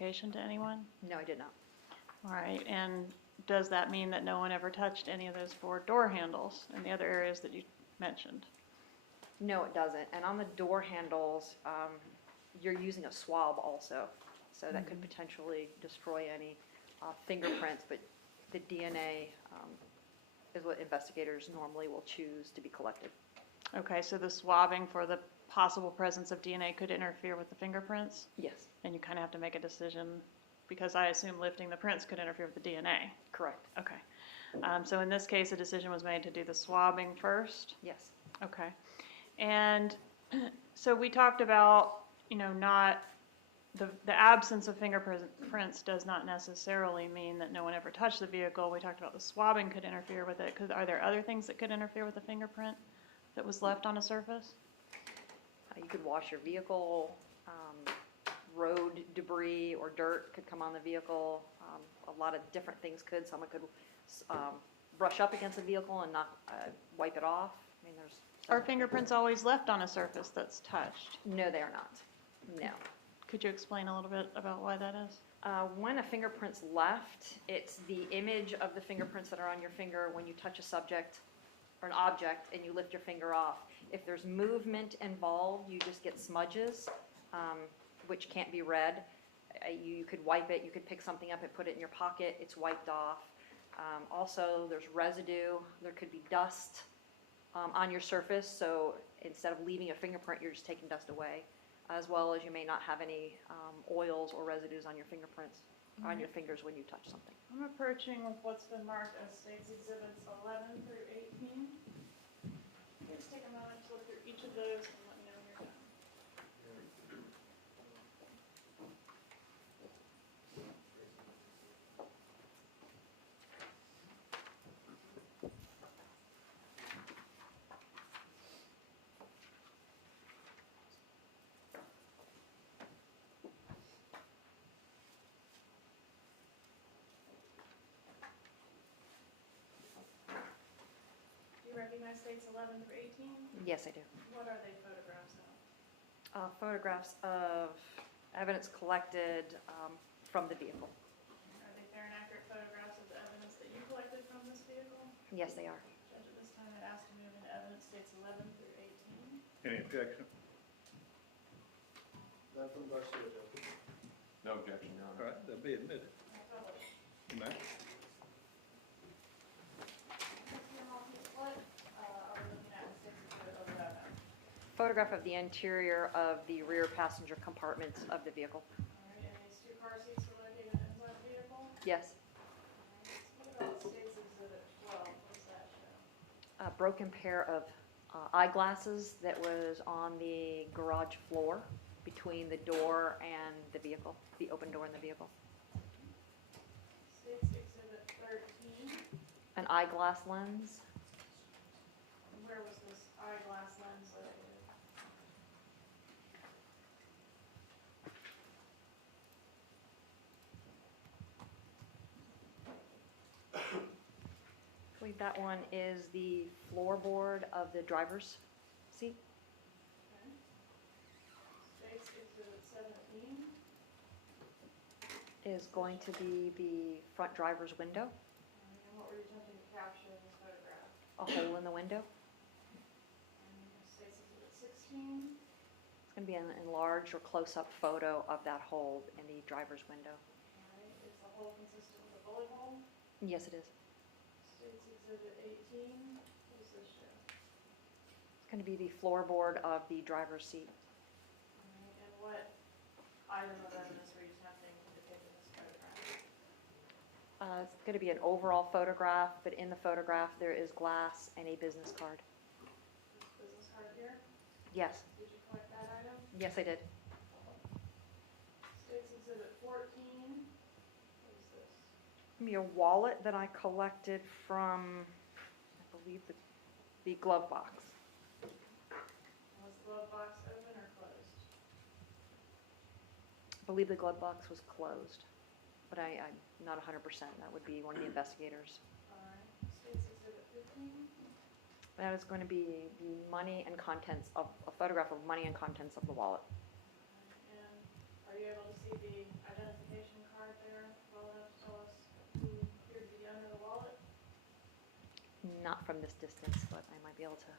identification to anyone? No, I did not. All right, and does that mean that no one ever touched any of those 4 door handles and the other areas that you mentioned? No, it doesn't. And on the door handles, you're using a swab also, so that could potentially destroy any fingerprints, but the DNA is what investigators normally will choose to be collected. Okay, so the swabbing for the possible presence of DNA could interfere with the fingerprints? Yes, And you kind of have to make a decision, because I assume lifting the prints could interfere with the DNA. correct. Okay. So in this case, a decision was made to do the swabbing first? Yes. Okay. And so we talked about, not the absence of fingerprints does not necessarily mean that no one ever touched the vehicle. We talked about the swabbing could interfere with it. Are there other things that could interfere with the fingerprint that was left on a surface? You could wash your vehicle, road debris or dirt could come on the vehicle. A lot of different things could. Someone could brush up against the vehicle and not wipe it off. I mean, there's. Are fingerprints always left on a surface that's touched? No, they are not. No. Could you explain a little bit about why that is? When a fingerprint's left, it's the image of the fingerprints that are on your finger when you touch a subject or an object and you lift your finger off. If there's movement involved, you just get smudges, which can't be read. You could wipe it, you could pick something up and put it in your pocket, it's wiped off. Also, there's residue, there could be dust on your surface, so instead of leaving a fingerprint, you're just taking dust away, as well as you may not have any oils or residues on your fingerprints, on your fingers when you touch something. I'm approaching with what's been marked as States Exhibits 11 through 18. Please take a moment to look through each of those and let me know when you're done. Recognize States 11 through 18? Yes, I do. What are they photographs of? Photographs of evidence collected from the vehicle. Are they fair and accurate photographs of the evidence that you collected from this vehicle? Yes, they are. Judge, at this time, I'd ask to move into evidence States 11 through 18. Any objection? None from Garcia, Judge. No objection, Your All Honor. right, they'll be admitted. You may. Photograph of the interior of the rear passenger compartments of the vehicle. All right, and these 2 car seats were located inside the vehicle? Yes. What about States Exhibit 12? What does that show? A broken pair of eyeglasses that was on the garage floor between the door and the vehicle, the open door in the vehicle. States Exhibit 13. An eyeglass lens. Where was this eyeglass lens located? I believe that one is the floorboard of the driver's seat. Okay. States Exhibit 17. Is going to be the front driver's window, And what were you attempting to capture in this photograph? a hole in the window. And States Exhibit 16. It's going to be an enlarged or close-up photo of that hole in the driver's window. All right. Is the hole consistent with a bullet hole? Yes, it is. States Exhibit 18. What does this show? It's going to be the floorboard of the driver's seat. All right. And what item of evidence were you attempting to depict in this photograph? It's going to be an overall photograph, but in the photograph there is glass and a business card. This business card here? Yes, Did you collect that item? yes, I did. States Exhibit 14. What is this? It's going to be a wallet that I collected from, I believe, the glove box. Was the glove box open or closed? I believe the glove box was closed, but I'm not 100%. That would be one of the investigators. All right. States Exhibit 15. That is going to be the money and contents of, a photograph of money and contents of the wallet. And are you able to see the identification not from this distance, but I might be able to.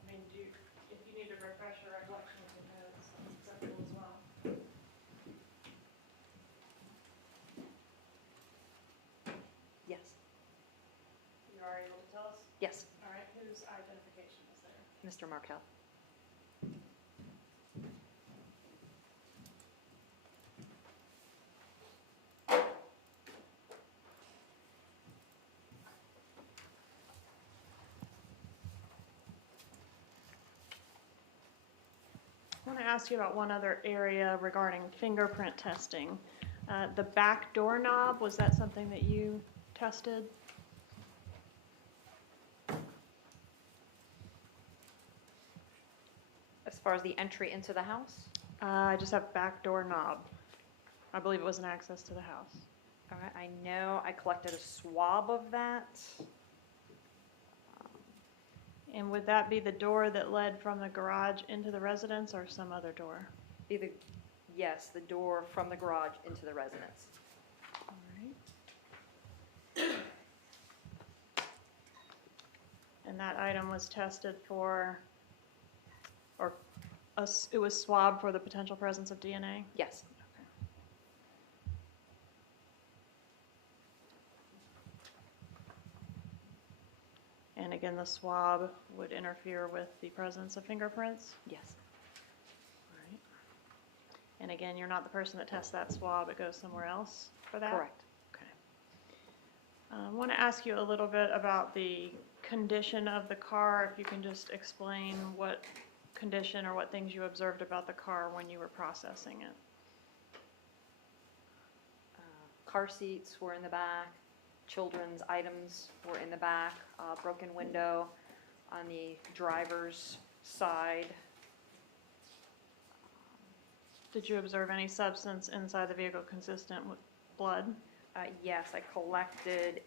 I mean, if you need to refresh your recollection of the notes, that's acceptable as well. Yes. You are able to tell us? Yes, All right, whose identification is there? Mr. Markel. I want to ask you about one other area regarding fingerprint testing. The back doorknob, was that something that you tested? As far as the entry into the house? I just have back doorknob. I believe it was an access to the house. All right, I know I collected a swab of that. And would that be the door that led from the garage into the residence or some other door? Either, yes, the door from the garage into the residence. All right. And that item was tested for, or it was swabbed for the potential presence of DNA? Yes. And again, the swab would interfere with the presence of fingerprints? Yes. All right. And again, you're not the person that tests that swab, it goes somewhere else for that? Correct. Okay. I want to ask you a little bit about the condition of the car, if you can just explain what condition or what things you observed about the car when you were processing it. Car seats were in the back. Children's items were in the back. Broken window on the driver's side. Did you observe any substance inside the vehicle consistent with blood? Yes, I collected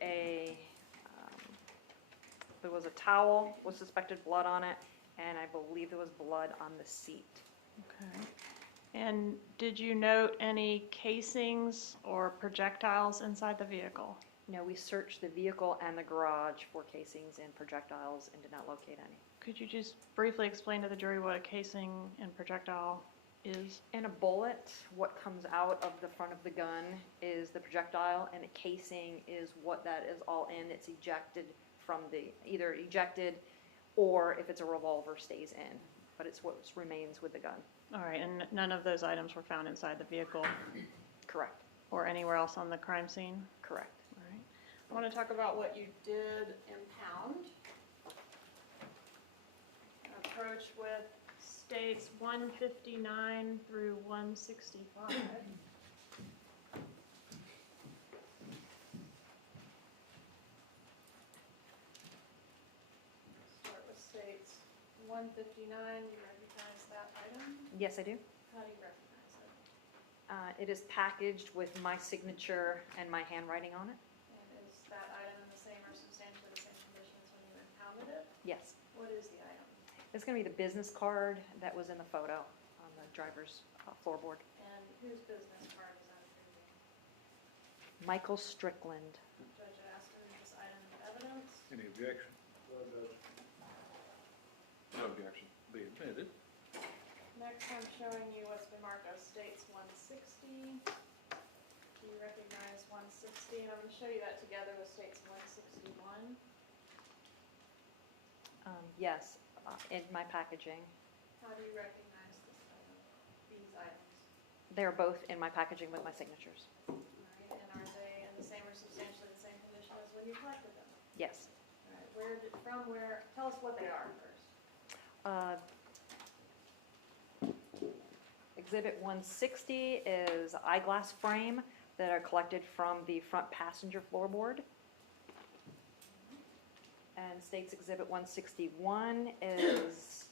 there was a towel with suspected blood on it, and I believe there was blood on the seat. Okay. And did you note any casings or projectiles inside the vehicle? No, we searched the vehicle and the garage for casings and projectiles and did not locate any. Could you just briefly explain to the jury what a casing and projectile is? In a bullet, what comes out of the front of the gun is the projectile, and a casing is what that is all in. It's ejected from either ejected, or if it's a revolver, stays in. But it's what remains with the gun. All right, and none of those items were found inside the vehicle Correct. or anywhere else on the crime scene? Correct. All right. I want to talk about what you did impound. Approach with states 159 through 165. Start with states 159. You recognize that item? Yes, I do. How do you recognize it? It is packaged with my signature and my handwriting on it. And is that item in the same or substantially the same condition as when you impounded it? Yes. What is the item? It's going to be the business card that was in the photo on the driver's floorboard. And whose business card was that approving? Michael Strickland. Judge Astor, is this item in evidence? Any objection? No objection. Be admitted. Next, I'm showing you what's been marked as states 160. Do you recognize 160? And I'm going to show you that together with states 161. Yes, in my packaging. How do you recognize this item, these items? They're both in my packaging with my signatures. All right, and are they in the same or substantially the same condition as when you collected them? Yes. All right, where, tell us what they are first. Exhibit 160 is eyeglass frame that are collected from the front passenger floorboard. And states Exhibit 161 is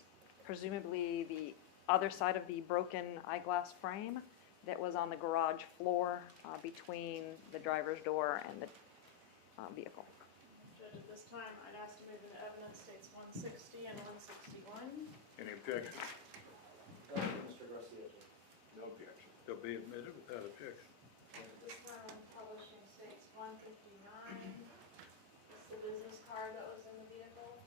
presumably the other side of the broken eyeglass frame that was on the garage floor between the driver's door and the vehicle. Judge, at this time, I'd ask to move into evidence states 160 and 161. Any objection? Mr. Garcia. No objection. They'll be admitted without objection. At this time, I'm publishing states 159. This the business card that was in the vehicle?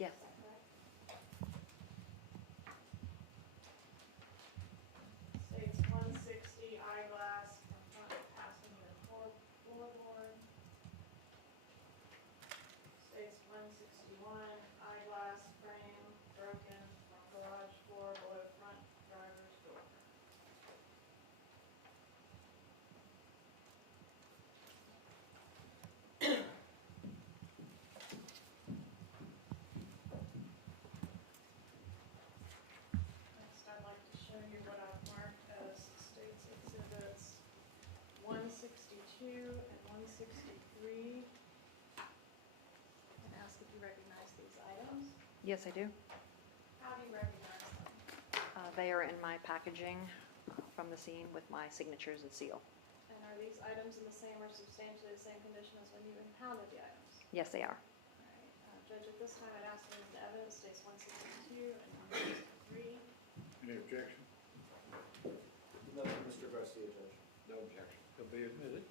Yes. Is that correct? States 160 eyeglass from front passenger floorboard. States 161 eyeglass frame broken from garage floor below front driver's door. Next, I'd like to show you what I've marked as states exhibits 162 and 163. And ask if you recognize these items. Yes, I do. How do you recognize them? They are in my packaging from the scene with my signatures and seal. And are these items in the same or substantially the same condition as when you impounded the items? Yes, they are. All right, Judge, at this time, I'd ask for the evidence, states 162 and 163. Any objection? None from Mr. Garcia, Judge. No objection. They'll be admitted.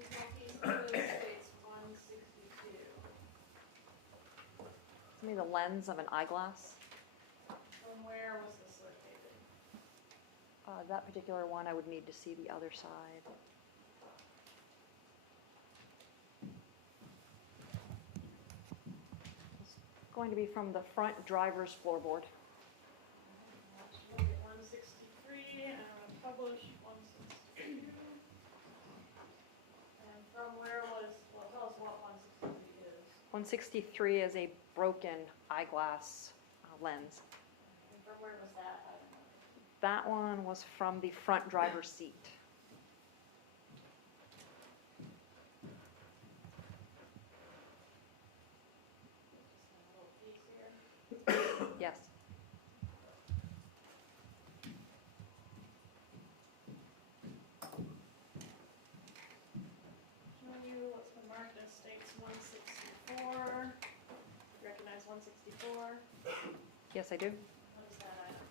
Ms. Maltese, states 162. It's me the lens of an eyeglass. From where was this located? That particular one, I would need to see the other side. It's going to be from the front driver's floorboard. Let's look at 163, and I'm going to publish 162. And from where was, well, tell us what 163 is. 163 is a broken eyeglass lens. And from where was that item? That one was from the front driver's seat. Just a little piece here. Yes. Showing you what's been marked as states 164. Recognize 164. Yes, I do. What is that item?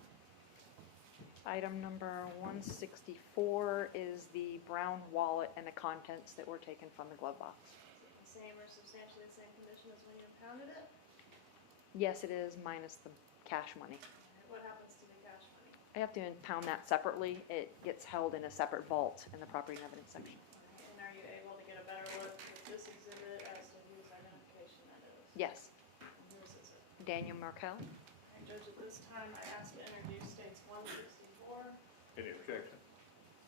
Item number 164 is the brown wallet and the contents that were taken from the glove box. Is it the same or substantially the same condition as when you impounded it? Yes, it is, minus the cash money. What happens to the cash money? I have to impound that separately. It gets held in a separate vault in the property and evidence section. And are you able to get a better look at this exhibit as to whose identification that is? Yes. And whose is it? Daniel Markel. And Judge, at this time, I ask to introduce states 164. Any objection?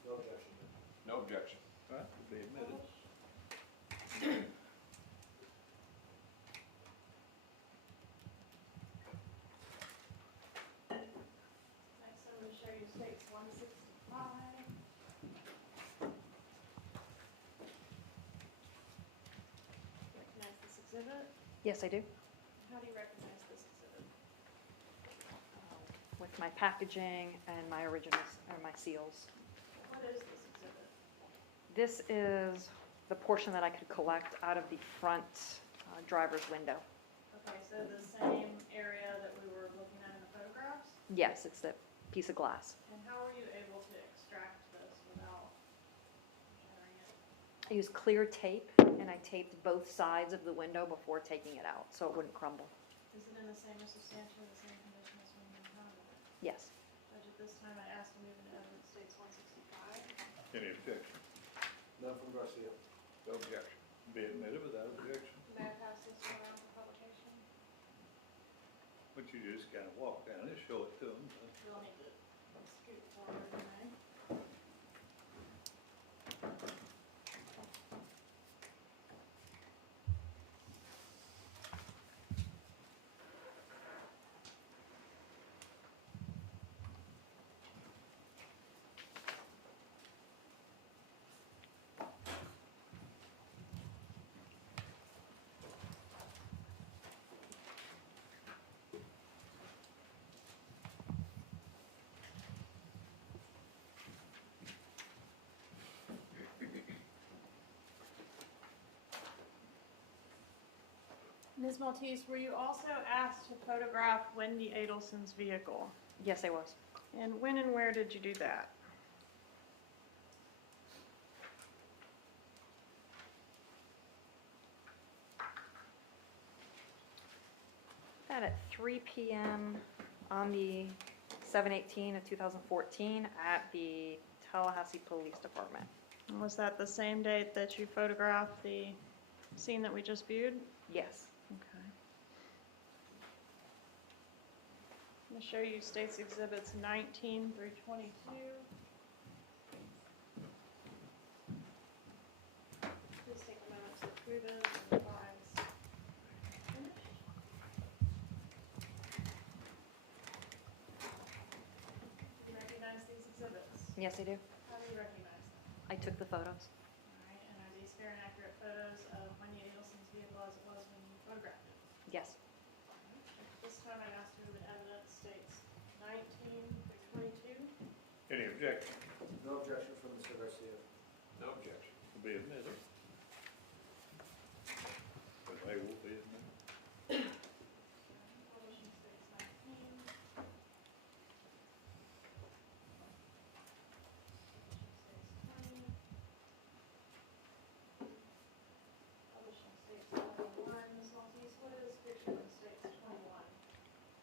No objection, Judge. No objection. All right, they'll be admitted. Next, I'm going to show you states 165. Recognize this exhibit? Yes, I do. How do you recognize this exhibit? With my packaging and my originals, or my seals. What is this exhibit? This is the portion that I could collect out of the front driver's window. Okay, so the same area that we were looking at in the photographs? Yes, it's the piece of glass. And how were you able to extract this without shattering it? I used clear tape and I taped both sides of the window before taking it out so it wouldn't crumble. Is it in the same or substantially the same condition as when you impounded it? Yes. Judge, at this time, I ask to move into evidence states 165. Any objection? None from Garcia. No objection. Be admitted without objection. May I pass this around for publication? But you just kind of walk down it, show it to them. You'll need to scoot forward, may. Ms. Maltese, were you also asked to photograph Wendy Adelson's vehicle? Yes, I was. And when and where did you do that? met at 3 p.m. on the 7/18 of 2014 at the Tallahassee Police Department. And was that the same date that you photographed the scene that we just viewed? Yes. Okay. I'm going to show you State's Exhibits 19 through 22. Please take a moment to look through them and advise. Do you recognize these exhibits? Yes, I do. How do you recognize them? I took the photos. All right, and are these fair and accurate photos of Juanita Nielsen's vehicle as it was when you photographed it? Yes. This time I've asked you the evidence states 19 through 22. Any objection? No objection from Mr. Garcia. No objection. Will be admitted. But they will be admitted. Publishing states 19. Publishing states 20. Publishing states 21. Ms. Maltese, what is picture that states 21?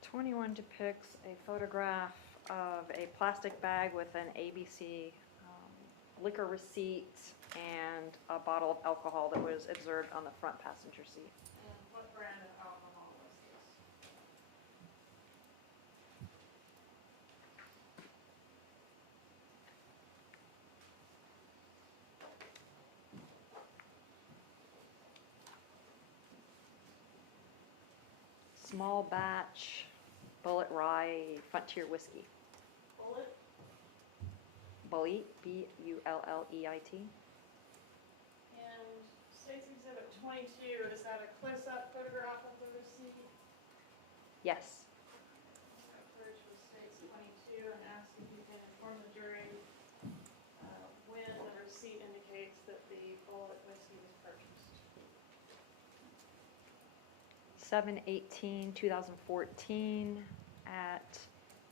21 depicts a photograph of a plastic bag with an ABC liquor receipt and a bottle of alcohol that was observed on the front passenger seat. And what brand of alcohol was this? Small batch, Bullet Rye Frontier Whiskey. Bullet? Bullet, B-U-L-L-E-I-T. And State's Exhibit 22, is that a close-up photograph of the receipt? Yes. Approach with State's 22 and ask if you can inform the jury when the receipt indicates that the bullet whiskey was purchased. 7/18/2014 at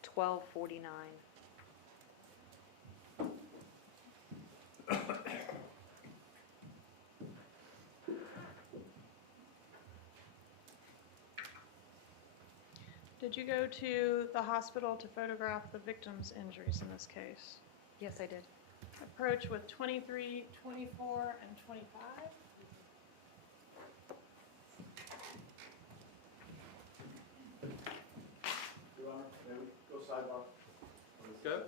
12:49. Did you go to the hospital to photograph the victim's injuries in this case? Yes, I did. Approach with 23, 24, and 25. Your Honor, may we go sidebar? Let's go.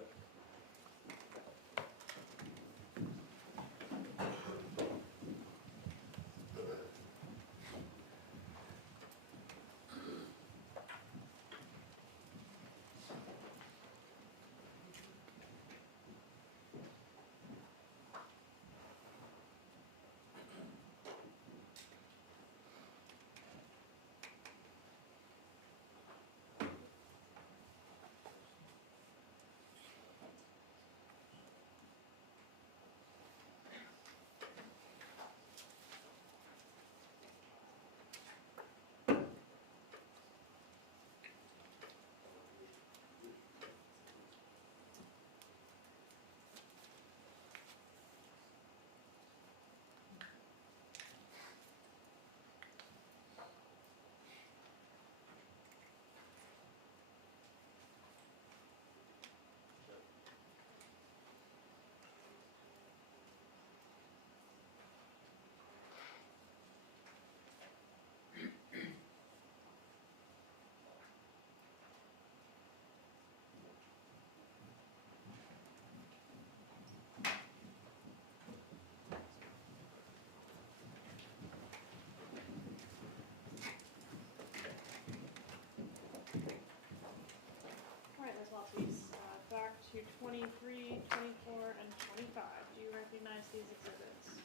Ms. Maltese, back to 23, 24, and 25. Do you recognize these exhibits?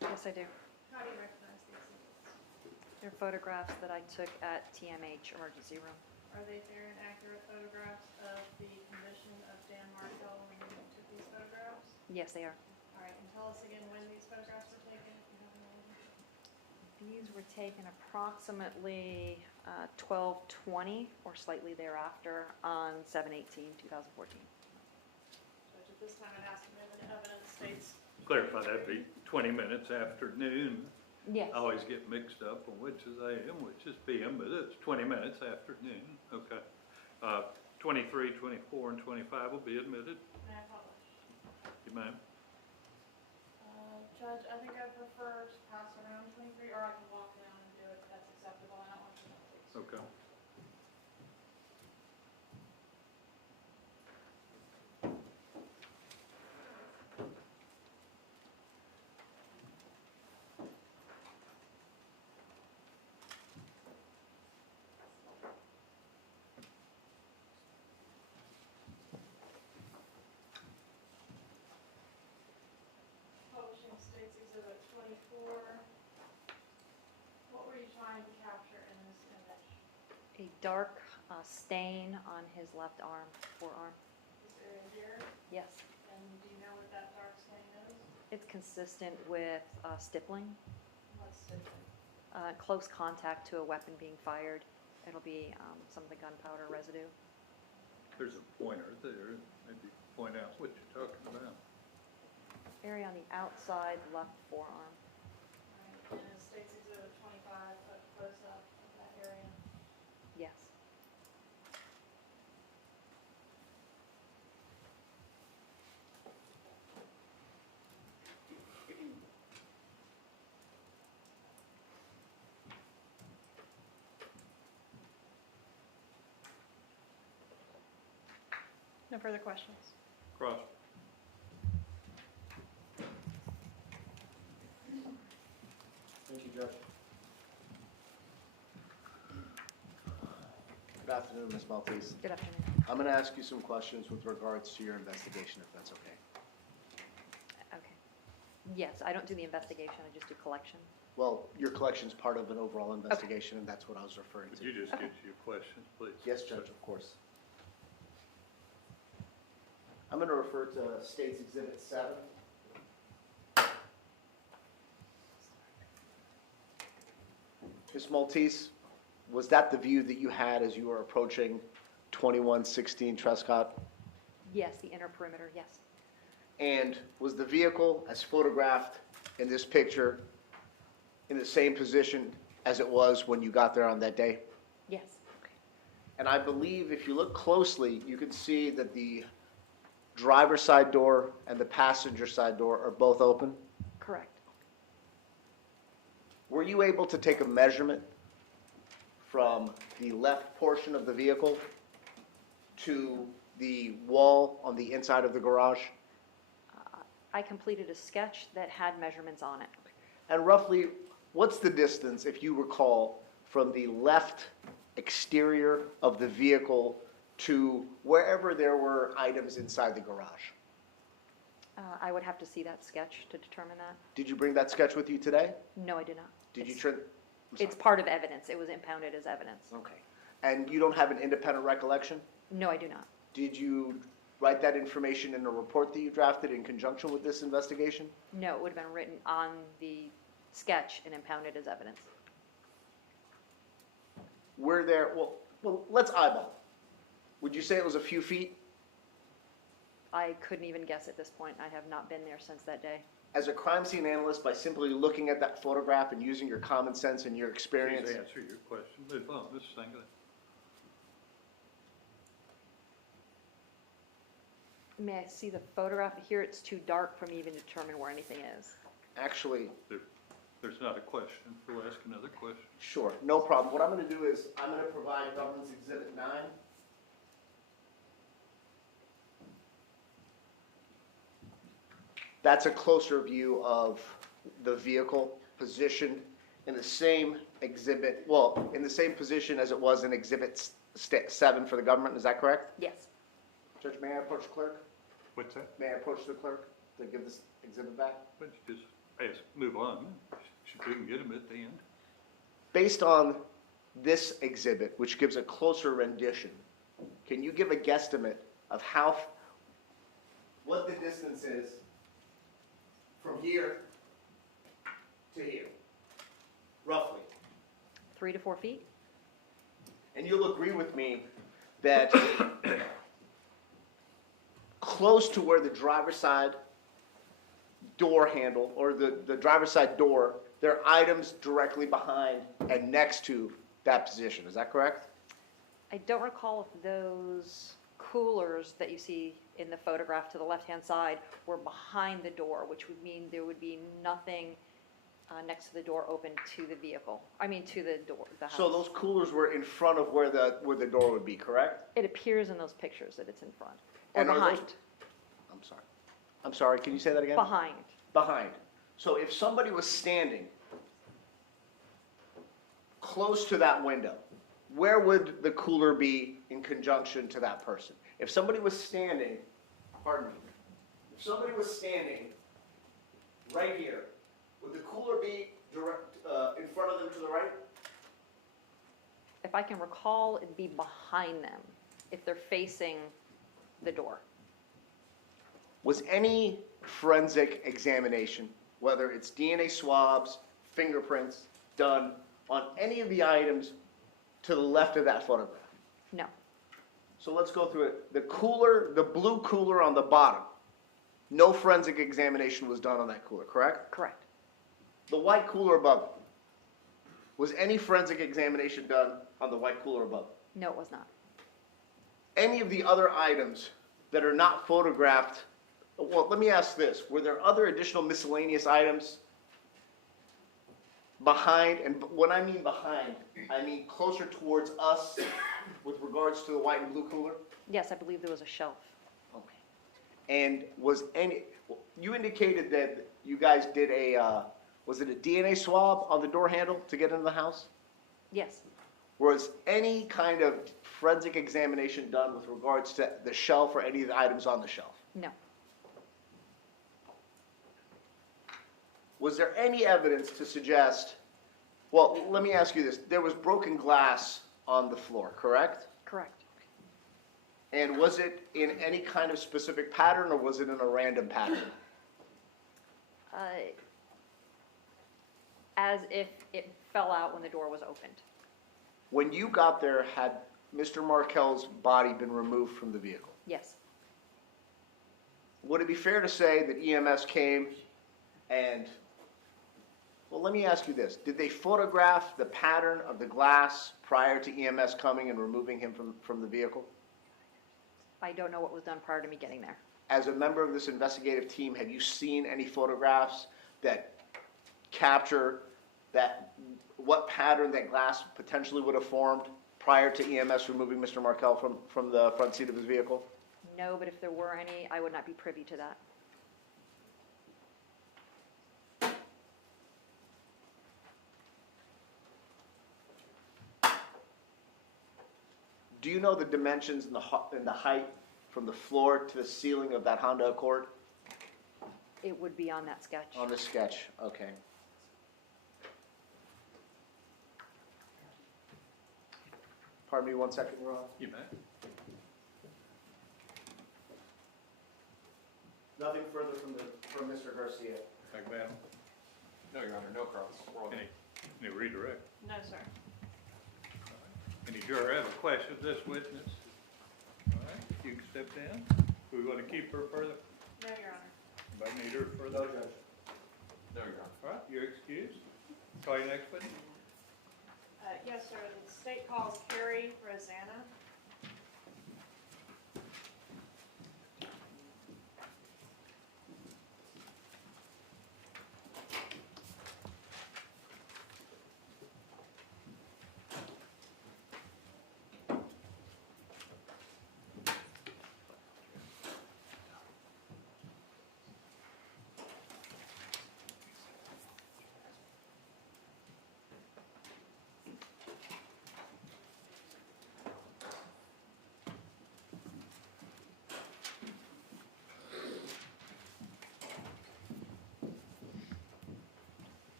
Yes, I do. How do you recognize the exhibits? They're photographs that I took at TMH emergency room. Are they fair and accurate photographs of the condition of Dan Markel when you took these photographs? Yes, they are. All right, and tell us again when these photographs were taken, if you have any idea. These were taken approximately 12:20 or slightly thereafter on 7/18/2014. Judge, at this time, I'd ask if the evidence states Clarify, that'd be 20 minutes after noon. Yes. I always get mixed up on which is AM, which is PM, but it's 20 minutes after noon. Okay. 23, 24, and 25 will be admitted. May I publish? You ma'am? Judge, I think I prefer to pass around 23, or I can walk down and do it if that's acceptable. I don't want to know, please. Okay. Publishing States Exhibit 24. What were you trying to capture in this image? A dark stain on his left arm, forearm. This area here? Yes. And do you know what that dark stain is? It's consistent with stippling, What's it? close contact to a weapon being fired. It'll be some of the gunpowder residue. There's a pointer there. Maybe point out what you're talking about. Area on the outside left forearm. Right, and in States Exhibit 25, a close-up of that area. Yes. No further questions? Cross. Thank you, Judge. Good afternoon, Ms. Maltese. Good afternoon. I'm going to ask you some questions with regards to your investigation, if that's okay. Okay. Yes, I don't do the investigation, I just do collection. Well, your collection's part of an overall investigation, and that's what I was referring Would to. you just get to your questions, please? Yes, Judge, of course. I'm going to refer to States Exhibit 7. Ms. Maltese, was that the view that you had as you were approaching 2116 Trescott? Yes, the inner perimeter, yes. And was the vehicle, as photographed in this picture, in the same position as it was when you got there on that day? Yes. And I believe if you look closely, you can see that the driver's side door and the passenger side door are both open. Correct. Were you able to take a measurement from the left portion of the vehicle to the wall on the inside of the garage? I completed a sketch that had measurements on it. And roughly, what's the distance, if you recall, from the left exterior of the vehicle to wherever there were items inside the garage? I would have to see that sketch to determine that. Did you bring that sketch with you today? No, I did not. Did you It's- It's part of evidence. It was impounded as evidence. Okay. And you don't have an independent recollection? No, I do not. Did you write that information in a report that you drafted in conjunction with this investigation? No, it would have been written on the sketch and impounded as evidence. Were there, well, let's eyeball. Would you say it was a few feet? I couldn't even guess at this point. I have not been there since that day. As a crime scene analyst, by simply looking at that photograph and using your common sense and your experience, Please answer your question. Move on, Ms. Singleton. May I see the photograph? Here it's too dark for me to even determine where anything is. actually, There's not a question. We'll ask another question. sure, no problem. What I'm gonna do is, I'm gonna provide Government's Exhibit 9. That's a closer view of the vehicle positioned in the same exhibit, well, in the same position as it was in Exhibit 7 for the government, is that correct? Yes. Judge, may I approach the clerk? What's that? May I approach the clerk to give this exhibit back? Why don't you just ask, move on? We can get them at the end. Based on this exhibit, which gives a closer rendition, can you give a guesstimate of what the distance is from here to here, roughly? 3 to 4 feet? And you'll agree with me that close to where the driver's side door handle or the driver's side door, there are items directly behind and next to that position. Is that correct? I don't recall if those coolers that you see in the photograph to the left-hand side were behind the door, which would mean there would be nothing next to the door open to the vehicle. I mean, to the door, the house. So those coolers were in front of where the door would be, correct? It appears in those pictures that it's in front or And are those- behind. I'm sorry, can you say that again? Behind. Behind. So if somebody was standing close to that window, where would the cooler be in conjunction to that person? If somebody was standing, pardon me, if somebody was standing right here, would the cooler be direct, in front of them to the right? If I can recall, it'd be behind them if they're facing the door. Was any forensic examination, whether it's DNA swabs, fingerprints, done on any of the items to the left of that photograph? No. So let's go through it. The cooler, the blue cooler on the bottom, no forensic examination was done on that cooler, correct? Correct. The white cooler above it, was any forensic examination done on the white cooler above it? No, it was not. Any of the other items that are not photographed, well, let me ask this. Were there other additional miscellaneous items behind, and when I mean behind, I mean closer towards us with regards to the white and blue cooler? Yes, I believe there was a shelf. Okay. And was any, you indicated that you guys did a, was it a DNA swab on the door handle to get into the house? Yes. Was any kind of forensic examination done with regards to the shelf or any of the items on the shelf? No. Was there any evidence to suggest, well, let me ask you this, there was broken glass on the floor, correct? Correct. And was it in any kind of specific pattern or was it in a random pattern? As if it fell out when the door was opened. When you got there, had Mr. Markel's body been removed from the vehicle? Yes. Would it be fair to say that EMS came and, well, let me ask you this. Did they photograph the pattern of the glass prior to EMS coming and removing him from the vehicle? I don't know what was done prior to me getting there. As a member of this investigative team, have you seen any photographs that capture that, what pattern that glass potentially would have formed prior to EMS removing Mr. Markel from the front seat of his vehicle? No, but if there were any, I would not be privy to that. Do you know the dimensions and the height from the floor to the ceiling of that Honda Accord? It would be on that sketch. On the sketch, okay. Pardon me 1 second, Ron. You may. Nothing further from Mr. Garcia. Magbanua. No, Your Honor, no cross. We're all- Any redirect? No, sir. Any juror have a question of this witness? All right, you can step down. We want to keep her further? No, Your Honor. Anybody need her further? No, Your Honor. All right, you're excused. Call your next witness. Yes, sir. The state calls Carrie Rosanna.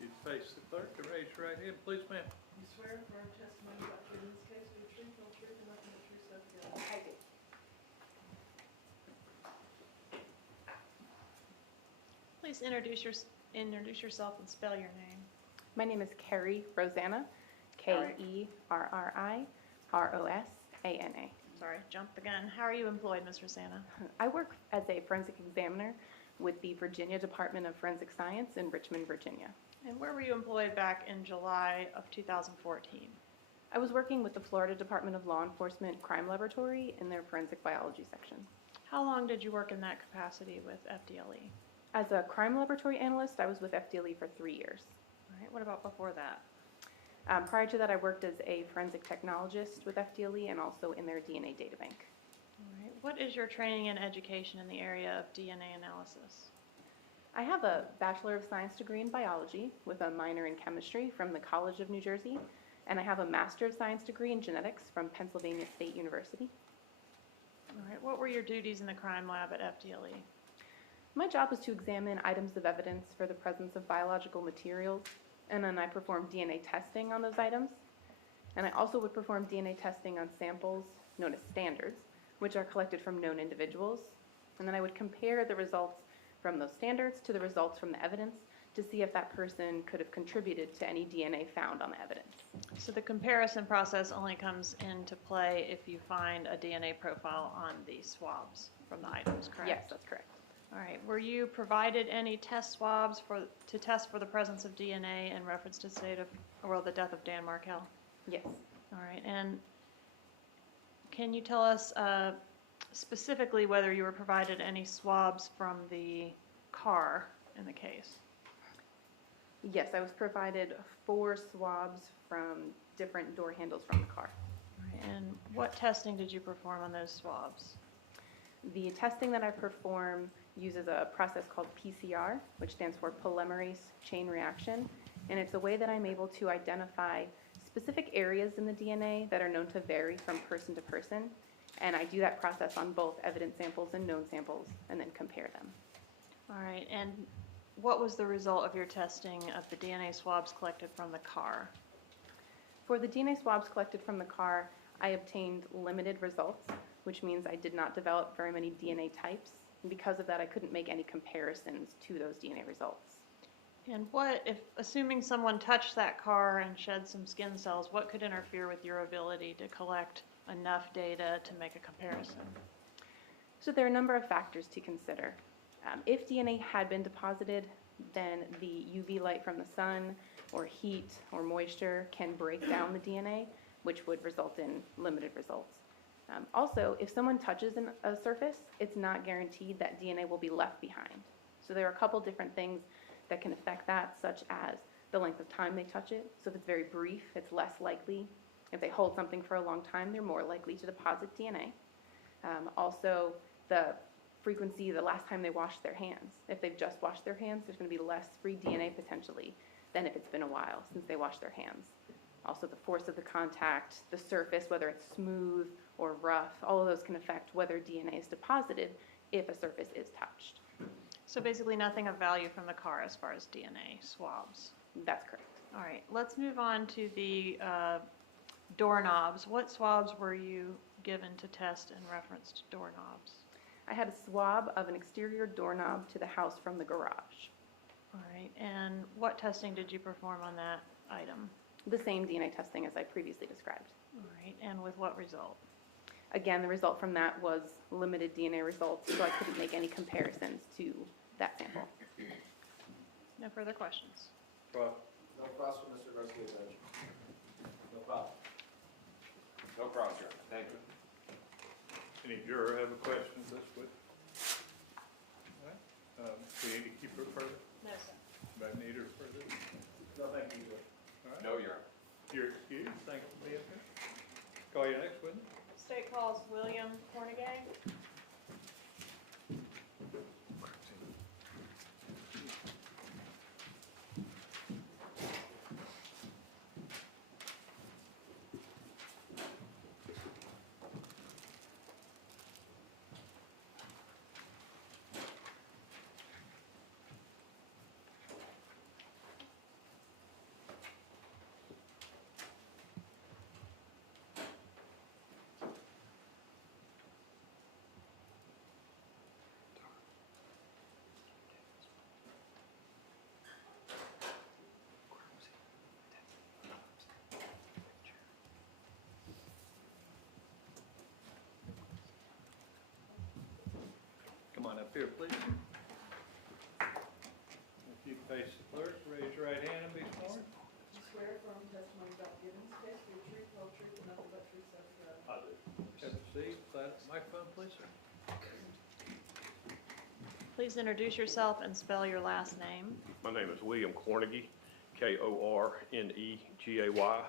You face the clerk and raise your right hand, please, ma'am. You swear affirm testimony about to give in this case will be the truth, whole truth, and nothing but true, so help you God. I do. Please introduce yourself and spell your name. My name is Carrie Rosanna, Kerrirosanna. sorry, jumped the gun. How are you employed, Ms. Rosanna? I work as a forensic examiner with the Virginia Department of Forensic Science in Richmond, Virginia. And where were you employed back in July of 2014? I was working with the Florida Department of Law Enforcement Crime Laboratory in their forensic biology section. How long did you work in that capacity with FDLE? As a crime laboratory analyst, I was with FDLE for 3 years. All right, what about before that? Prior to that, I worked as a forensic technologist with FDLE and also in their DNA databank. All right, what is your training and education in the area of DNA analysis? I have a Bachelor of Science degree in biology with a minor in chemistry from the College of New Jersey, and I have a Master of Science degree in genetics from Pennsylvania State University. All right, what were your duties in the crime lab at FDLE? My job was to examine items of evidence for the presence of biological materials, and then I performed DNA testing on those items. And I also would perform DNA testing on samples known as standards, which are collected from known individuals. And then I would compare the results from those standards to the results from the evidence to see if that person could have contributed to any DNA found on the evidence. So the comparison process only comes into play if you find a DNA profile on the swabs from the items, correct? Yes, that's correct. All right, were you provided any test swabs to test for the presence of DNA in reference to the death of Dan Markel? Yes. All right, and can you tell us specifically whether you were provided any swabs from the car in the case? Yes, I was provided 4 swabs from different door handles from the car. All right, and what testing did you perform on those swabs? The testing that I perform uses a process called PCR, which stands for polymerase chain reaction, and it's a way that I'm able to identify specific areas in the DNA that are known to vary from person to person, and I do that process on both evidence samples and known samples, and then compare them. All right, and what was the result of your testing of the DNA swabs collected from the car? For the DNA swabs collected from the car, I obtained limited results, which means I did not develop very many DNA types. And because of that, I couldn't make any comparisons to those DNA results. And what, if assuming someone touched that car and shed some skin cells, what could interfere with your ability to collect enough data to make a comparison? So there are a number of factors to consider. If DNA had been deposited, then the UV light from the sun or heat or moisture can break down the DNA, which would result in limited results. Also, if someone touches a surface, it's not guaranteed that DNA will be left behind. So there are a couple different things that can affect that, such as the length of time they touch it. So if it's very brief, it's less likely. If they hold something for a long time, they're more likely to deposit DNA. Also, the frequency, the last time they washed their hands. If they've just washed their hands, there's going to be less free DNA potentially than if it's been a while since they washed their hands. Also, the force of the contact, the surface, whether it's smooth or rough, all of those can affect whether DNA is deposited if a surface is touched. So basically nothing of value from the car as far as DNA swabs. That's correct. All right, let's move on to the doorknobs. What swabs were you given to test in reference to doorknobs? I had a swab of an exterior doorknob to the house from the garage. All right, and what testing did you perform on that item? The same DNA testing as I previously described. All right, and with what result? Again, the result from that was limited DNA results, so I couldn't make any comparisons to that sample. No further questions. Well, No cross for Mr. Garcia, Judge. No problem. No cross, Your Honor. Thank you. any juror have a question this week? All right, we need to keep her further, No, sir. but need her further. No, thank you, Judge. All right, No, Your Honor. you're excused, thank you for being here. Call your next witness. State calls William Cornegay. up here, please. If you face the clerk, raise your right hand and be sworn. You swear affirm testimony about giving this case to be the truth, whole truth, and nothing but truth, so help you God. I do. Have a seat. Microphone, please, sir. Please introduce yourself and spell your last name. My name is William Cornegy, Kornegay,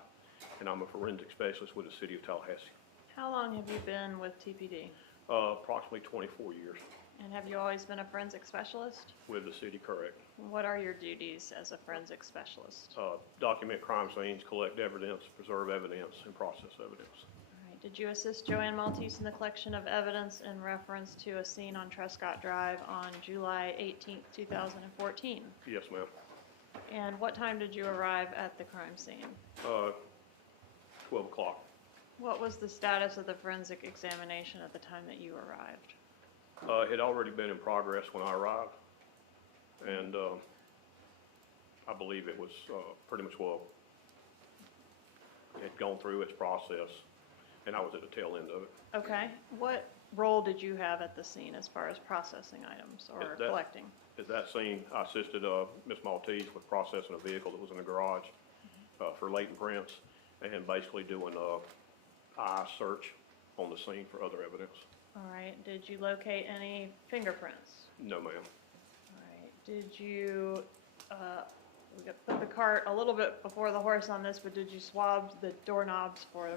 and I'm a forensic specialist with the city of Tallahassee. How long have you been with TPD? Approximately 24 years And have you always been a forensic specialist? with the city, correct. What are your duties as a forensic specialist? Document crime scenes, collect evidence, preserve evidence, and process evidence. All right. Did you assist Joanne Maltese in the collection of evidence in reference to a scene on Trescott Drive on July 18th, 2014? Yes, ma'am. And what time did you arrive at the crime scene? 12 o'clock. What was the status of the forensic examination at the time that you arrived? It had already been in progress when I arrived, and I believe it was pretty much it had gone through its process, and I was at the tail end of it. Okay. What role did you have at the scene as far as processing items or At that- collecting? At that scene, I assisted Ms. Maltese with processing a vehicle that was in the garage for latent prints and basically doing eye search on the scene for other evidence. All right. Did you locate any fingerprints? No, ma'am. All right. Did you, we got put the cart a little bit before the horse on this, but did you swab the doorknobs for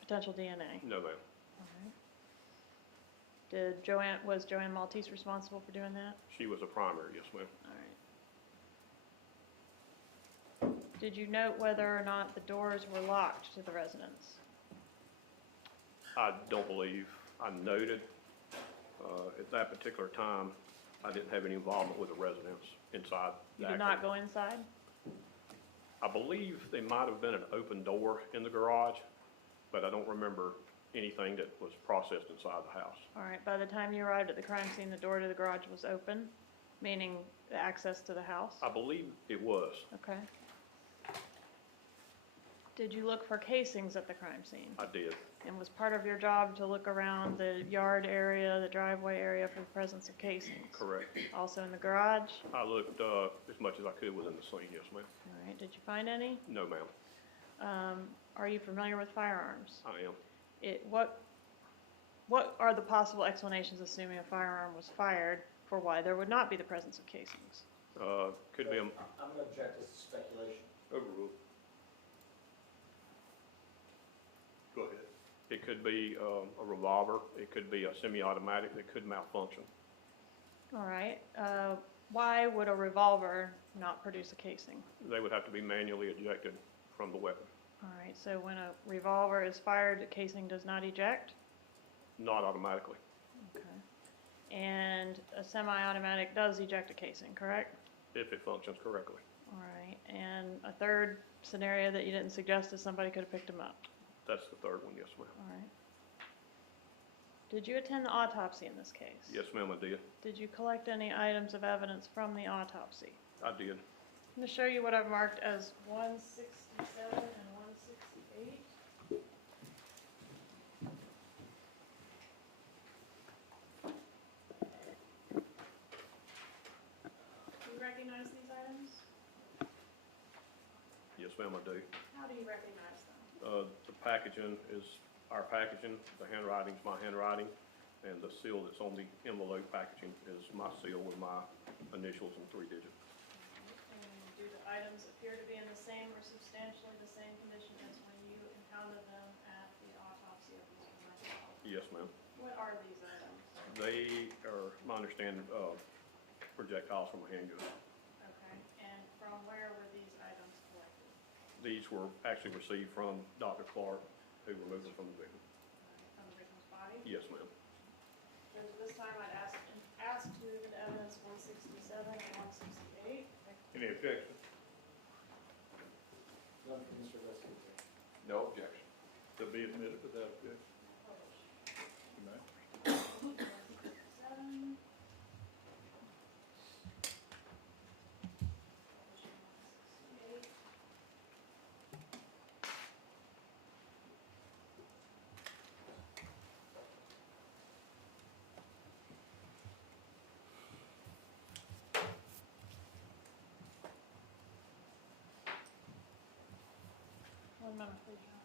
potential DNA? No, ma'am. All right. Was Joanne Maltese responsible for doing that? She was a primary, yes, ma'am. All right. Did you note whether or not the doors were locked to the residence? I don't believe I noted. At that particular time, I didn't have any involvement with the residents inside. You did not go inside? I believe there might have been an open door in the garage, but I don't remember anything that was processed inside the house. All right. By the time you arrived at the crime scene, the door to the garage was open, meaning the access to the house? I believe it was. Okay. Did you look for casings at the crime scene? I did. And was part of your job to look around the yard area, the driveway area for the presence of casings? Correct. Also in the garage? I looked as much as I could within the scene, yes, ma'am. All right. Did you find any? No, ma'am. Are you familiar with firearms? I am. What are the possible explanations, assuming a firearm was fired, for why there would not be the presence of casings? Could be a, I'm gonna object, this is speculation. Overruled. Go ahead. it could be a revolver, it could be a semi-automatic that could malfunction. All right. Why would a revolver not produce a casing? They would have to be manually ejected from the weapon. All right. So when a revolver is fired, the casing does not eject? Not automatically. Okay. And a semi-automatic does eject a casing, correct? If it functions correctly. All right. And a third scenario that you didn't suggest is somebody could have picked them up. That's the third one, yes, ma'am. All right. Did you attend the autopsy in this case? Yes, ma'am, I did. Did you collect any items of evidence from the autopsy? I did. I'm going to show you what I've marked as 167 and 168. Do you recognize these items? Yes, ma'am, I do. How do you recognize them? The packaging is our packaging, the handwriting's my handwriting, and the seal that's on the envelope packaging is my seal with my initials and 3 digits. And do the items appear to be in the same or substantially the same condition as when you encountered them at the autopsy of Mr. Markel? Yes, ma'am. What are these items? They are, my understanding, projectiles from a handgun. Okay, and from where were these items collected? These were actually received from Dr. Clark, who removed them from the victim. From the victim's body? Yes, ma'am. So this time I'd ask to move into evidence 167 and 168. Any objection? None for Mr. Garcia. No objection. To be admitted without objection. You may. 167. One moment, please, John.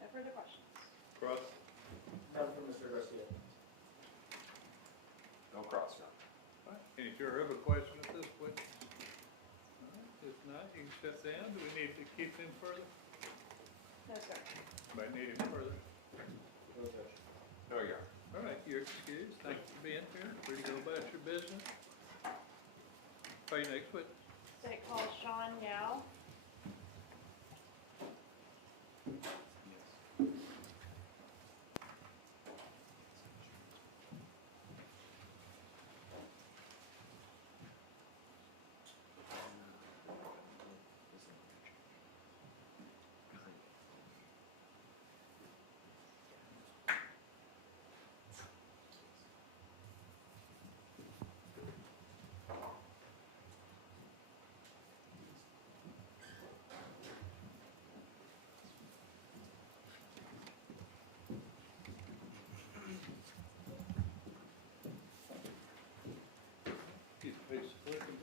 No further questions. Cross? None from Mr. Garcia. No cross, no. Any other question at this point? All right, if not, you can step down. Do we need to keep him further? No, sir. Might need him further. No objection. No, Your Honor. All right, you're excused. Thank you for being here. Free to go about your business. Call your next witness. State call Sean Yao.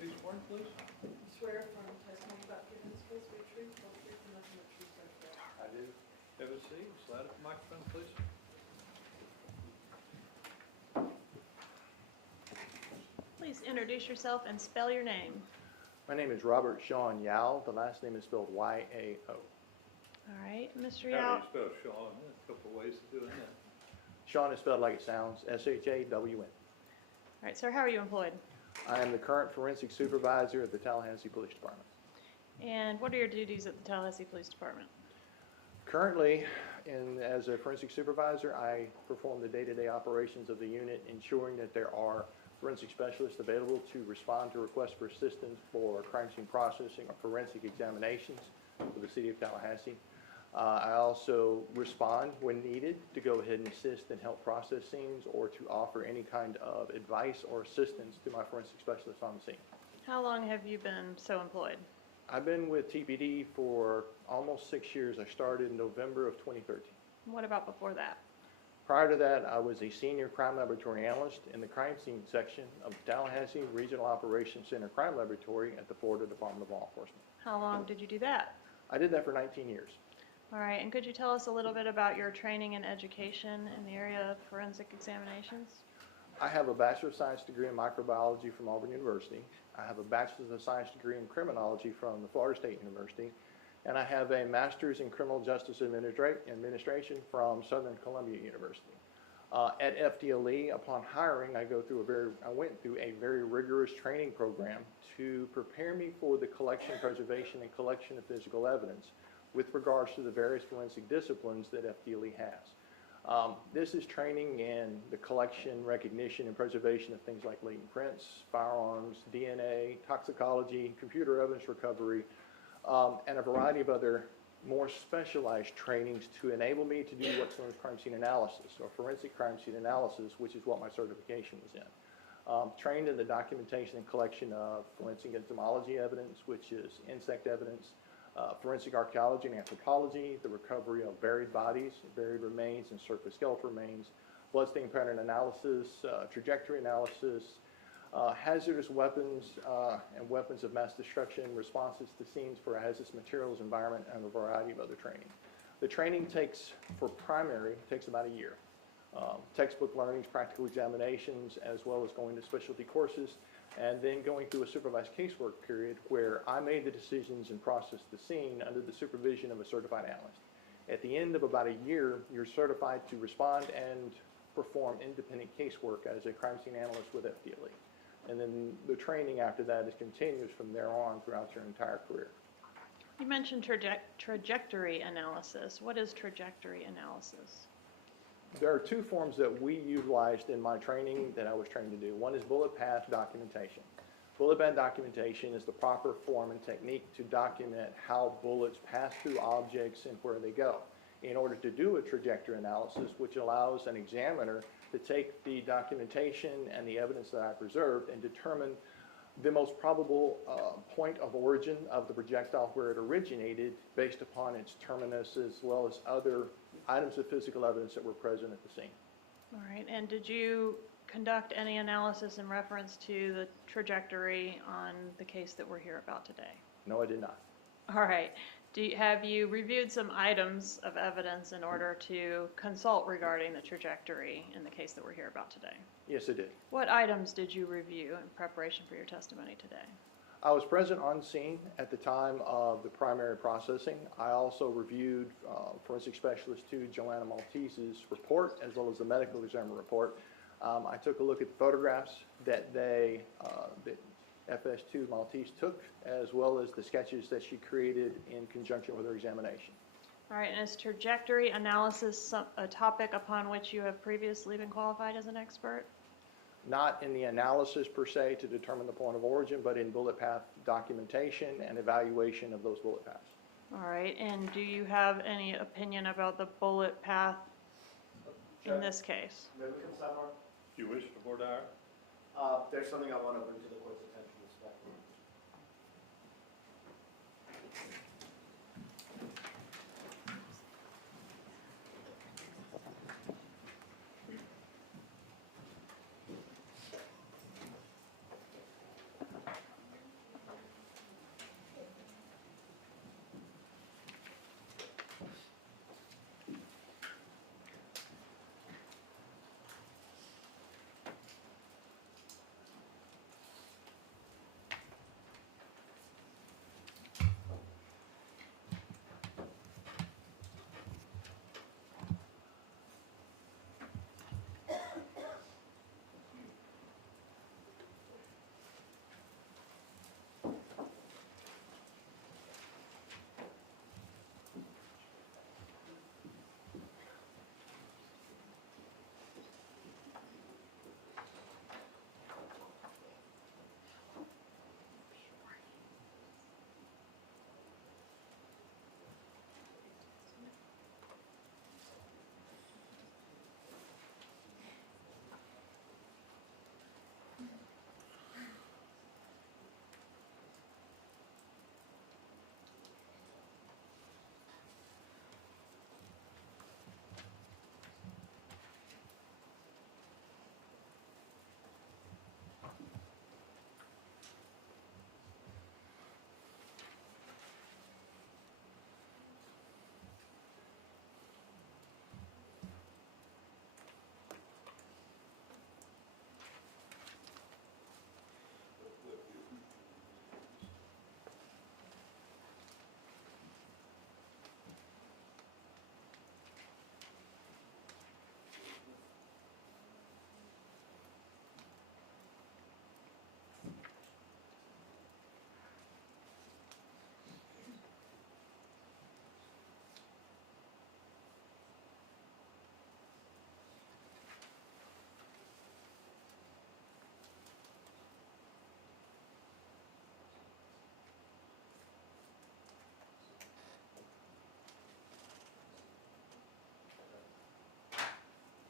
Please sworn, please. Swear from testimony about giving this case be true, the whole truth, and nothing but true so help you. I do. Have a seat. Slide up the microphone, please. Please introduce yourself and spell your name. My name is Robert Sean Yao. The last name is spelled Y-A-O. All right, Mr. How Yao. do you spell Sean? There's a couple of ways of doing that. Sean is spelled like it sounds, S-H-A-W-N. All right, sir, how are you employed? I am the current forensic supervisor at the Tallahassee Police Department. And what are your duties at the Tallahassee Police Department? Currently, as a forensic supervisor, I perform the day-to-day operations of the unit, ensuring that there are forensic specialists available to respond to requests for assistance for crime scene processing or forensic examinations for the city of Tallahassee. I also respond when needed to go ahead and assist and help process scenes or to offer any kind of advice or assistance to my forensic specialists on the scene. How long have you been so employed? I've been with TPD for almost 6 years. I started in November of 2013. What about before that? Prior to that, I was a senior crime laboratory analyst in the crime scene section of the Tallahassee Regional Operations Center Crime Laboratory at the Florida Department of Law Enforcement. How long did you do that? I did that for 19 years. All right, and could you tell us a little bit about your training and education in the area of forensic examinations? I have a Bachelor of Science degree in microbiology from Auburn University. I have a Bachelor of Science degree in criminology from the Florida State University. And I have a Master's in Criminal Justice Administration from Southern Columbia University. At FDLE, upon hiring, I went through a very rigorous training program to prepare me for the collection, preservation, and collection of physical evidence with regards to the various forensic disciplines that FDLE has. This is training in the collection, recognition, and preservation of things like latent prints, firearms, DNA, toxicology, computer evidence recovery, and a variety of other more specialized trainings to enable me to do what's known as crime scene analysis or forensic crime scene analysis, which is what my certification was in. Trained in the documentation and collection of forensic entomology evidence, which is insect evidence, forensic archaeology and anthropology, the recovery of buried bodies, buried remains and surface skeletal remains, bloodstain pattern analysis, trajectory analysis, hazardous weapons and weapons of mass destruction, responses to scenes for hazardous materials, environment, and a variety of other training. The training for primary, takes about a year. Textbook learnings, practical examinations, as well as going to specialty courses, and then going through a supervised casework period where I made the decisions and processed the scene under the supervision of a certified analyst. At the end of about a year, you're certified to respond and perform independent casework as a crime scene analyst with FDLE. And then the training after that is continuous from there on throughout your entire career. You mentioned trajectory analysis. What is trajectory analysis? There are two forms that we utilized in my training that I was trained to do. One is bullet path documentation. Bullet path documentation is the proper form and technique to document how bullets pass through objects and where they go. In order to do a trajectory analysis, which allows an examiner to take the documentation and the evidence that I preserved and determine the most probable point of origin of the projectile where it originated based upon its terminus as well as other items of physical evidence that were present at the scene. All right, and did you conduct any analysis in reference to the trajectory on the case that we're here about today? No, I did not. All right. Have you reviewed some items of evidence in order to consult regarding the trajectory in the case that we're here about today? Yes, I did. What items did you review in preparation for your testimony today? I was present on scene at the time of the primary processing. I also reviewed Forensic Specialist 2 Joanna Maltese's report as well as the medical examiner report. I took a look at the photographs that that FS2 Maltese took, as well as the sketches that she created in conjunction with her examination. All right, and is trajectory analysis a topic upon which you have previously been qualified as an expert? Not in the analysis per se to determine the point of origin, but in bullet path documentation and evaluation of those bullet paths. All right, and do you have any opinion about the bullet path in this case? Maybe we can stop, Mark? Do you wish to voir dire? There's something I want to bring to the court's attention this fact.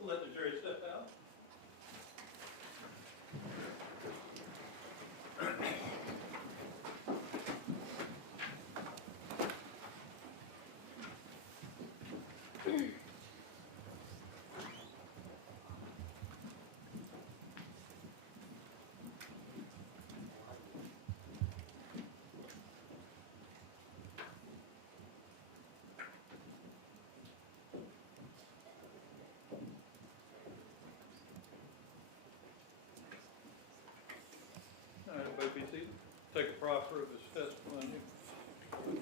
Let the jury step out. All right, everybody be seated. Take a proffer of his testimony.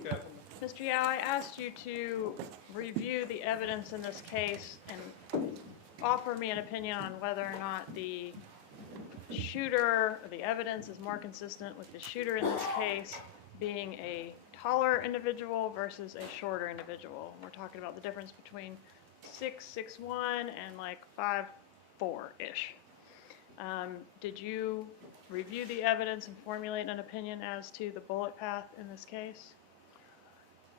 Catherine. Mr. Yao, I asked you to review the evidence in this case and offer me an opinion on whether or not the shooter, or the evidence is more consistent with the shooter in this case being a taller individual versus a shorter individual. We're talking about the difference between 6'1" and like 5'4"-ish. Did you review the evidence and formulate an opinion as to the bullet path in this case?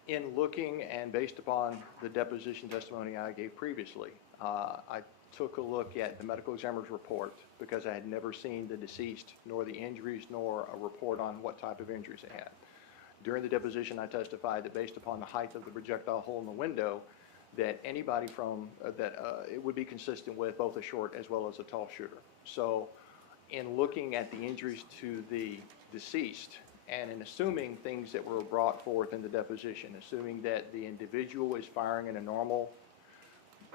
In looking and based upon the deposition testimony I gave previously, I took a look at the medical examiner's report because I had never seen the deceased, nor the injuries, nor a report on what type of injuries they had. During the deposition, I testified that based upon the height of the projectile hole in the window, that anybody from, it would be consistent with both a short as well as a tall shooter. So in looking at the injuries to the deceased, and in assuming things that were brought forth in the deposition, assuming that the individual is firing in a normal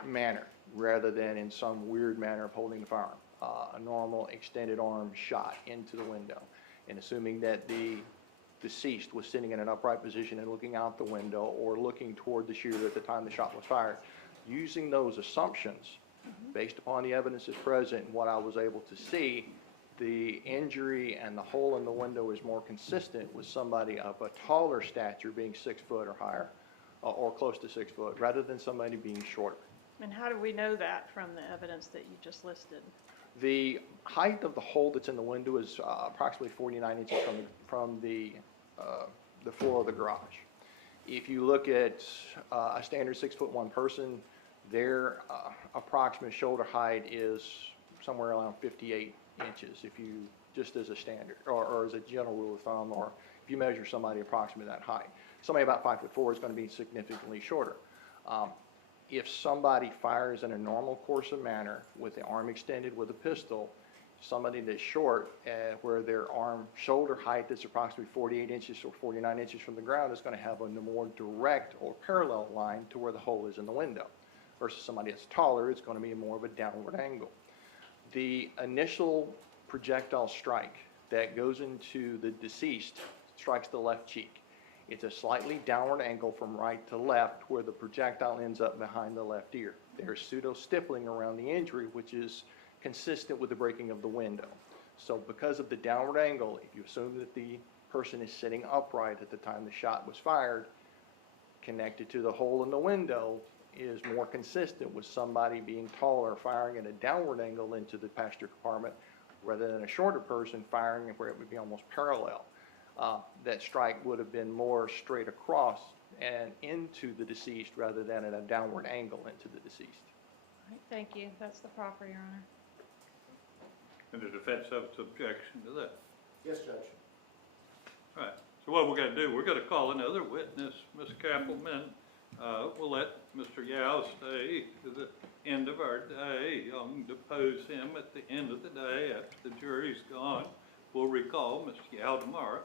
manner rather than in some weird manner of holding the firearm, a normal extended arm shot into the window, and assuming that the deceased was sitting in an upright position and looking out the window or looking toward the shooter at the time the shot was fired, using those assumptions, based upon the evidence that's present and what I was able to see, the injury and the hole in the window is more consistent with somebody of a taller stature being 6 foot or higher, or close to 6 foot, rather than somebody being shorter. And how do we know that from the evidence that you just listed? The height of the hole that's in the window is approximately 49 inches from the floor of the garage. If you look at a standard 6'1" person, their approximate shoulder height is somewhere around 58 inches, if you, just as a standard, or as a general rule of thumb, or if you measure somebody approximately that height. Somebody about 5'4" is going to be significantly shorter. If somebody fires in a normal course of manner with the arm extended with a pistol, somebody that's short, where their arm shoulder height is approximately 48 inches or 49 inches from the ground, is going to have a more direct or parallel line to where the hole is in the window. Versus somebody that's taller, it's going to be more of a downward angle. The initial projectile strike that goes into the deceased strikes the left cheek. It's a slightly downward angle from right to left where the projectile ends up behind the left ear. There's pseudo-stippling around the injury, which is consistent with the breaking of the window. So because of the downward angle, if you assume that the person is sitting upright at the time the shot was fired, connected to the hole in the window is more consistent with somebody being taller firing at a downward angle into the passenger compartment rather than a shorter person firing where it would be almost parallel. That strike would have been more straight across and into the deceased rather than at a downward angle into the deceased. All right, thank you. That's the proffer, Your Honor. And the defense have its objection to that. Yes, Judge. All right, so what we're gonna do, we're gonna call another witness, Ms. Kappelman. We'll let Mr. Yao stay to the end of our day. Depose him at the end of the day after the jury's gone. We'll recall Mr. Yao tomorrow.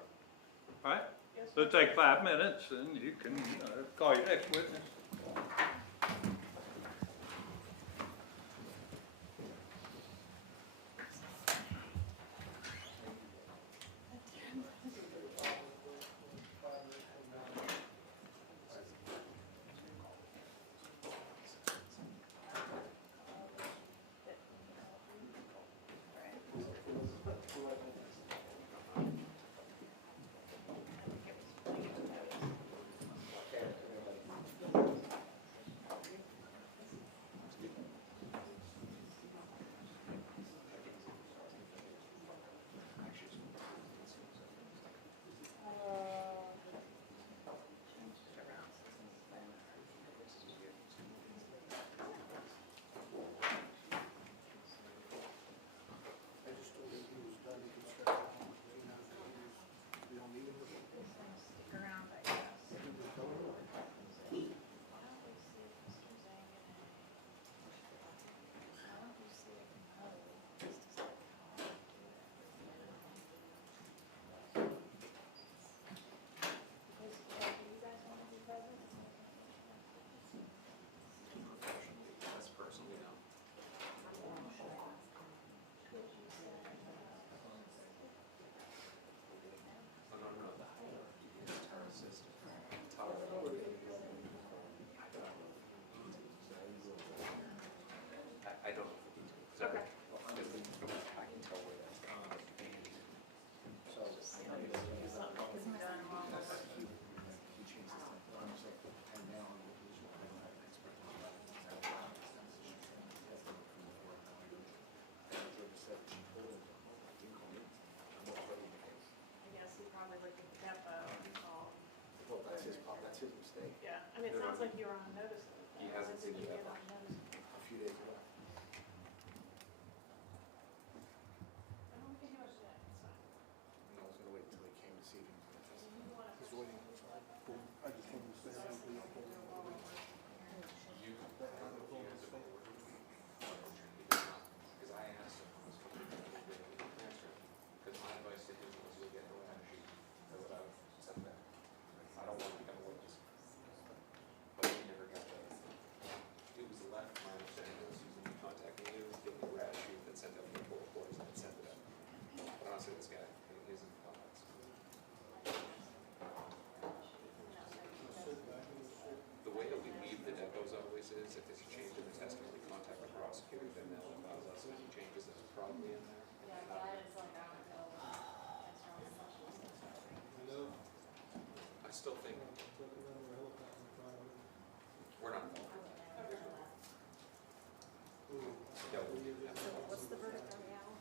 All right? Yes, So take 5 minutes and you can call your next witness. I mean, it sounds like you were on notice of that. He hasn't seen Did you it get yet. on notice? A few days ago. I don't think he was yet. It's fine. And I was gonna wait until he came to see him. You want to- He's waiting. I just came to say. You probably in there. I know, I still think looking under a helicopter, trying to. we're not. Yeah, What's the verdict on the owl?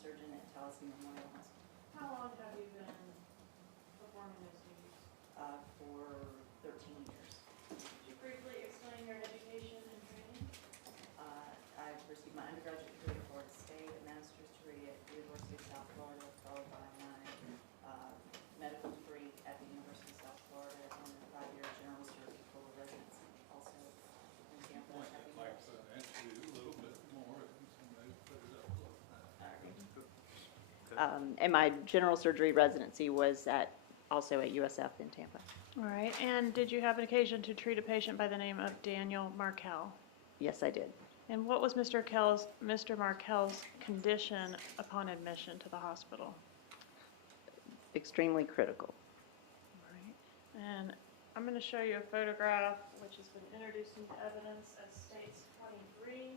surgeon at Tallahassee Memorial Hospital How long have you been performing those duties? for 13 years. Could you briefly explain your education and training? I've received my undergraduate degree at Florida State, a master's degree at the University of South Florida, followed by my medical degree at the University of South Florida, and a 5-year general surgical residency also in Tampa. Point it like that, answer you a little bit more, and somebody put it up a little higher. And my general surgery residency was also at USF in Tampa. All right, and did you have an occasion to treat a patient by the name of Daniel Markel? Yes, I did. And what was Mr. Markel's condition upon admission to the hospital? Extremely critical. All right, and I'm going to show you a photograph which has been introduced into evidence as states 23.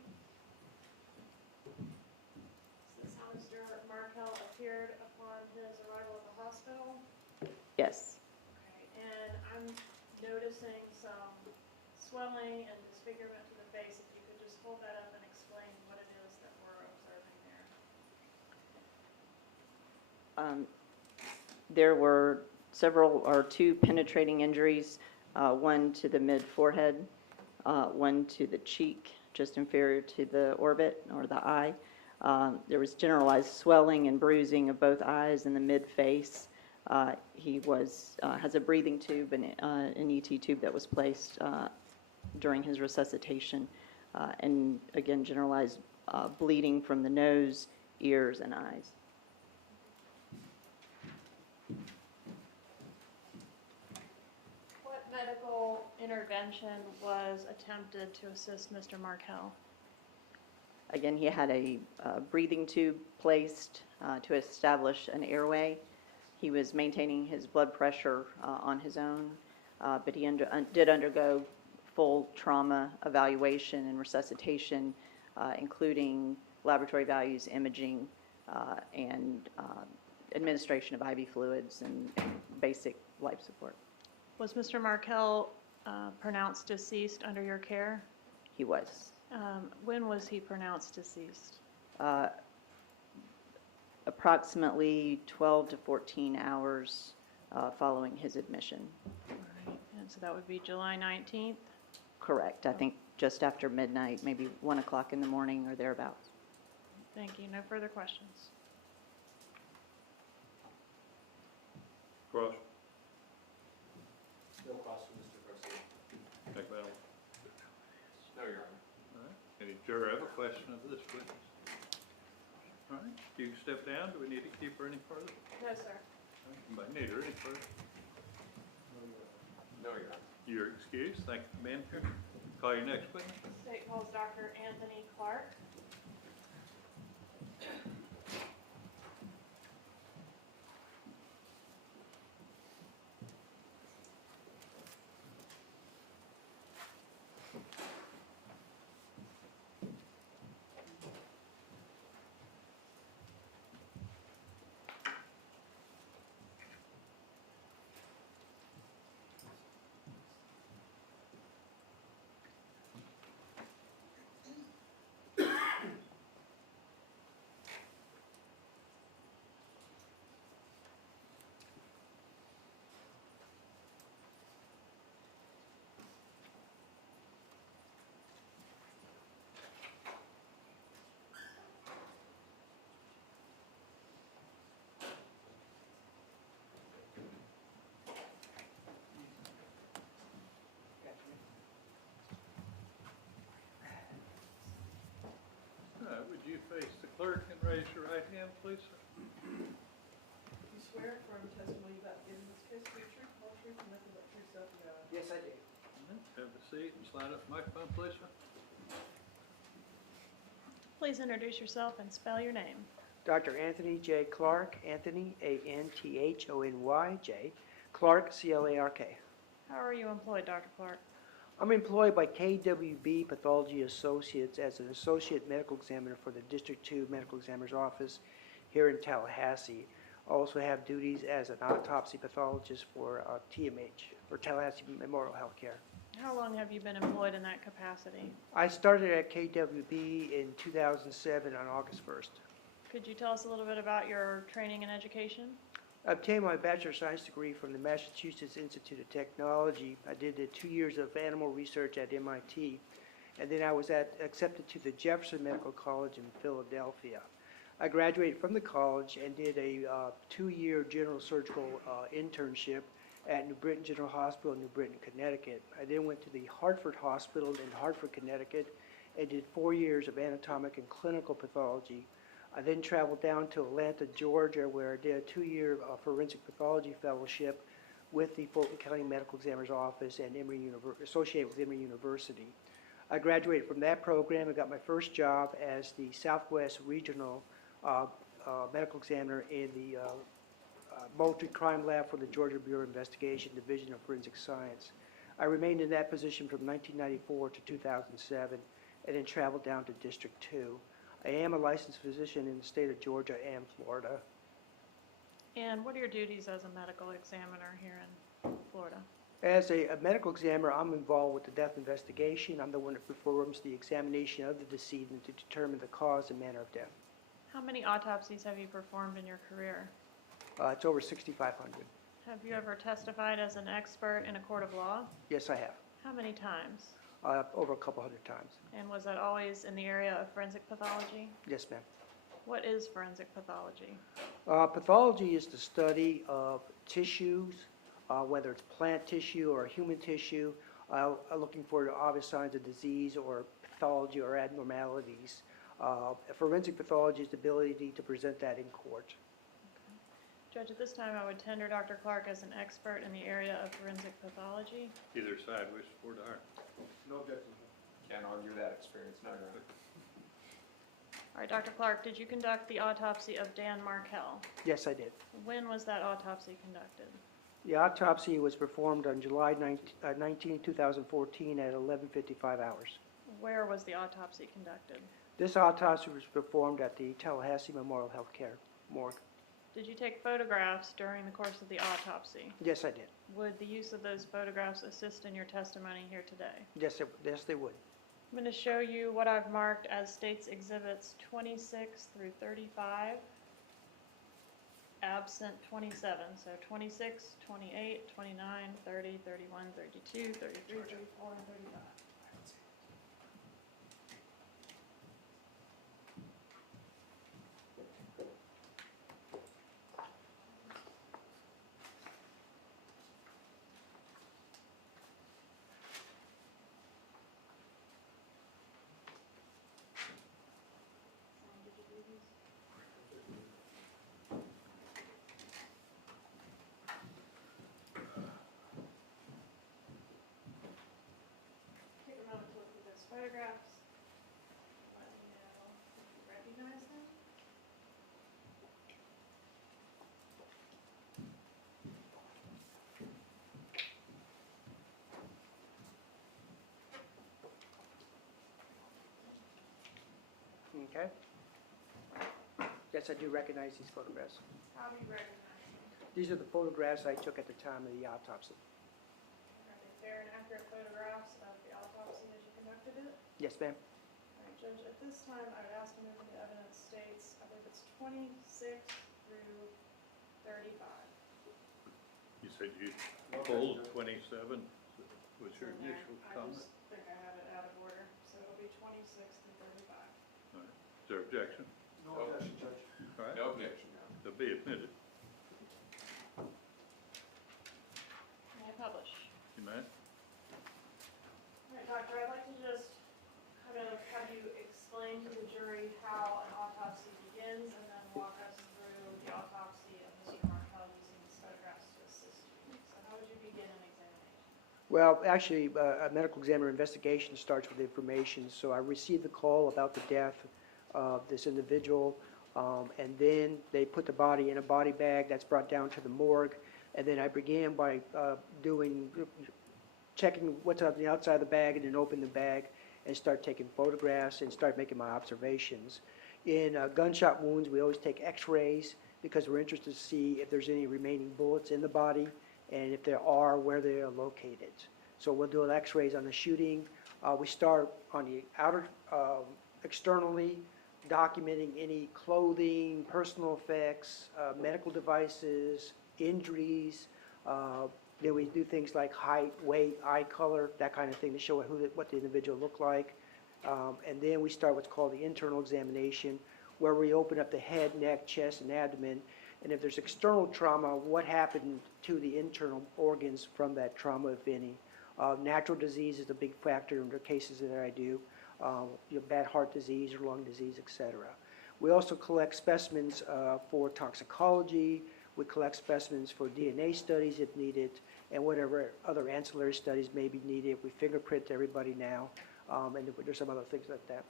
Is this how Mr. Markel appeared upon his arrival at the hospital? Yes. Okay, and I'm noticing some swelling and disfigurement to the face. If you could just hold that up and explain what it is that we're observing there. There were two penetrating injuries, one to the mid-forehead, one to the cheek, just inferior to the orbit or the eye. There was generalized swelling and bruising of both eyes and the mid-face. He has a breathing tube and an ET tube that was placed during his resuscitation, and again, generalized bleeding from the nose, ears, and eyes. What medical intervention was attempted to assist Mr. Markel? Again, he had a breathing tube placed to establish an airway. He was maintaining his blood pressure on his own, but he did undergo full trauma evaluation and resuscitation, including laboratory values, imaging, and administration of IV fluids and basic life support. Was Mr. Markel pronounced deceased under your care? He was. When was he pronounced deceased? Approximately 12 to 14 hours following his admission. All right, and so that would be July 19th? Correct. I think just after midnight, maybe 1 o'clock in the morning or thereabouts. Thank you. No further questions. Cross. No question, Mr. Garcia. Magbanua. No, Your Honor. All right. Any juror have a question of this witness? All right, you can step down. Do we need to keep her any further? No, sir. Anybody need her any further? No, Your Honor. You're excused. Thank you, manager. Call your next witness. State calls Dr. Anthony Clark. Would you face the clerk and raise your right hand, please, sir? You swear affirm testimony about giving this case to be true, whole truth, and nothing but true self you got? Yes, I do. Have a seat and slide up the microphone, please, sir. Please introduce yourself and spell your name. Dr. Anthony J. Clark, Anthony, A-N-T-H-O-N-Y-J, Clark, C-L-A-R-K. How are you employed, Dr. Clark? I'm employed by KWB Pathology Associates as an associate medical examiner for the District 2 Medical Examiner's Office here in Tallahassee. I also have duties as an autopsy pathologist for TMH, for Tallahassee Memorial Healthcare. How long have you been employed in that capacity? I started at KWB in 2007 on August 1st. Could you tell us a little bit about your training and education? I obtained my Bachelor of Science degree from the Massachusetts Institute of Technology. I did 2 years of animal research at MIT, and then I was accepted to the Jefferson Medical College in Philadelphia. I graduated from the college and did a 2-year general surgical internship at New Britain General Hospital in New Britain, Connecticut. I then went to the Hartford Hospital in Hartford, Connecticut, and did 4 years of anatomic and clinical pathology. I then traveled down to Atlanta, Georgia, where I did a 2-year forensic pathology fellowship with the Fulton County Medical Examiner's Office and associated with Emory University. I graduated from that program and got my first job as the Southwest Regional Medical Examiner in the Multi-Crime Lab for the Georgia Bureau of Investigation Division of Forensic Science. I remained in that position from 1994 to 2007 and then traveled down to District 2. I am a licensed physician in the state of Georgia and Florida. And what are your duties as a medical examiner here in Florida? As a medical examiner, I'm involved with the death investigation. I'm the one that performs the examination of the decedent to determine the cause and manner of death. How many autopsies have you performed in your career? It's over 6,500. Have you ever testified as an expert in a court of law? Yes, I have. How many times? Over a couple hundred times. And was that always in the area of forensic pathology? Yes, ma'am. What is forensic pathology? Pathology is the study of tissues, whether it's plant tissue or human tissue, looking for obvious signs of disease or pathology or abnormalities. Forensic pathology is the ability to present that in court. Judge, at this time, I would tender Dr. Clark as an expert in the area of forensic pathology. Either side, we support our. No objection. Can't argue that experience, no, Your Honor. All right, Dr. Clark, did you conduct the autopsy of Dan Markel? Yes, I did. When was that autopsy conducted? The autopsy was performed on July 19, 2014 at 11:55 hours. Where was the autopsy conducted? This autopsy was performed at the Tallahassee Memorial Healthcare morgue. Did you take photographs during the course of the autopsy? Yes, I did. Would the use of those photographs assist in your testimony here today? Yes, they would. I'm going to show you what I've marked as States Exhibits 26 through 35, absent 27. So 26, 28, 29, 30, 31, 32, 33, 34, and 35. Take a moment to look at those photographs. Let me know if you recognize them. Okay. Yes, I do recognize these photographs. How do you recognize them? These are the photographs I took at the time of the autopsy. Are they fair and accurate photographs of the autopsy as you conducted it? Yes, ma'am. All right, Judge, at this time, I would ask to move into evidence states, I believe it's 26 through 35. You said you No pulled objection. 27, was your initial I comment? just think I have it out of order, so it'll be 26 through 35. All right. Is there objection? No objection, Judge. All right, No objection, Your Honor. they'll be admitted. May I publish? You may. All right, Doctor, I'd like to just kind of have you explain to the jury how an autopsy begins and then walk us through the autopsy of Mr. Markel using these photographs to assist you. So how would you begin an examination? Well, actually, a medical examiner investigation starts with information. So I received the call about the death of this individual, and then they put the body in a body bag that's brought down to the morgue. And then I began by checking what's on the outside of the bag, and then open the bag and start taking photographs and start making my observations. In gunshot wounds, we always take x-rays because we're interested to see if there's any remaining bullets in the body, and if there are, where they are located. So we'll do x-rays on the shooting. We start on the outer, externally, documenting any clothing, personal effects, medical devices, injuries. Then we do things like height, weight, eye color, that kind of thing to show what the individual looked like. And then we start what's called the internal examination, where we open up the head, neck, chest, and abdomen. And if there's external trauma, what happened to the internal organs from that trauma, if any. Natural disease is a big factor in the cases that I do. Bad heart disease or lung disease, etc. We also collect specimens for toxicology. We collect specimens for DNA studies if needed, and whatever other ancillary studies may be needed. We fingerprint everybody now, and there's some other things like that.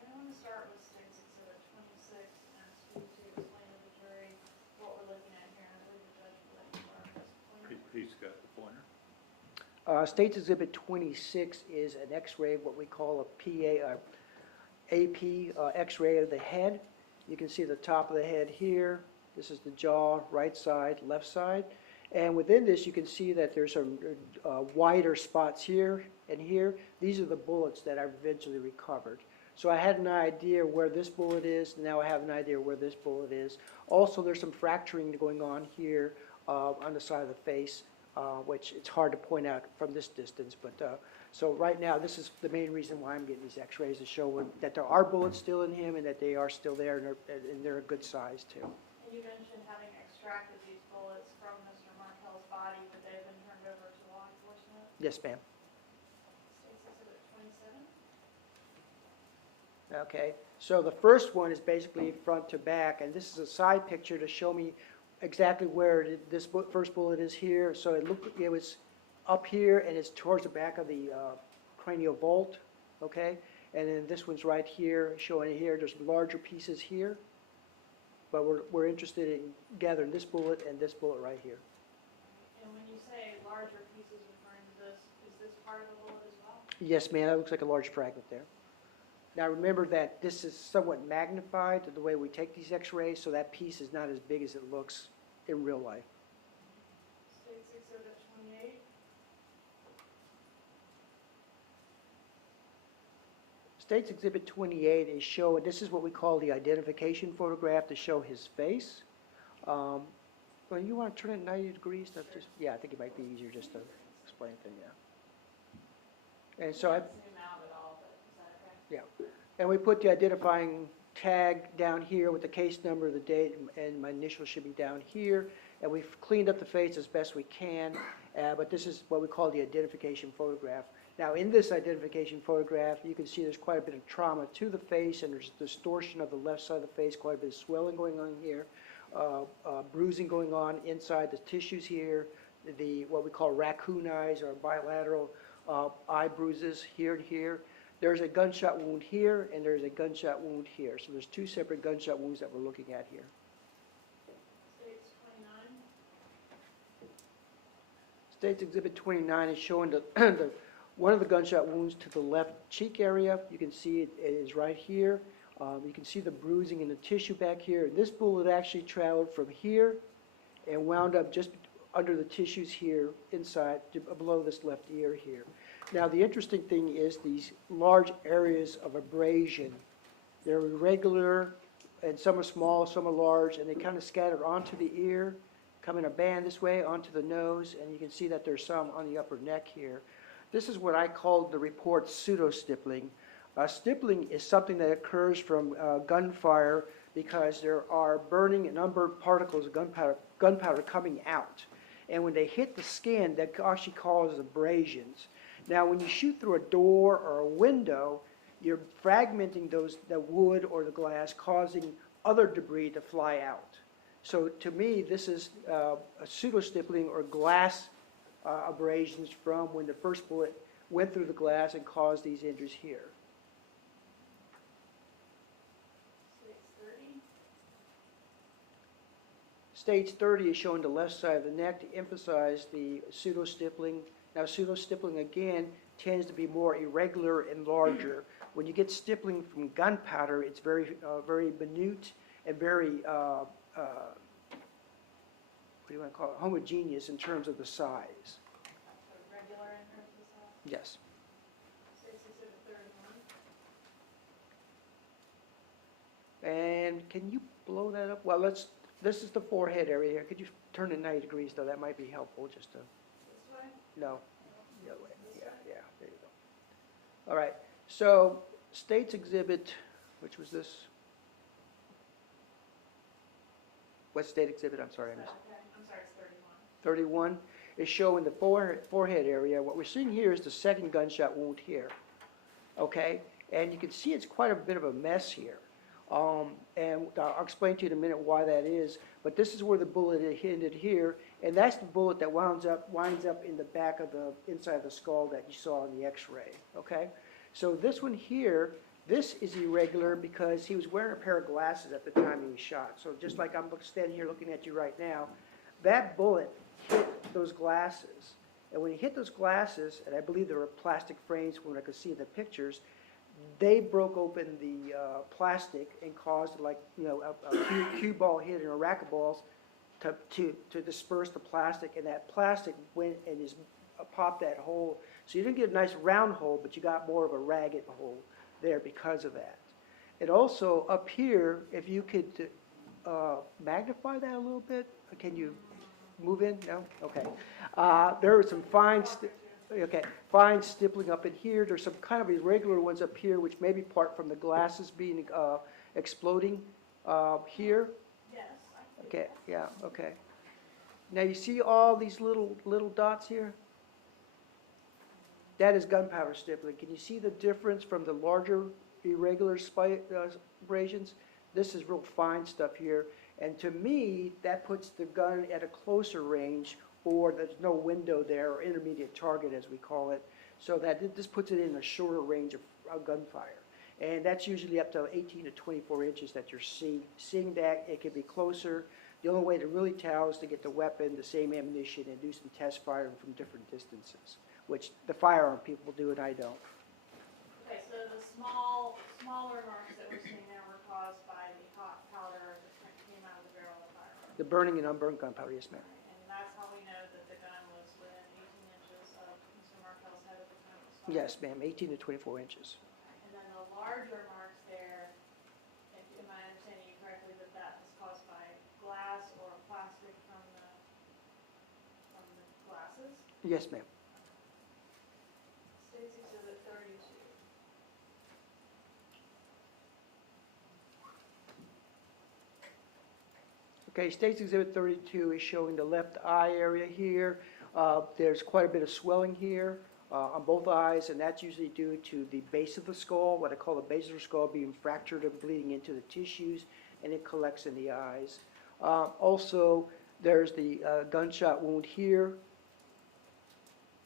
Okay, I want to start with State's Exhibit 26 and ask you to explain to the jury what we're looking at here. And I believe the judge will let you start this pointer. He's got the pointer. State's Exhibit 26 is an X-ray, what we call a AP X-ray of the head. You can see the top of the head here. This is the jaw, right side, left side. And within this, you can see that there's some wider spots here and here. These are the bullets that I've eventually recovered. So I had an idea where this bullet is. Now I have an idea where this bullet is. Also, there's some fracturing going on here on the side of the face, which it's hard to point out from this distance. But so right now, this is the main reason why I'm getting these X-rays, to show that there are bullets still in him and that they are still there, and they're a good size too. You mentioned having extracted these bullets from Mr. Markel's body, but they've been turned over to law enforcement. Yes, ma'am. State's Exhibit 27. Okay, so the first one is basically front to back, and this is a side picture to show me exactly where this first bullet is here. So it was up here, and it's towards the back of the cranial vault, okay? And then this one's right here, showing it here. There's larger pieces here, but we're interested in gathering this bullet and this bullet right here. And when you say larger pieces referring to this, is this part of the bullet as well? Yes, ma'am, that looks like a large fragment there. Now remember that this is somewhat magnified to the way we take these X-rays, so that piece is not as big as it looks in real life. State's Exhibit 28. State's Exhibit 28 is showing, this is what we call the identification photograph to show his face. Well, you want to turn it 90 degrees? Sure. Yeah, I think it might be easier just to explain it, yeah. And so I... Zoom out at all, but is that okay? Yeah, and we put the identifying tag down here with the case number, the date, and my initial should be down here. And we've cleaned up the face as best we can, but this is what we call the identification photograph. Now, in this identification photograph, you can see there's quite a bit of trauma to the face, and there's distortion of the left side of the face, quite a bit of swelling going on here, bruising going on inside the tissues here, what we call raccoon eyes or bilateral eye bruises here and here. There's a gunshot wound here, and there's a gunshot wound here. So there's two separate gunshot wounds that we're looking at here. State's 29. State's Exhibit 29 is showing one of the gunshot wounds to the left cheek area. You can see it is right here. You can see the bruising in the tissue back here. This bullet actually traveled from here and wound up just under the tissues here, inside, below this left ear here. Now, the interesting thing is these large areas of abrasion. They're irregular, and some are small, some are large, and they kind of scatter onto the ear, come in a band this way, onto the nose, and you can see that there's some on the upper neck here. This is what I called the report pseudo-stippling. Stippling is something that occurs from gunfire because there are burning and unburned particles of gunpowder coming out. And when they hit the skin, that actually causes abrasions. Now, when you shoot through a door or a window, you're fragmenting the wood or the glass, causing other debris to fly out. So to me, this is a pseudo-stippling or glass abrasions from when the first bullet went through the glass and caused these injuries here. Stage 30 is showing the left side of the neck to emphasize the pseudo-stippling. Now, pseudo-stippling, again, tends to be more irregular and larger. When you get stippling from gunpowder, it's very minute and very, what do you want to call it, homogeneous in terms of the size. So regular in terms of the size? Yes. State's Exhibit 31. And can you blow that up? Well, this is the forehead area here. Could you turn it 90 degrees though? That might be helpful just to, This way? no. The other way. Yeah, yeah, there you go. All right, so State's Exhibit, which was this? What State Exhibit? I'm sorry, I missed. Okay, I'm sorry, it's 31. 31 is showing the forehead area. What we're seeing here is the second gunshot wound here, okay? And you can see it's quite a bit of a mess here. And I'll explain to you in a minute why that is, but this is where the bullet hit here, and that's the bullet that winds up in the back of the, inside of the skull that you saw in the x-ray, okay? So this one here, this is irregular because he was wearing a pair of glasses at the time he was shot. So just like I'm standing here looking at you right now, that bullet hit those glasses. And when he hit those glasses, and I believe there were plastic frames from what I could see in the pictures, they broke open the plastic and caused like, you know, a cue ball hit and a racket balls to disperse the plastic, and that plastic went and just popped that hole. So you didn't get a nice round hole, but you got more of a ragged hole there because of that. And also up here, if you could magnify that a little bit, can you move in? No? Okay. There are some fine stippling up in here. There's some kind of irregular ones up here, which may be part from the glasses being exploding here. Yes. Okay, yeah, okay. Now you see all these little dots here? That is gunpowder stippling. Can you see the difference from the larger irregular abrasions? This is real fine stuff here. And to me, that puts the gun at a closer range, or there's no window there, or intermediate target as we call it. So that this puts it in a shorter range of gunfire. And that's usually up to 18 to 24 inches that you're seeing. Seeing that, it can be closer. The only way to really tell is to get the weapon, the same ammunition, and do some test firing from different distances, which the firearm people do and I don't. Okay, so the smaller marks that we're seeing there were caused by the hot powder that came out of the barrel of the firearm. The burning and unburned gunpowder, yes, ma'am. And that's how we know that the gun was within 18 inches of Mr. Markel's head at the time it was fired. Yes, ma'am, 18 to 24 inches. And then the larger marks there, am I understanding you correctly, that that was caused by glass or plastic from the glasses? Yes, ma'am. State's Exhibit 32. Okay, State's Exhibit 32 is showing the left eye area here. There's quite a bit of swelling here on both eyes, and that's usually due to the base of the skull, what I call the base of the skull being fractured and bleeding into the tissues, and it collects in the eyes. Also, there's the gunshot wound here,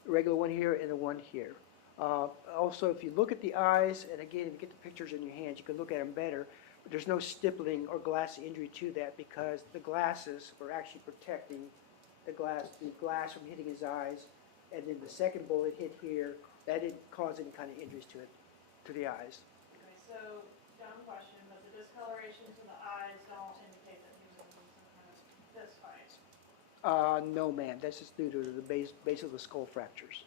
regular one here, and the one here. Also, if you look at the eyes, and again, if you get the pictures in your hands, you can look at them better. But there's no stippling or glass injury to that because the glasses were actually protecting the glass from hitting his eyes. And then the second bullet hit here, that didn't cause any kind of injuries to the eyes. Okay, so dumb question, but the discoloration to the eyes don't indicate that he was in some kind of fist fight. No, ma'am, this is due to the base of the skull fractures.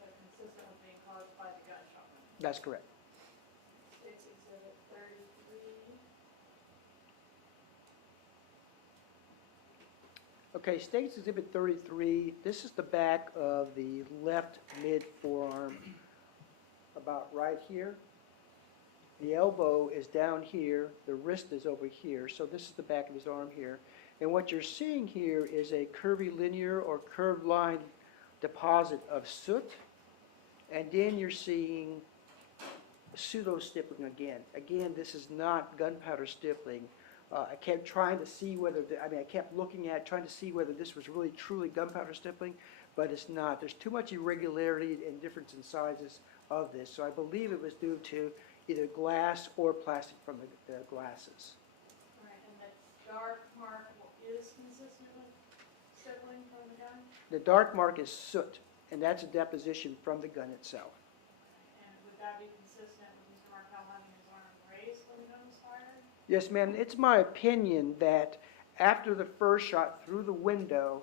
So consistent with being caused by the gunshot wound. That's correct. State's Exhibit 33. Okay, State's Exhibit 33, this is the back of the left mid forearm, about right here. The elbow is down here, the wrist is over here, so this is the back of his arm here. And what you're seeing here is a curvilinear or curved line deposit of soot, and then you're seeing pseudo stippling again. Again, this is not gunpowder stippling. I kept trying to see whether, I kept looking at, trying to see whether this was really truly gunpowder stippling, but it's not. There's too much irregularity and difference in sizes of this, so I believe it was due to either glass or plastic from the glasses. All right, and the dark mark is consistent with stippling from the gun? The dark mark is soot, and that's a deposition from the gun itself. And would that be consistent with Mr. Markel having his arm raised when the gun was fired? Yes, ma'am. It's my opinion that after the first shot through the window,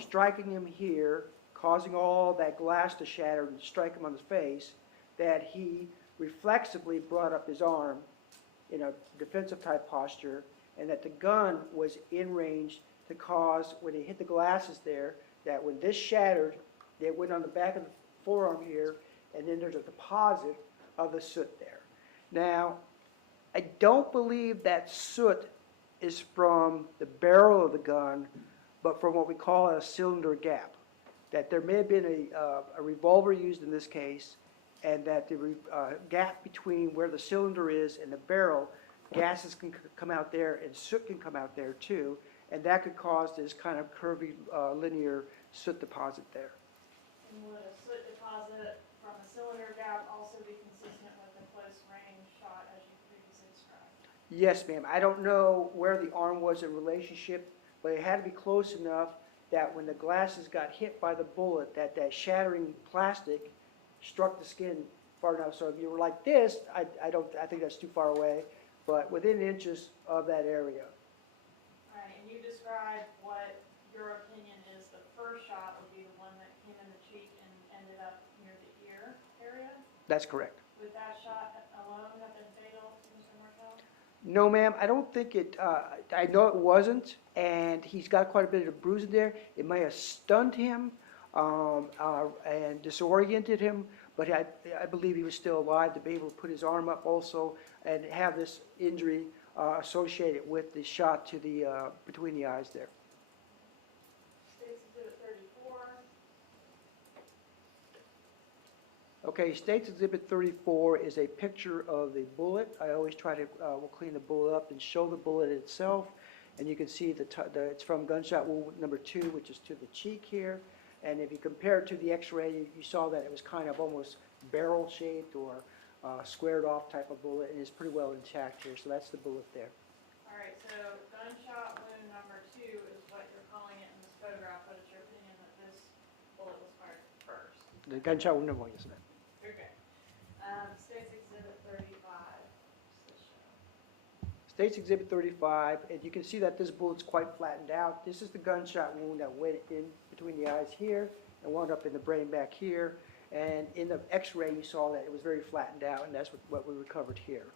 striking him here, causing all that glass to shatter and strike him on the face, that he reflexively brought up his arm in a defensive type posture, and that the gun was in range to cause, when it hit the glasses there, that when this shattered, it went on the back of the forearm here, and then there's a deposit of the soot there. Now, I don't believe that soot is from the barrel of the gun, but from what we call a cylinder gap. That there may have been a revolver used in this case, and that the gap between where the cylinder is and the barrel, gases can come out there and soot can come out there too, and that could cause this kind of curvy linear soot deposit there. And would a soot deposit from a cylinder gap also be consistent with a close range shot as you previously described? Yes, ma'am. I don't know where the arm was in relationship, but it had to be close enough that when the glasses got hit by the bullet, that shattering plastic struck the skin far enough. So if you were like this, I think that's too far away, but within inches of that area. All right, and you described what your opinion is the first shot would be the one that came in the cheek and ended up near the ear area? That's correct. Would that shot alone have been fatal to Mr. Markel? No, ma'am, I don't think it, I know it wasn't, and he's got quite a bit of bruising there. It may have stunned him and disoriented him, but I believe he was still alive to be able to put his arm up also and have this injury associated with the shot to the, between the eyes there. State's Exhibit 34. Okay, State's Exhibit 34 is a picture of the bullet. I always try to, we'll clean the bullet up and show the bullet itself. And you can see it's from gunshot wound number 2, which is to the cheek here. And if you compare it to the x-ray, you saw that it was kind of almost barrel-shaped or squared off type of bullet, and it's pretty well intact here. So that's the bullet there. All right, so gunshot wound number 2 is what you're calling it in this photograph, but it's your opinion that this bullet was fired first. The gunshot wound number 1, yes, ma'am. Okay. State's Exhibit 35. This show. State's Exhibit 35, and you can see that this bullet's quite flattened out. This is the gunshot wound that went in between the eyes here and wound up in the brain back here. And in the x-ray, you saw that it was very flattened out, and that's what we recovered here.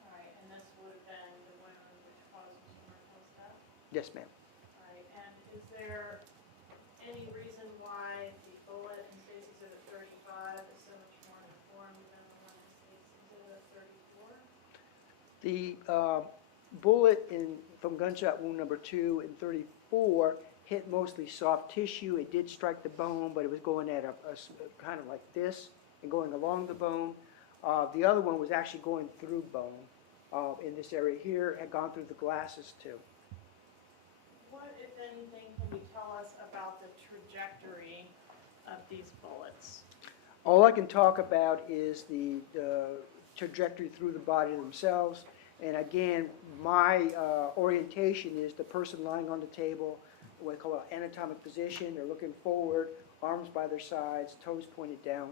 All right, and this would have been the wound which caused Mr. Markel's death? Yes, ma'am. All right, and is there any reason why the bullet in State's Exhibit 35 is so much more informed than the one in State's Exhibit 34? The bullet from gunshot wound number 2 in 34 hit mostly soft tissue. It did strike the bone, but it was going at a kind of like this and going along the bone. The other one was actually going through bone in this area here, had gone through the glasses too. What, if anything, can you tell us about the trajectory of these bullets? All I can talk about is the trajectory through the body themselves. And again, my orientation is the person lying on the table, what I call an anatomic position. They're looking forward, arms by their sides, toes pointed down.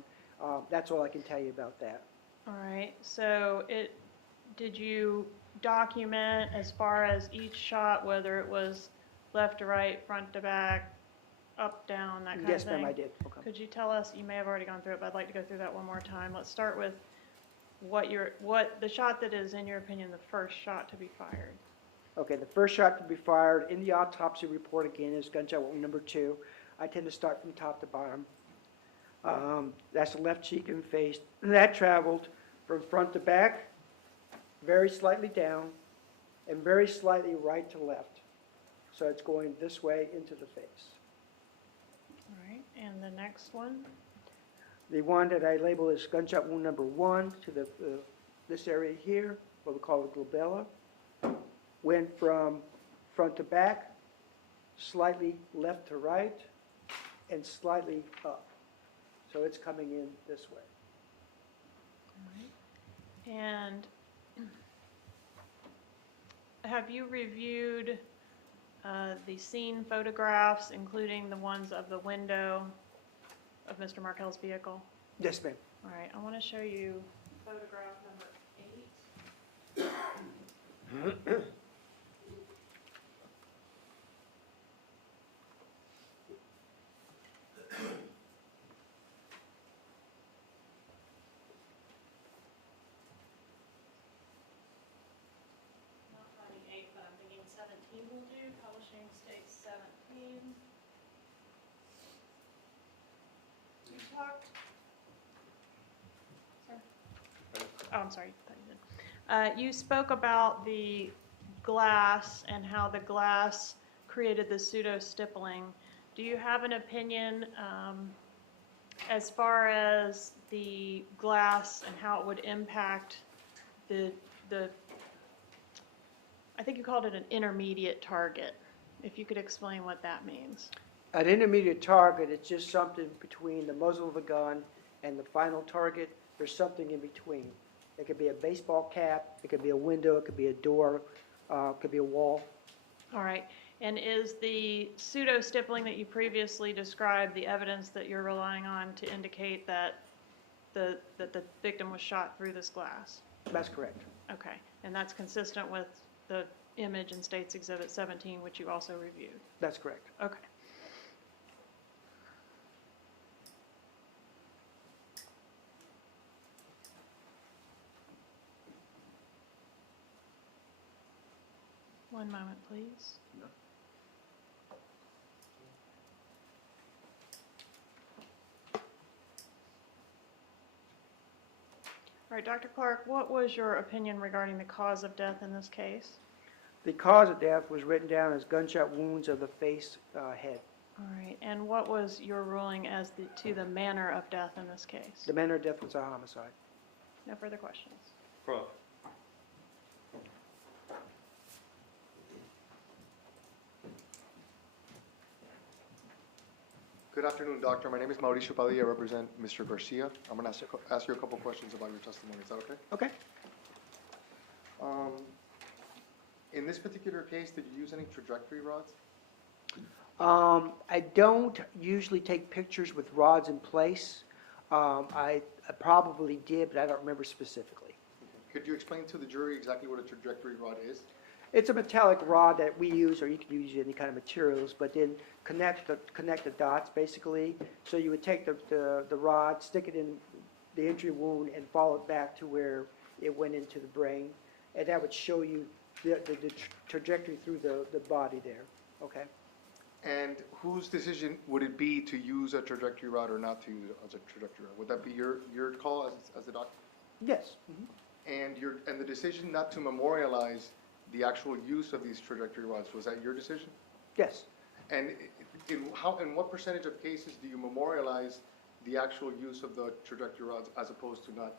That's all I can tell you about that. All right, so did you document as far as each shot, whether it was left to right, front to back, up, down, that kind of thing? Yes, ma'am, I did. Okay. Could you tell us, you may have already gone through it, but I'd like to go through that one more time. Let's start with the shot that is, in your opinion, the first shot to be fired. Okay, the first shot to be fired in the autopsy report, again, is gunshot wound number 2. I tend to start from top to bottom. That's the left cheek and face. And that traveled from front to back, very slightly down, and very slightly right to left. So it's going this way into the face. All right, and the next one? The one that I label as gunshot wound number 1 to this area here, what we call the glabella, went from front to back, slightly left to right, and slightly up. So it's coming in this way. All right. And have you reviewed the scene photographs, including the ones of the window of Mr. Markel's vehicle? Yes, ma'am. All right, I want to show you photograph number 8. oh, I'm sorry. I thought you did. You spoke about the glass and how the glass created the pseudo stippling. Do you have an opinion as far as the glass and how it would impact the I think you called it an intermediate target. If you could explain what that means. An intermediate target is just something between the muzzle of the gun and the final target. There's something in between. It could be a baseball cap, it could be a window, it could be a door, it could be a wall. All right. And is the pseudo stippling that you previously described the evidence that you're relying on to indicate that the victim was shot through this glass? That's correct. Okay. And that's consistent with the image in State's Exhibit 17, which you also reviewed? That's correct. Okay. One moment, please. All right, Dr. Clark, what was your opinion regarding the cause of death in this case? The cause of death was written down as gunshot wounds of the face, head. All right, and what was your ruling as to the manner of death in this case? The manner of death was a homicide. No further questions. Prof. Good afternoon, doctor. My name is Mauricio Padilla. I represent Mr. Garcia. I'm going to ask you a couple questions about your testimony. Is that okay? Okay. In this particular case, did you use any trajectory rods? I don't usually take pictures with rods in place. I probably did, but I don't remember specifically. Could you explain to the jury exactly what a trajectory rod is? It's a metallic rod that we use, or you can use any kind of materials, but then connect the dots basically. So you would take the rod, stick it in the entry wound, and follow it back to where it went into the brain, and that would show you the trajectory through the body there. Okay. And whose decision would it be to use a trajectory rod or not to use it as a trajectory rod? Would that be your call as a doctor? Yes. And the decision not to memorialize the actual use of these trajectory rods, was that your decision? Yes. And in what percentage of cases do you memorialize the actual use of the trajectory rods as opposed to not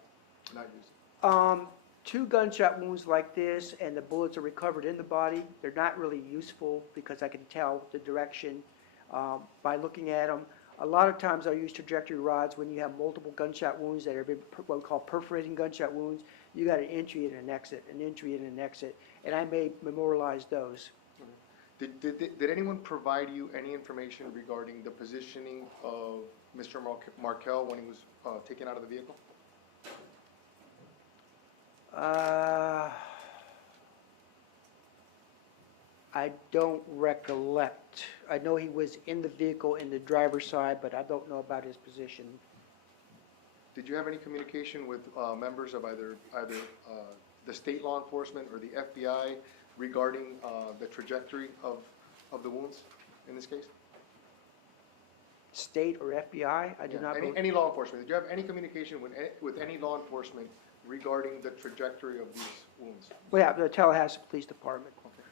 use? 2 gunshot wounds like this, and the bullets are recovered in the body. They're not really useful because I can tell the direction by looking at them. A lot of times I'll use trajectory rods when you have multiple gunshot wounds that are what we call perforating gunshot wounds. You got an entry and an exit, an entry and an exit, and I may memorialize those. Did anyone provide you any information regarding the positioning of Mr. Markel when he was taken out of the vehicle? I don't recollect. I know he was in the vehicle in the driver's side, but I don't know about his position. Did you have any communication with members of either the state law enforcement or the FBI regarding the trajectory of the wounds in this case? State or FBI? I do not believe. Any law enforcement. Did you have any communication with any law enforcement regarding the trajectory of these wounds? Well, yeah, the Tallahassee Police Department. Okay.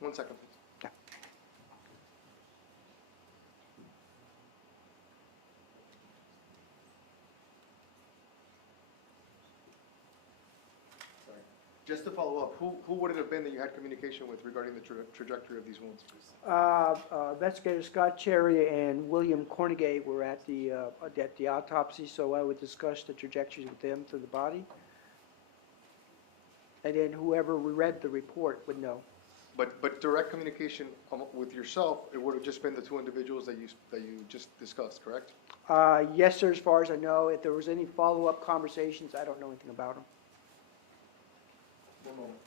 1 second, please. Yeah. Sorry. Just to follow up, who would it have been that you had communication with regarding the trajectory of these wounds? Investigator Scott Cherry and William Cornegay were at the autopsy, so I would discuss the trajectories with them through the body. And then whoever read the report would know. But direct communication with yourself, it would have just been the 2 individuals that you just discussed, correct? Yes, sir, as far as I know. If there was any follow-up conversations, I don't know anything about them. 1 moment.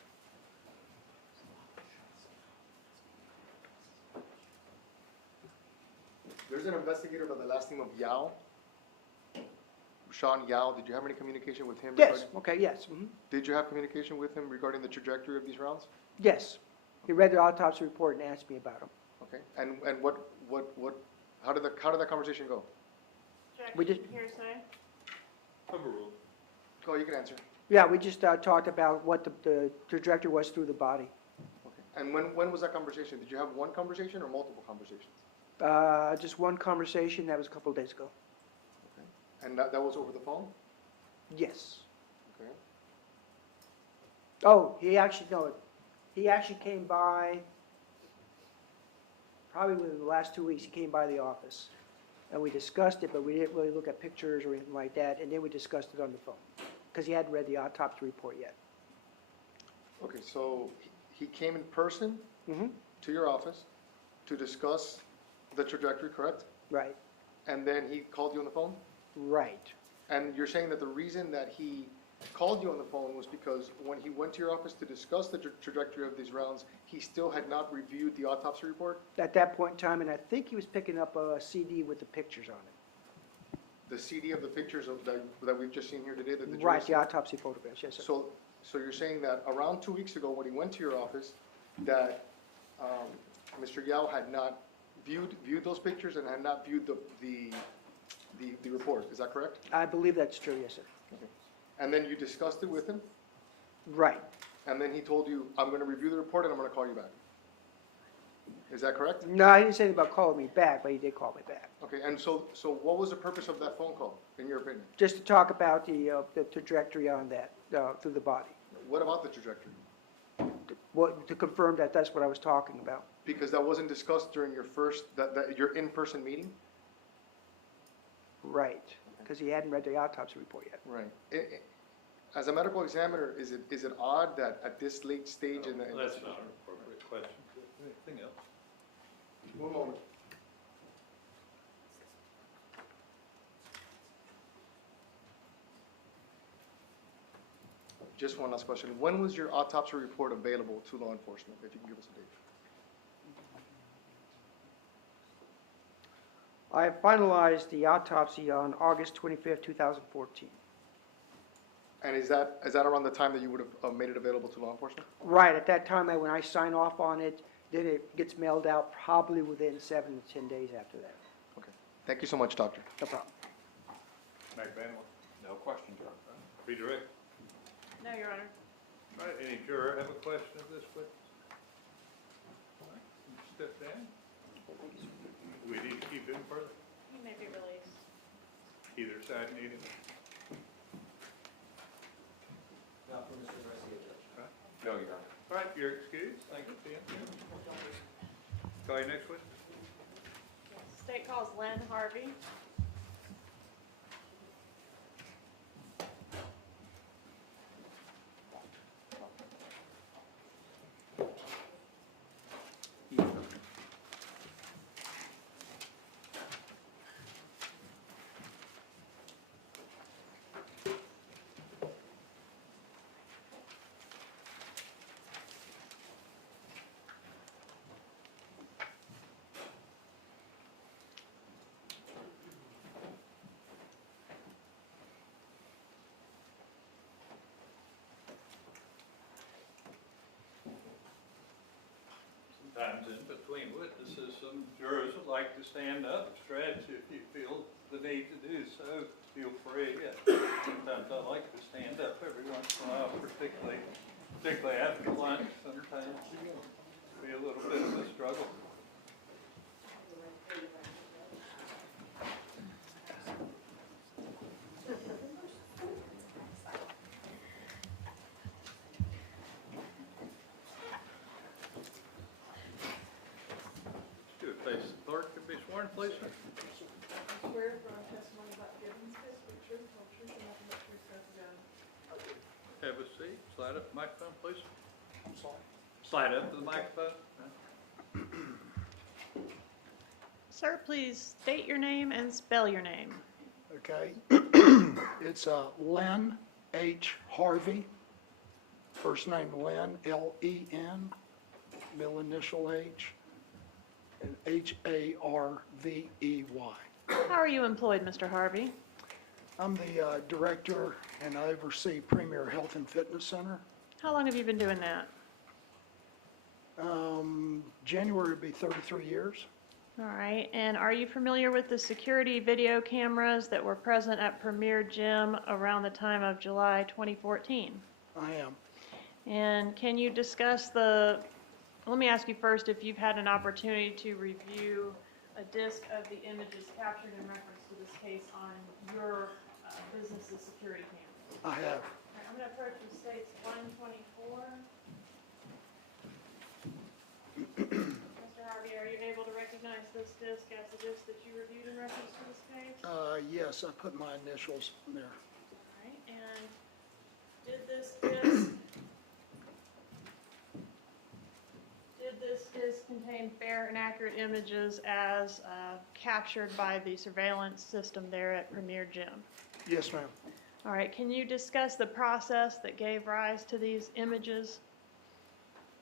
There's an investigator by the last name of Yao. Sean Yao, did you have any communication with him? Yes, okay, yes. Did you have communication with him regarding the trajectory of these rounds? Yes. He read the autopsy report and asked me about them. Okay, and how did that conversation go? We just- Hearsay? Overruled. Oh, you can answer. Yeah, we just talked about what the trajectory was through the body. Okay. And when was that conversation? Did you have one conversation or multiple conversations? Just one conversation, that was a couple of days ago. Okay. And that was over the phone? Yes. Okay. Oh, he actually came by, probably within the last 2 weeks, he came by the office. And we discussed it, but we didn't really look at pictures or anything like that, and then we discussed it on the phone, because he hadn't read the autopsy report yet. Okay, so he came in person Mm-hmm. to your office to discuss the trajectory, correct? Right, And then he called you on the phone? right. And you're saying that the reason that he called you on the phone was because when he went to your office to discuss the trajectory of these rounds, he still had not reviewed the autopsy report? At that point in time, and I think he was picking up a CD with the pictures on it. The CD of the pictures that we've just seen here today, that the jury Right, the saw? autopsy photographs, yes, sir. So you're saying that around 2 weeks ago, when he went to your office, that Mr. Yao had not viewed those pictures and had not viewed the report, is that correct? I believe that's true, yes, sir. Okay. And then you discussed it with him, Right. and then he told you, I'm gonna review the report and I'm gonna call you back. Is that correct? No, I didn't say anything about calling me back, but he did call me back. Okay, and so what was the purpose of that phone call, in your opinion? Just to talk about the trajectory on that, through the body. What about the trajectory? To confirm that that's what I was talking about. Because that wasn't discussed during your your in-person meeting? Right, because he hadn't read the autopsy report yet. Right. As a medical examiner, is it odd that at this late stage in the That's investigation? not an appropriate question. Anything else? One moment. Just one last question. When was your autopsy report available to law enforcement, if you can give us a date? I finalized the autopsy on August 25th, 2014. And is that around the time that you would have made it available to law enforcement? Right, at that time, when I sign off on it, then it gets mailed out probably within 7 to 10 days after that. Okay. Thank you so much, Doctor. No problem. Magbanua? No question, Your Honor. Redirect? No, Your Honor. All right, any juror have a question of this witness? All right, step down. Do we need to keep him further? He may be released. Either side need him? Not for Mr. Garcia, Judge. Right. No, Your Honor. All right, you're excused. Thank you, Tim. Call your next witness. State calls Lynn Harvey. Sometimes in between witnesses, some jurors would like to stand up, stretch if you feel the need to do so. Feel free. Sometimes I like to stand up every once in a while, particularly after lunch. Sometimes it can be a little bit of a struggle. Do it, please. Clerk, can be sworn, please, sir. Swear from testimony about Gibbons case, the truth, whole truth, and nothing but truth, so help you God. Have a seat. Slide up the microphone, please. Slide up to the microphone. Sir, please state your name and spell your name. Okay, it's Len H. Harvey, first name Len, L-E-N, middle initial H, and H-A-R-V-E-Y. How are you employed, Mr. Harvey? I'm the director and I oversee Premier Health and Fitness Center. How long have you been doing that? January would be 33 years. All right, and are you familiar with the security video cameras that were present at Premier Gym around the time of July 2014? I am. And can you discuss let me ask you first if you've had an opportunity to review a disc of the images captured in reference to this case on your business's security cameras. I have. All right, I'm going to approach the state's 124. Mr. Harvey, are you able to recognize this disc as the disc that you reviewed in reference to this case? Yes, I put my initials there. All right, and did this disc contain fair and accurate images as captured by the surveillance system there at Premier Gym? Yes, ma'am. All right, can you discuss the process that gave rise to these images?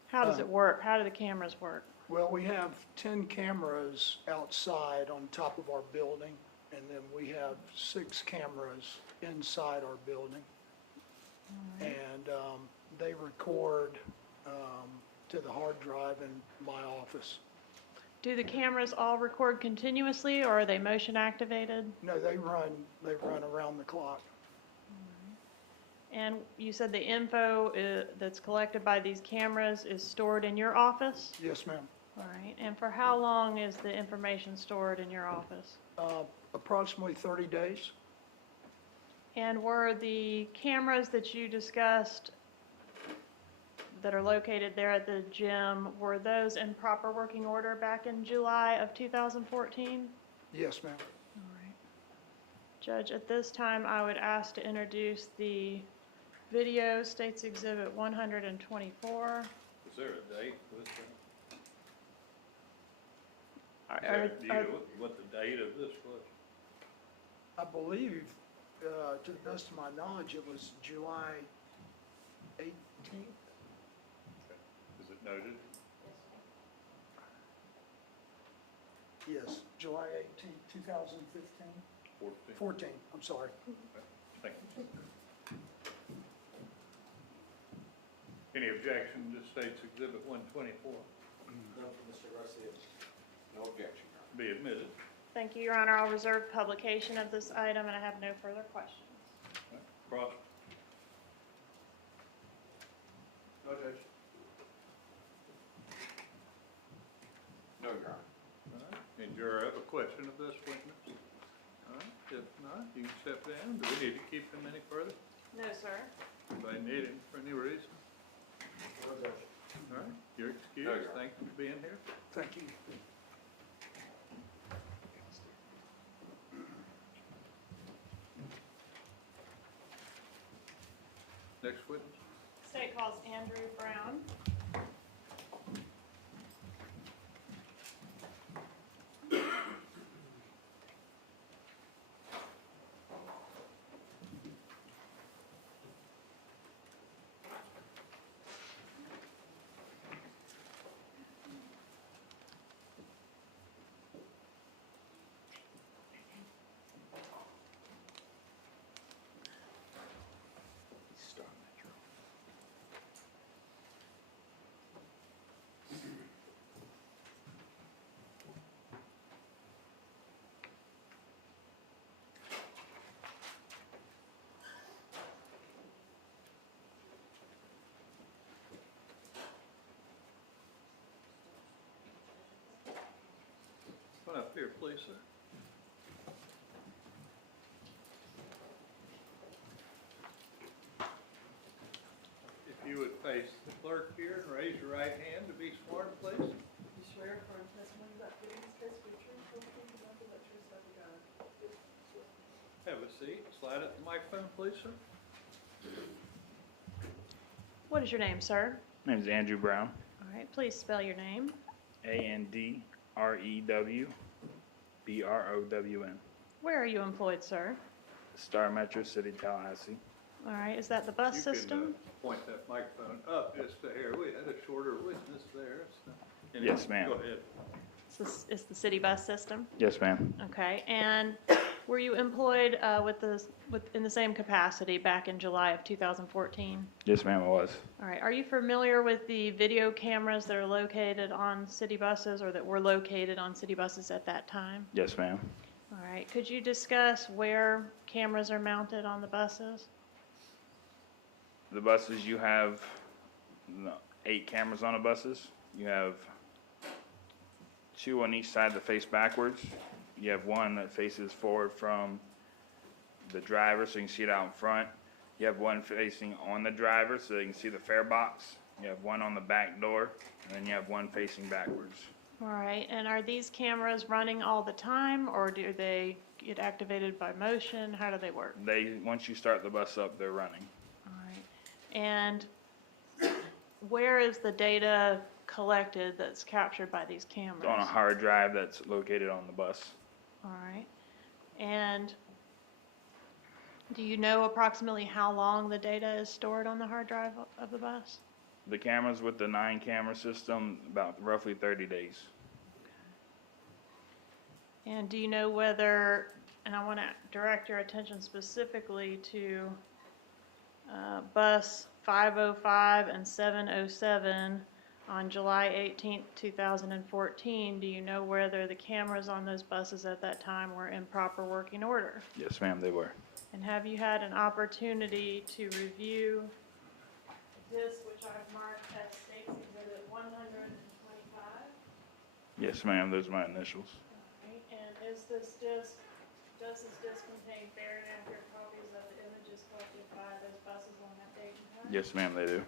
How does it work? How do the cameras work? Well, we have 10 cameras outside on top of our building, and then we have 6 cameras inside our building. And they record to the hard drive in my office. Do the cameras all record continuously, or are they motion activated? No, they run around the clock. And you said the info that's collected by these cameras is stored in your office? Yes, ma'am. All right, and for how long is the information stored in your office? Approximately 30 days. And were the cameras that you discussed that are located there at the gym, were those in proper working order back in July of 2014? Yes, ma'am. All right. Judge, at this time, I would ask to introduce the video, State's Exhibit 124. Is there a date with that? Are- Do you know what the date of this was? I believe, to the best of my knowledge, it was July 18th. Is it noted? Yes, July 18th, 2015. 14, I'm sorry. Thank you. Any objection to State's Exhibit 124? None for Mr. Garcia. No objection, Your Honor. Be admitted. Thank you, Your Honor. I'll reserve publication of this item, and I have no further questions. Cross. No, Judge. No, Your Honor. All right. And juror have a question of this witness? All right. If not, you can step down. Do we need to keep him any further? No, sir. Anybody need him for any reason? No, Judge. All right. You're excused. No, Your Honor. Thank you for being here. Thank you. Next witness. State calls Andrew Brown. Come on up here, please, sir. If you would face the clerk here and raise your right hand to be sworn, please. You swear affirm testimony about giving this case to be true, full truth, and nothing but true self you got. Have a seat. Slide up the microphone, please, sir. What is your name, sir? My name is Andrew Brown, All right, please spell your name. ANDREWBROWN. Where are you employed, sir? Star Metro City, Tallahassee. All right, is that the bus You system? can point that microphone up just a hair. We had a shorter witness there. So. Yes, ma'am. Go ahead. It's the city bus system? Yes, ma'am. Okay, and Were you employed in the same capacity back in July of 2014? Yes, ma'am, I was. All right. Are you familiar with the video cameras that are located on city buses or that were located on city buses at that time? Yes, ma'am. All right. Could you discuss where cameras are mounted on the buses? The buses, you have 8 cameras on the buses. You have 2 on each side that face backwards. You have 1 that faces forward from the driver, so you can see it out in front. You have 1 facing on the driver, so you can see the fare box. You have 1 on the back door, and then you have 1 facing backwards. All right. And are these cameras running all the time, or do they get activated by motion? How do they work? Once you start the bus up, they're running. All right. And where is the data collected that's captured by these cameras? It's on a hard drive that's located on the bus. All right. And do you know approximately how long the data is stored on the hard drive of the bus? The cameras with the 9 camera system, about roughly 30 days. And do you know whether, and I want to direct your attention specifically to bus 505 and 707 on July 18th, 2014. Do you know whether the cameras on those buses at that time were in proper working order? Yes, ma'am, they were. And have you had an opportunity to review this, which I've marked as State's Exhibit 125? Yes, ma'am, those are my initials. Okay. And does this disc contain fair and accurate copies of the images collected by those buses on that date and time? Yes, ma'am, they do.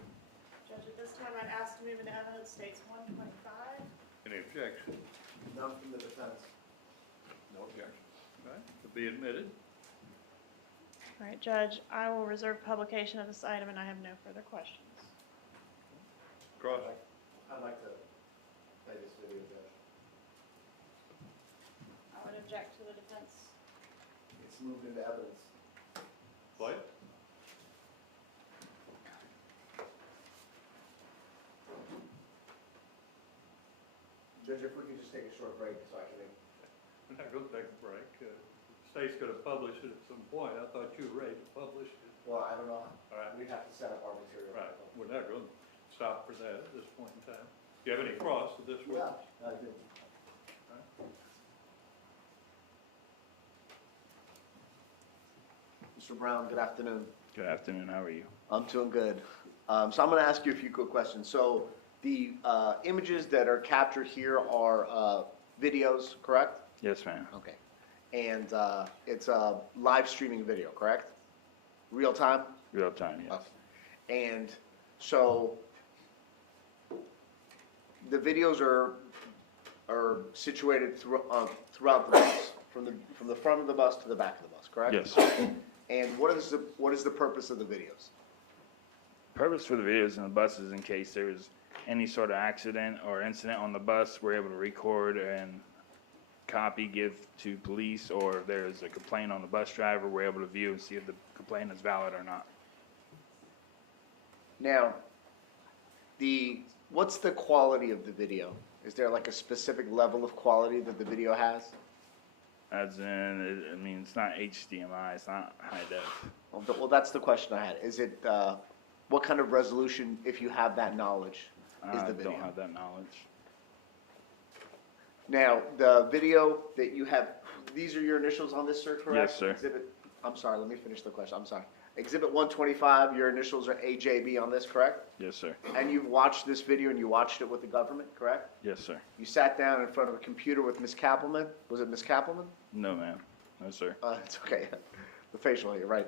Judge, at this time, I'd ask to move into evidence States 125. Any objection? None from the defense. No objection. All right, to be admitted. All right, Judge, I will reserve publication of this item, and I have no further questions. Cross. I'd like to play this video, Judge. I would object to the defense. It's moved into evidence. Play. Judge, if we could just take a short break so I can We're not going to take a break. The state's going to publish it at some point. I thought you were ready to publish it. Well, I don't know. All right. We'd have to set up our material. Right. We're not going to stop for that at this point in time. Do you have any cross to this Yeah, witness? I do. Mr. Brown, good afternoon. Good afternoon, how are you? I'm doing good. So I'm going to ask you a few quick questions. So the images that are captured here are videos, correct? Yes, ma'am. Okay. And it's a live streaming video, correct? Real time? Real time, yes. And so the videos are situated throughout the bus, from the front of the bus to the back of the bus, correct? Yes. And what is the purpose of the videos? Purpose for the videos in the bus is in case there was any sort of accident or incident on the bus, we're able to record and copy, give to police, or if there is a complaint on the bus driver, we're able to view and see if the complaint is valid or not. Now, what's the quality of the video? Is there like a specific level of quality that the video has? As in, I mean, it's not HDMI, it's not high def. Well, that's the question I had. Is it, what kind of resolution, if you have that knowledge, is the video? I don't have that knowledge. Now, the video that you have, these are your initials on this, sir, correct? Yes, sir. I'm sorry, let me finish the question, I'm sorry. Exhibit 125, your initials are AJB on this, correct? Yes, sir. And you've watched this video and you watched it with the government, correct? Yes, sir. You sat down in front of a computer with Ms. Kappelman? Was it Ms. Kappelman? No, ma'am. No, sir. It's okay, the facial hair, right.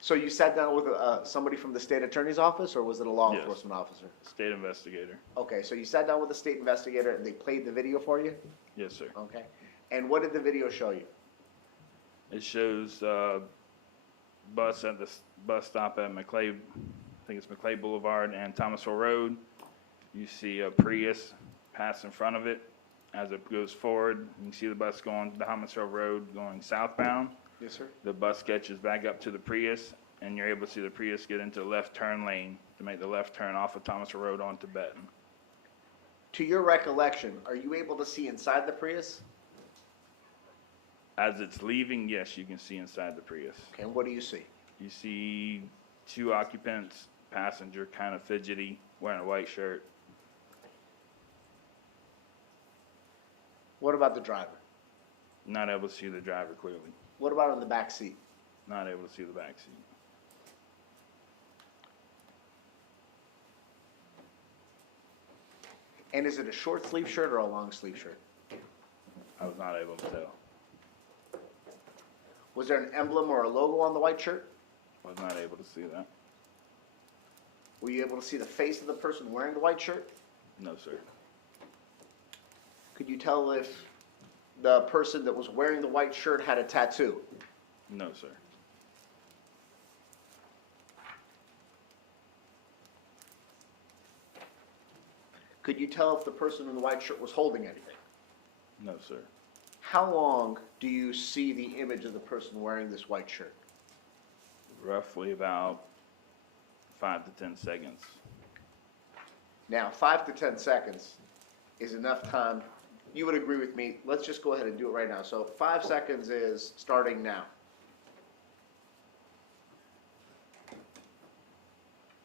So you sat down with somebody from the state attorney's office, or was it a law Yes. enforcement officer? State investigator. Okay, so you sat down with a state investigator and they played the video for you? Yes, sir. Okay. And what did the video show you? It shows bus at the bus stop at McClay, I think it's McClay Boulevard and Thomasville Road. You see a Prius pass in front of it. As it goes forward, you can see the bus going to Thomasville Road going southbound. Yes, sir. The bus catches back up to the Prius, and you're able to see the Prius get into the left turn lane to make the left turn off of Thomasville Road onto Benton. To your recollection, are you able to see inside the Prius? As it's leaving, yes, you can see inside the Prius. Okay, and what do you see? You see 2 occupants, passenger kind of fidgety, wearing a white shirt. What about the driver? Not able to see the driver clearly. What about in the back seat? Not able to see the back seat. And is it a short sleeve shirt or a long sleeve shirt? I was not able to tell. Was there an emblem or a logo on the white shirt? Was not able to see that. Were you able to see the face of the person wearing the white shirt? No, sir. Could you tell if the person that was wearing the white shirt had a tattoo? No, sir. Could you tell if the person in the white shirt was holding anything? No, sir. How long do you see the image of the person wearing this white shirt? Roughly about 5 to 10 seconds. Now, 5 to 10 seconds is enough time. You would agree with me. Let's just go ahead and do it right now. So 5 seconds is starting now.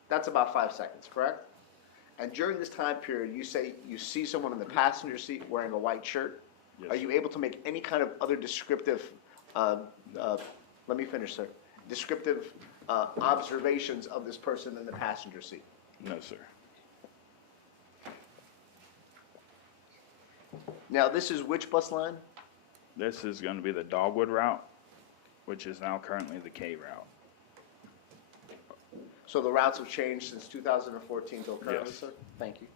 That's about 5 seconds, correct? And during this time period, you say you see someone in the passenger seat wearing a white shirt. Yes. Are you able to make any kind of other descriptive, let me finish, sir, descriptive observations of this person in the passenger seat? No, sir. Now, this is which bus line? This is going to be the Dogwood route, which is now currently the K route. So the routes have changed since 2014 till currently, Yes. sir? Thank you.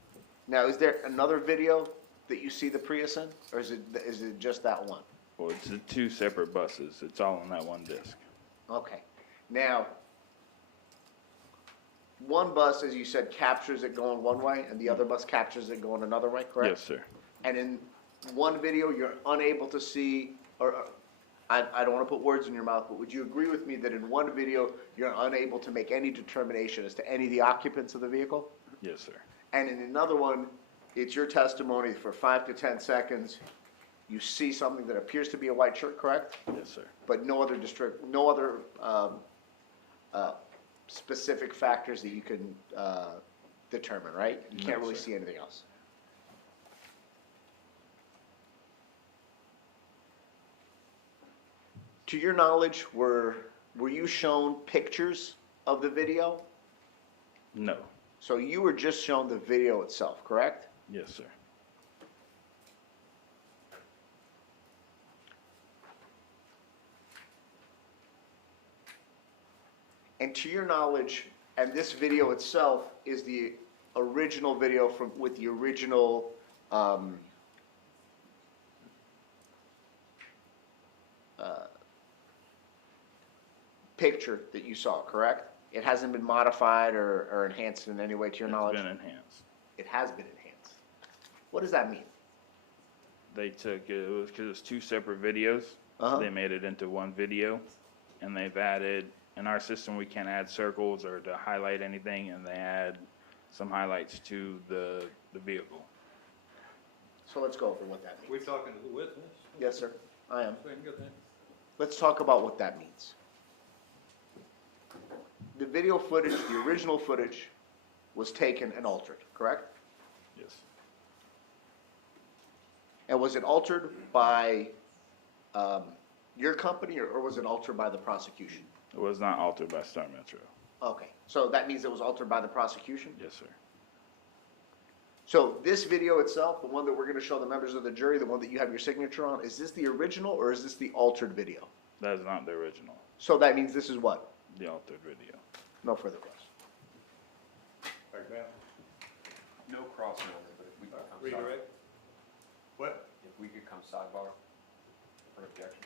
Now, is there another video that you see the Prius in, or is it just that one? Well, it's the 2 separate buses. It's all on that one disc. Okay. Now, one bus, as you said, captures it going one way, and the other bus captures it going another way, correct? Yes, sir. And in one video, you're unable to see, or I don't want to put words in your mouth, but would you agree with me that in one video, you're unable to make any determination as to any of the occupants of the vehicle? Yes, sir. And in another one, it's your testimony for 5 to 10 seconds, you see something that appears to be a white shirt, correct? Yes, sir. But no other specific factors that you can determine, right? You can't No, really sir. see anything else. To your knowledge, were you shown pictures of the video? No. So you were just shown the video itself, correct? Yes, sir. And to your knowledge, and this video itself is the original video with the original picture that you saw, correct? It hasn't been modified or enhanced in any way to your knowledge? It's been enhanced. It has been enhanced. What does that mean? They took, it was because it's 2 separate videos. Uh-huh. They made it into one video, and they've added, in our system, we can't add circles or to highlight anything, and they add some highlights to the vehicle. So let's go over what that means. We talking to the witness? Yes, sir, I am. Finger then? Let's talk about what that means. The video footage, the original footage, was taken and altered, correct? Yes. And was it altered by your company, or was it altered by the prosecution? It was not altered by Star Metro. Okay, so that means it was altered by the prosecution? Yes, sir. So this video itself, the one that we're going to show the members of the jury, the one that you have your signature on, is this the original or is this the altered video? That is not the original, So that means this is what? the altered video. No further questions. No crossover, but if we could come Redirect? What? If we could come sidebar for objection.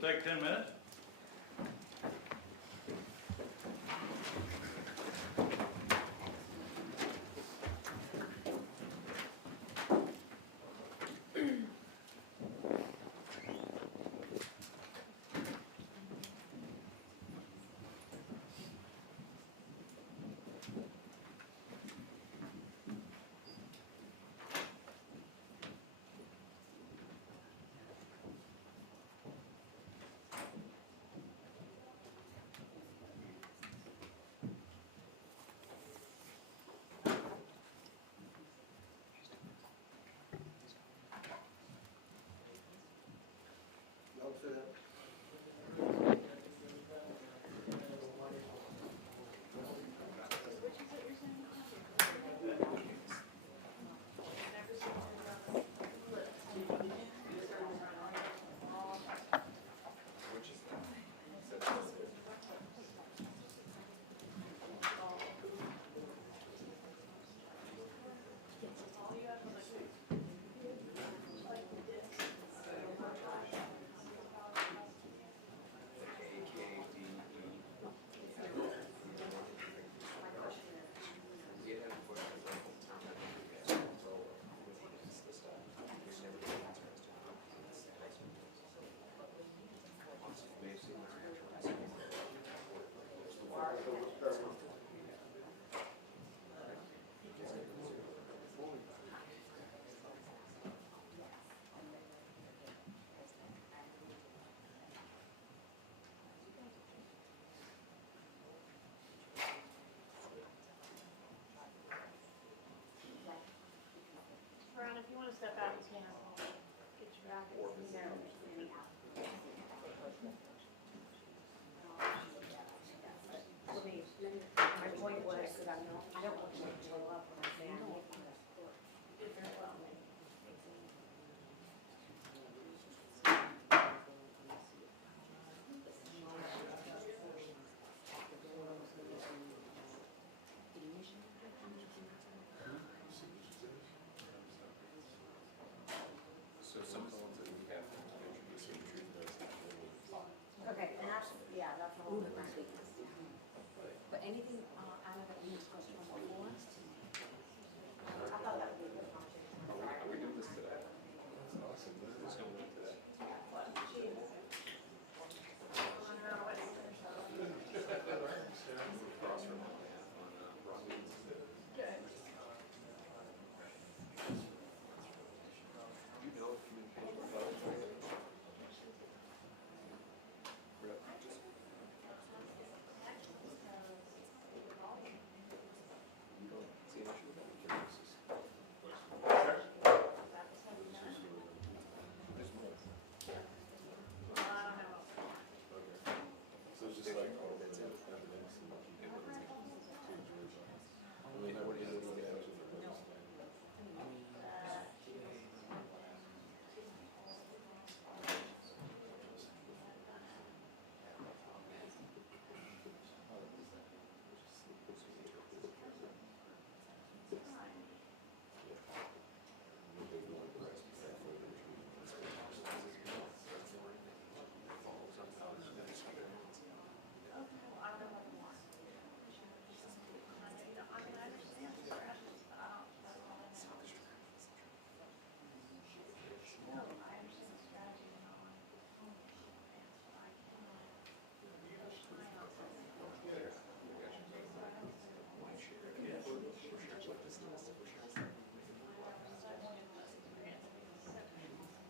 We'll take 10 minutes. Ron, if you want to step out, you can. Get your back. My point was, I don't want you to blow up when I say I'm making this work. So some of the ones that we have introduced in those Okay, and that's, yeah, that's a whole different thing. But anything out of it we discussed before? I thought that would be a good conversation. Are we doing this today? That's awesome. Who's going to today? Across from on Broadway. You know communication about Brett, just you don't see an issue with that? There's more. So it's just like all that's evidence and evidence. I mean, what do you look at?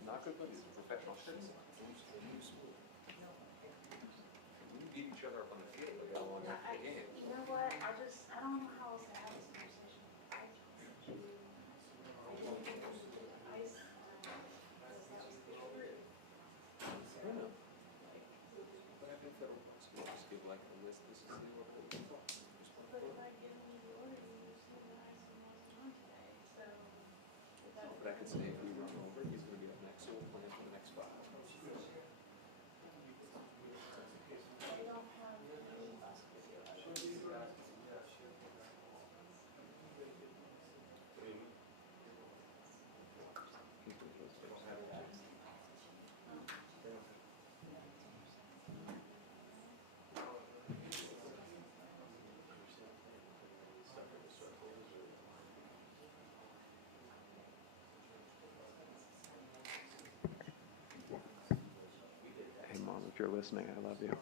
Not good, but it's a professional citizen. We beat each other up on the field, we got one at the game. You know what, I don't know how else to have this conversation. What happened in federal hospital? Just give like a list, this is the order that we thought. But if I give you the order, you still have some on today, so. But I could say if we run over, he's gonna be up next, so we'll plan for the next 5. They don't have any bus video. if you're listening, I love you.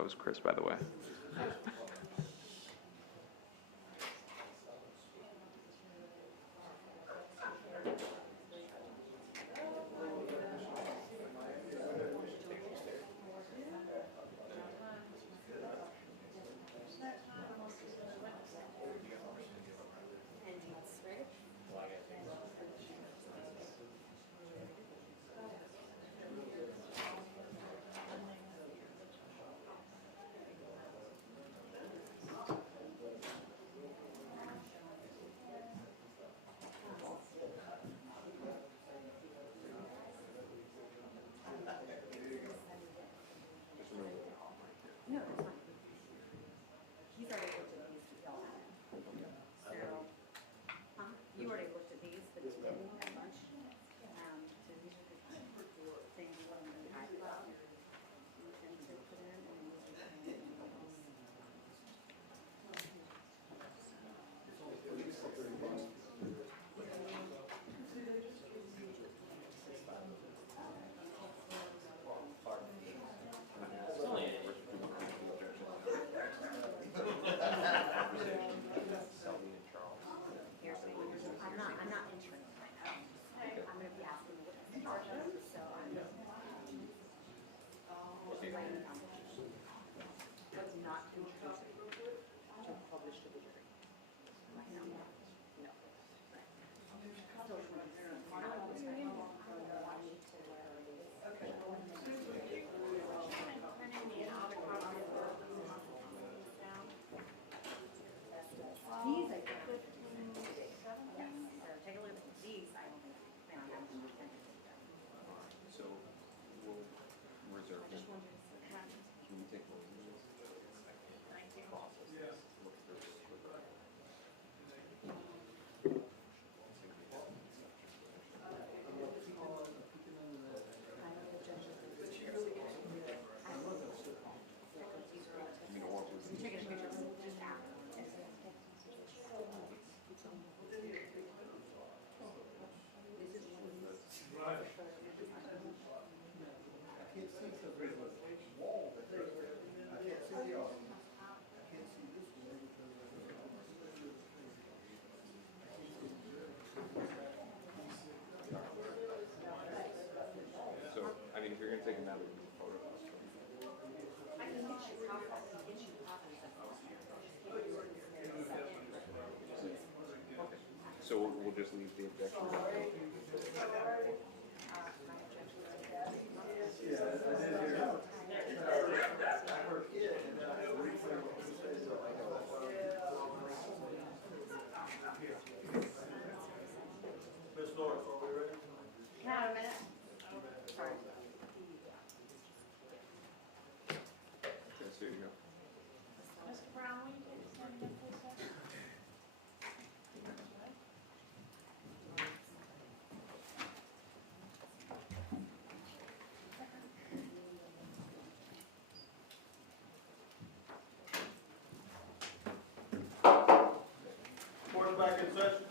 That was Chris, by the way. have any photographs from So we'll just leave the objection. Can I have a minute? Sorry. Yes, there you go. Mr. Brown, will you take a stand again, please, sir? Board's back in session.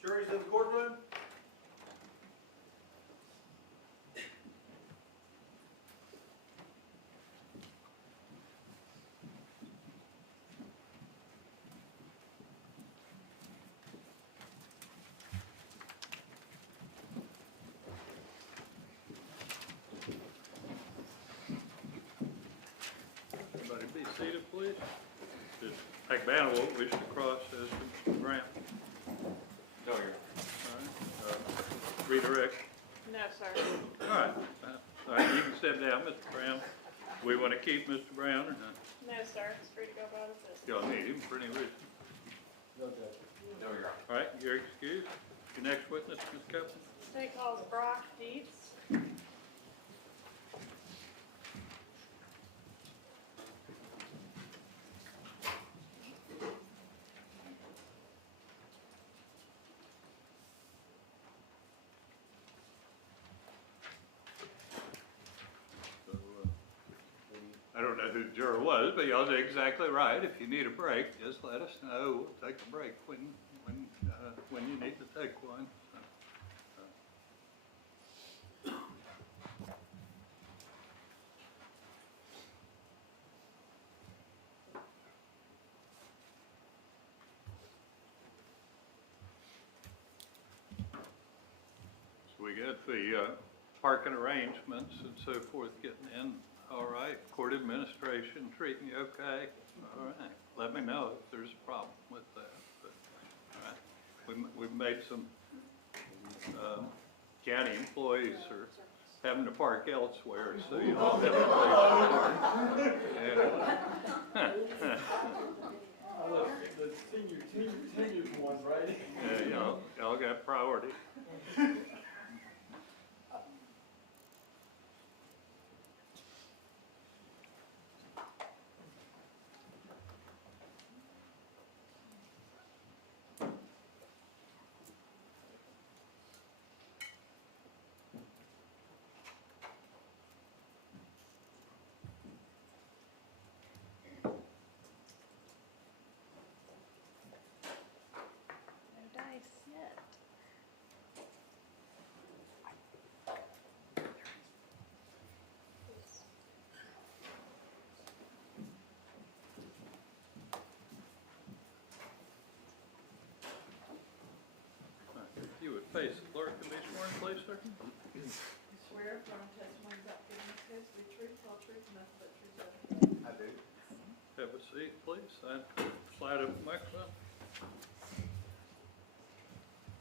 Jury's in the courtroom. Everybody be seated, please. Ms. Magbanua wish to cross as to Mr. Grant. No, you're. All right, redirect. No, sir. All right, you can step down, Mr. Brown. We want to keep Mr. Brown or not? No, sir. It's free to go about his business. Y'all need him for any reason? No, you're. All right, you're excused. Your next witness, Ms. Kaplan. State calls Brock Dietz. So, I don't know who the juror was, but y'all did exactly right. If you need a break, just let us know. We'll take a break when you need to take one. So we got the parking arrangements and so forth getting in. All right, court administration treating you okay? All right, let me know if there's a problem with that. But, all right, we've made some county employees are having to park elsewhere, so you all have a place to park. The tenured ones, right? Yeah, y'all got priority. No dice yet. If you would face the clerk and be sworn, please, sir. You swear from testimony about giving this case to be truth, whole truth, and nothing but truth, so help you God? I do. Have a seat, please. Slide up the microphone.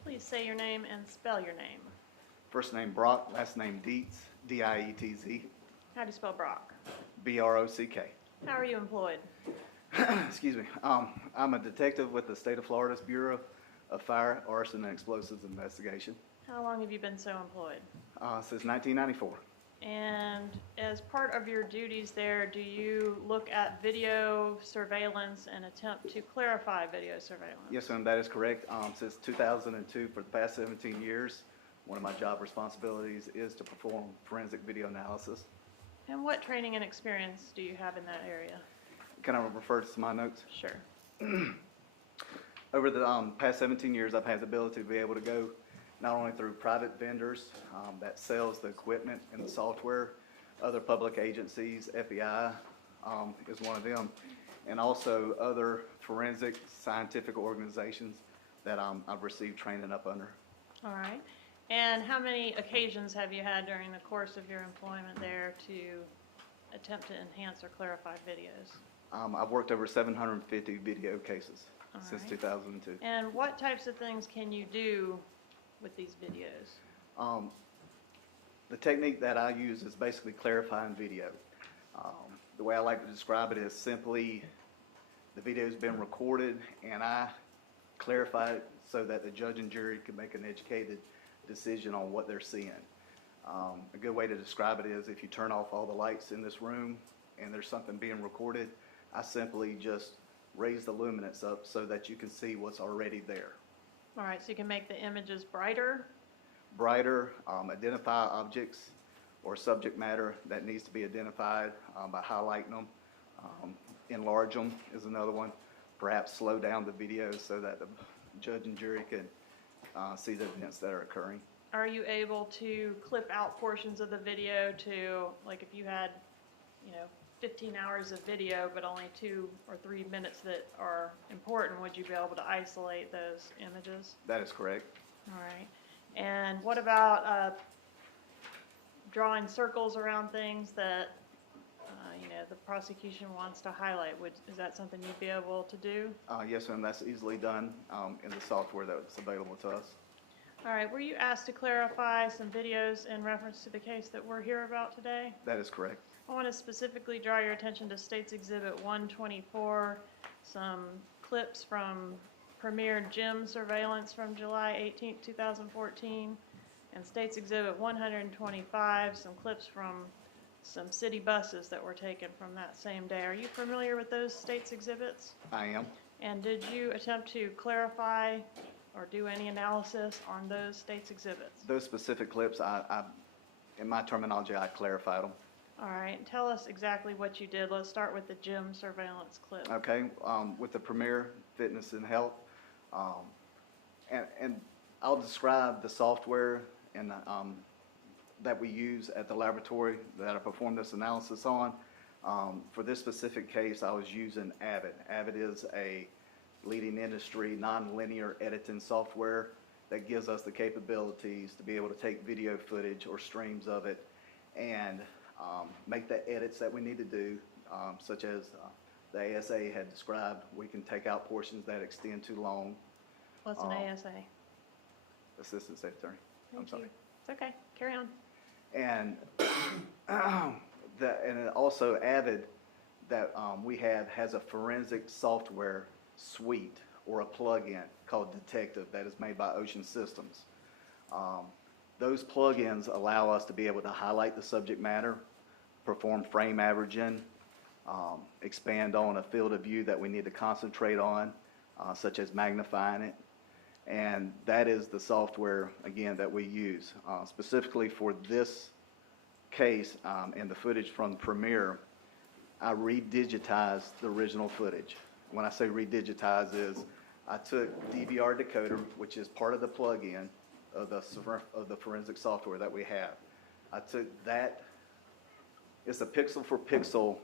Please say your name and spell your name. First name Brock, last name Dietz, D-I-E-T-Z, How do you spell Brock? B-R-O-C-K. How are you employed? Excuse me. I'm a detective with the State of Florida's Bureau of Fire, Arson, and Explosives Investigation How long have you been so employed? since 1994. And as part of your duties there, do you look at video surveillance and attempt to clarify video surveillance? Yes, ma'am, that is correct. Since 2002, for the past 17 years, one of my job responsibilities is to perform forensic video analysis. And what training and experience do you have in that area? Can I refer to my notes? Sure. Over the past 17 years, I've had the ability to be able to go not only through private vendors that sells the equipment and the software, other public agencies, FBI is one of them, and also other forensic scientific organizations that I've received training up under. All right. And how many occasions have you had during the course of your employment there to attempt to enhance or clarify videos? I've worked over 750 video cases since right. 2002. And what types of things can you do with these videos? The technique that I use is basically clarifying video. The way I like to describe it is simply the video's been recorded and I clarify it so that the judge and jury can make an educated decision on what they're seeing. A good way to describe it is if you turn off all the lights in this room and there's something being recorded, I simply just raise the luminance up so that you can see what's already there. All right, so you can make the images brighter. Brighter, identify objects or subject matter that needs to be identified by highlighting them. Enlarge them is another one. Perhaps slow down the video so that the judge and jury can see the events that are occurring. Are you able to clip out portions of the video to, like if you had, 15 hours of video, but only 2 or 3 minutes that are important, would you be able to isolate those images? That is correct. All right. And what about drawing circles around things that, the prosecution wants to highlight? Is that something you'd be able to do? Yes, ma'am, that's easily done in the software that's available to us. All right. Were you asked to clarify some videos in reference to the case that we're here about today? That is correct. I want to specifically draw your attention to State's Exhibit 124, some clips from Premier Gym surveillance from July 18, 2014, and State's Exhibit 125, some clips from some city buses that were taken from that same day. Are you familiar with those State's exhibits? I am. And did you attempt to clarify or do any analysis on those State's exhibits? Those specific clips, in my terminology, I clarified them. All right, tell us exactly what you did. Let's start with the gym surveillance clip. Okay, with the Premier Fitness and Health, and I'll describe the software and that we use at the laboratory that I performed this analysis on. For this specific case, I was using Avid. Avid is a leading industry nonlinear editing software that gives us the capabilities to be able to take video footage or streams of it and make the edits that we need to do, such as the ASA had described. We can take out portions that extend too long. What's an ASA? Assistant Secretary. I'm sorry. It's okay. Carry on. And and also Avid that we have has a forensic software suite or a plug-in called Detective that is made by Ocean Systems. Those plugins allow us to be able to highlight the subject matter, perform frame averaging, expand on a field of view that we need to concentrate on, such as magnifying it. And that is the software, again, that we use. Specifically for this case and the footage from Premiere, I redigitized the original footage. When I say redigitize is, I took DVR decoder, which is part of the plug-in of the forensic software that we have. I took that, it's a pixel for pixel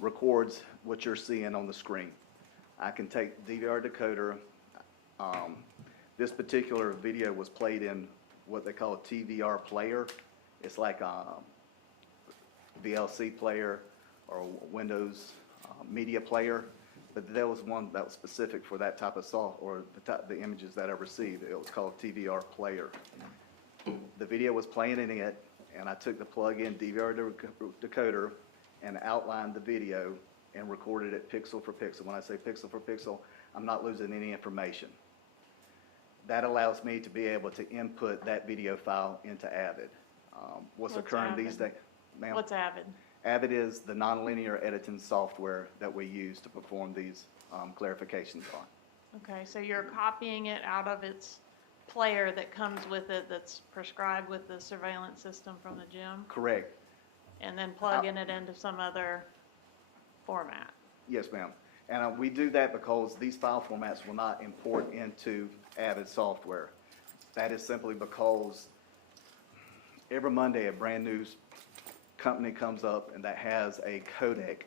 records what you're seeing on the screen. I can take DVR decoder. This particular video was played in what they call a TVR player. It's like a VLC player or Windows media player, but there was one that was specific for that type of software, or the images that I received. It was called TVR player. The video was playing in it, and I took the plug-in DVR decoder and outlined the video and recorded it pixel for pixel. When I say pixel for pixel, I'm not losing any information. That allows me to be able to input that video file into Avid. what's What's occurring these Avid? days. Ma'am, What's Avid? Avid is the nonlinear editing software that we use to perform these clarifications on. Okay, so you're copying it out of its player that comes with it that's prescribed with the surveillance system from the gym, Correct. and then plugging it into some other format. Yes, ma'am. And we do that because these file formats will not import into Avid software. That is simply because every Monday a brand new company comes up and that has a codec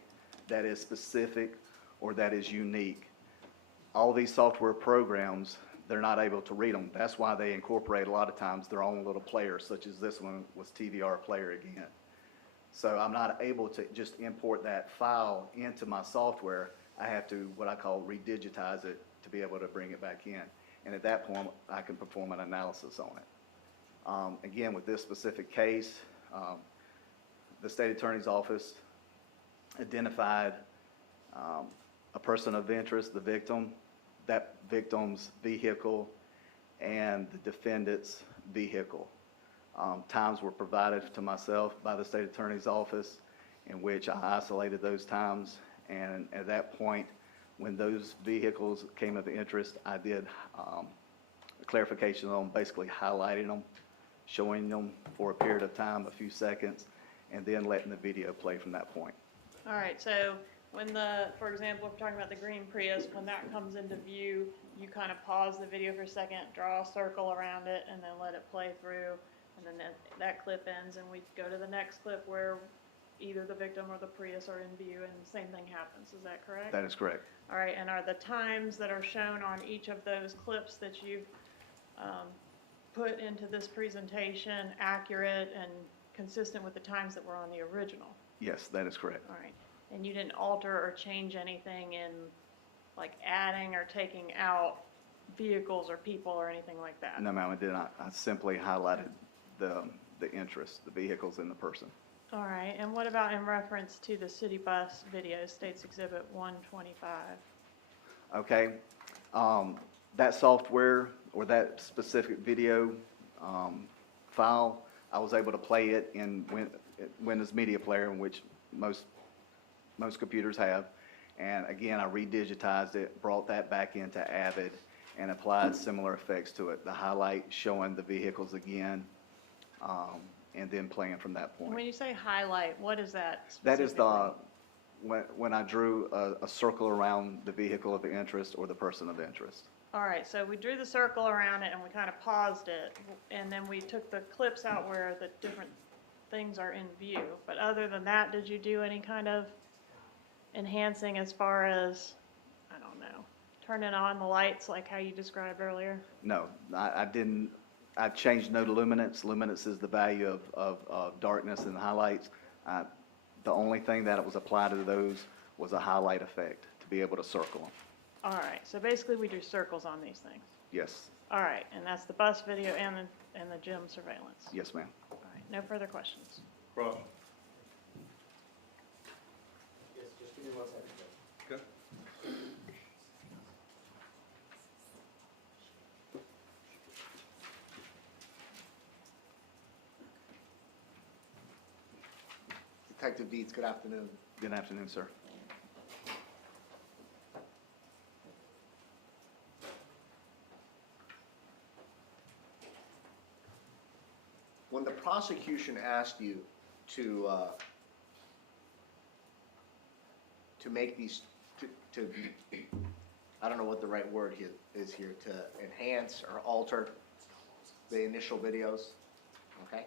that is specific or that is unique. All these software programs, they're not able to read them. That's why they incorporate a lot of times their own little players, such as this one was TVR player again. So I'm not able to just import that file into my software. I have to, what I call, redigitize it to be able to bring it back in. And at that point, I can perform an analysis on it. Again, with this specific case, the state attorney's office identified a person of interest, the victim, that victim's vehicle, and the defendant's vehicle. Times were provided to myself by the state attorney's office in which I isolated those times. And at that point, when those vehicles came of interest, I did a clarification on them, basically highlighting them, showing them for a period of time, a few seconds, and then letting the video play from that point. All right, so when for example, if we're talking about the green Prius, when that comes into view, you kind of pause the video for a second, draw a circle around it, and then let it play through, and then that clip ends, and we go to the next clip where either the victim or the Prius are in view, and the same thing happens. Is that correct? That is correct. All right, and are the times that are shown on each of those clips that you've put into this presentation accurate and consistent with the times that were on the original? Yes, that is correct. All right, and you didn't alter or change anything in like adding or taking out vehicles or people or anything like that? No, ma'am, I did not. I simply highlighted the interest, the vehicles and the person. All right, and what about in reference to the city bus video, States Exhibit 125? Okay, that software or that specific video file, I was able to play it in Windows Media Player, in which most computers have. And again, I redigitized it, brought that back into Avid, and applied similar effects to it. The highlight showing the vehicles again, and then playing from that point. When you say highlight, what is that That is specifically? when I drew a circle around the vehicle of interest or the person of interest. All right, so we drew the circle around it and we kind of paused it, and then we took the clips out where the different things are in view. But other than that, did you do any kind of enhancing as far as, I don't know, turning on the lights like how you described earlier? No, I didn't. I changed no luminance. Luminance is the value of darkness and highlights. The only thing that was applied to those was a highlight effect to be able to circle them. All right, so basically we do circles on these things. Yes, All right, and that's the bus video and the gym surveillance. yes, ma'am. All right, no further questions. Cross. Yes, just give me 1 second. Okay. Detective Dietz, good afternoon. Good afternoon, sir. When the prosecution asked you to make these, I don't know what the right word is here, to enhance or alter the initial videos, okay?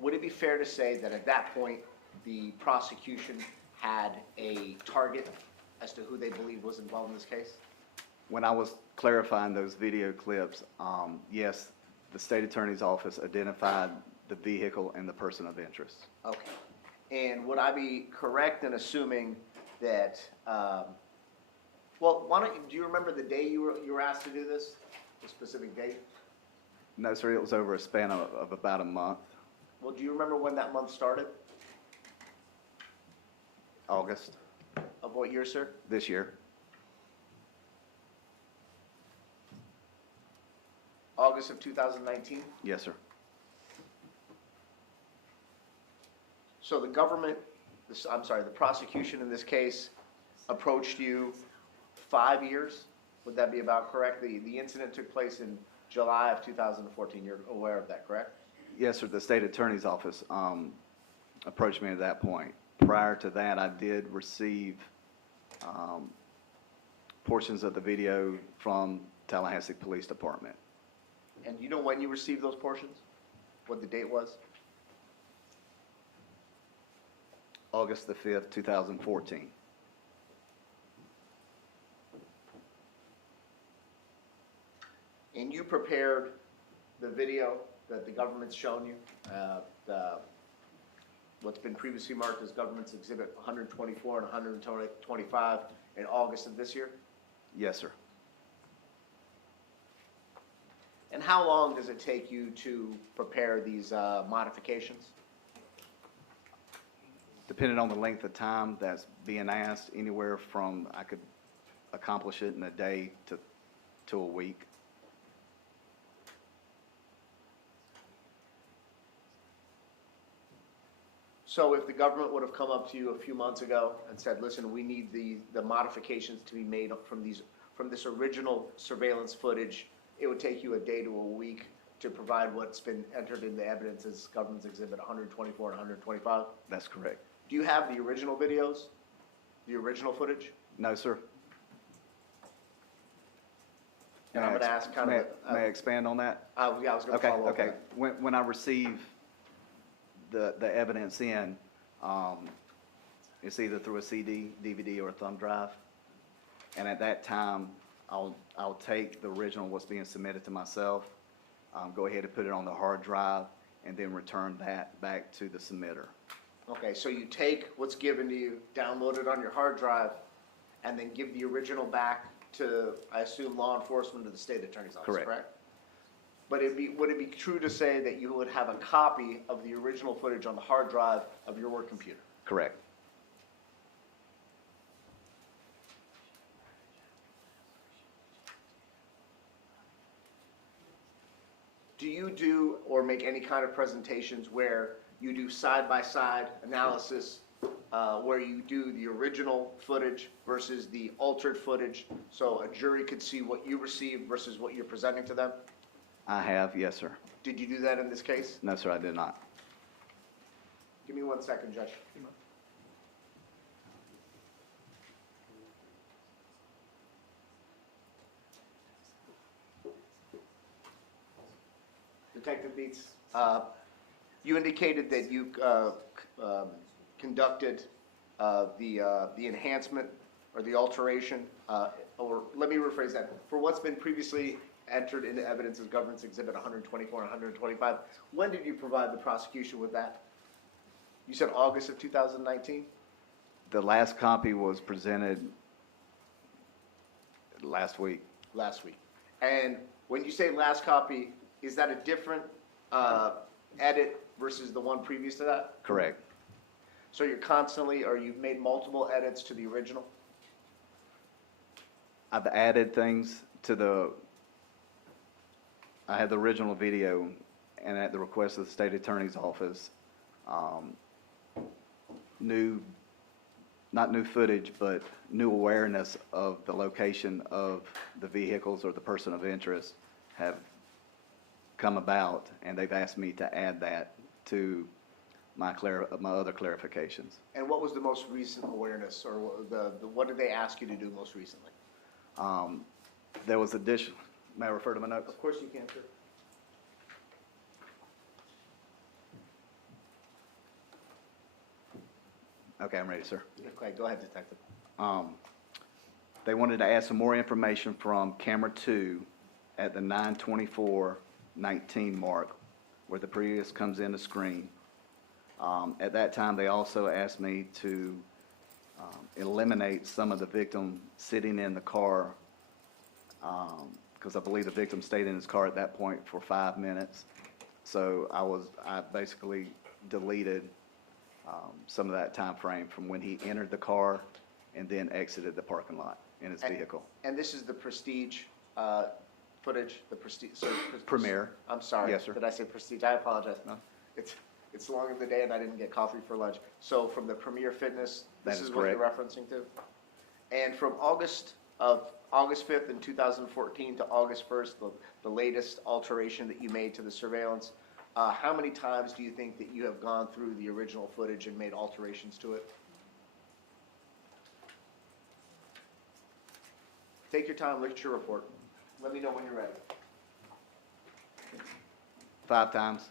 Would it be fair to say that at that point, the prosecution had a target as to who they believed was involved in this case? When I was clarifying those video clips, yes, the state attorney's office identified the vehicle and the person of interest. Okay. And would I be correct in assuming that, well, do you remember the day you were asked to do this? The specific date? No, sir, it was over a span of about a month, Well, do you remember when that month started? August Of what year, sir? this year. August of 2019? Yes, sir. So the government, the prosecution in this case approached you 5 years? Would that be about correct? The incident took place in July of 2014. You're aware of that, correct? Yes, sir, the state attorney's office approached me at that point. Prior to that, I did receive portions of the video from Tallahassee Police Department. And you know when you received those portions? What the date was? August the 5th, 2014. And you prepared the video that the government's shown you, what's been previously marked as government's exhibit 124 and 125 in August of this year? Yes, sir. And how long does it take you to prepare these modifications? Depending on the length of time that's being asked, anywhere from I could accomplish it in a day to a week. So if the government would have come up to you a few months ago and said, listen, we need the modifications to be made from this original surveillance footage, it would take you a day to a week to provide what's been entered in the evidence as government's exhibit 124 and 125? That's correct. Do you have the original videos? The original footage? No, sir. And I'm going to ask kind may, of may I expand on that? yeah, I was going to Okay, follow up on okay. that. When I receive the evidence in, it's either through a CD, DVD, or a thumb drive. And at that time, I'll take the original, what's being submitted to myself, go ahead and put it on the hard drive, and then return that back to the submitter. Okay, so you take what's given to you, download it on your hard drive, and then give the original back to, I assume, law enforcement or the state attorney's office, Correct. correct? But would it be true to say that you would have a copy of the original footage on the hard drive of your work computer? Correct. Do you do or make any kind of presentations where you do side-by-side analysis, where you do the original footage versus the altered footage, so a jury could see what you received versus what you're presenting to them? I have, yes, sir. Did you do that in this case? No, sir, I did not. Give me 1 second, Judge. Detective Beets, you indicated that you conducted the enhancement or the alteration, or let me rephrase that. For what's been previously entered into evidence as government's exhibit 124 and 125, when did you provide the prosecution with that? You said August of 2019? The last copy was presented last week. Last week. And when you say last copy, is that a different edit versus the one previous to that? Correct. So you're constantly, or you've made multiple edits to the original? I've added things to I had the original video, and at the request of the state attorney's office, not new footage, but new awareness of the location of the vehicles or the person of interest have come about, and they've asked me to add that to my other clarifications. And what was the most recent awareness, or what did they ask you to do most recently? There was additional, may I refer to my notes? Of course you can, sir. Okay, I'm ready, sir. Okay, go ahead, Detective. They wanted to add some more information from camera 2 at the 9:24:19 mark, where the Prius comes in the screen. At that time, they also asked me to eliminate some of the victim sitting in the car, because I believe the victim stayed in his car at that point for 5 minutes. So I basically deleted some of that time frame from when he entered the car and then exited the parking lot in his vehicle. And this is the Prestige footage, the Prestige, Premier. I'm sorry. Yes, sir. Did I say Prestige? I apologize. No. It's it's long in the day and I didn't get coffee for lunch. So from the Premier Fitness, this That is is what you're referencing to? And from August 5th in 2014 to August 1st, the latest alteration that you made to the surveillance, how many times do you think that you have gone through the original footage and made alterations to it? Take your time, look at your report. Let me know when you're ready. 5 times.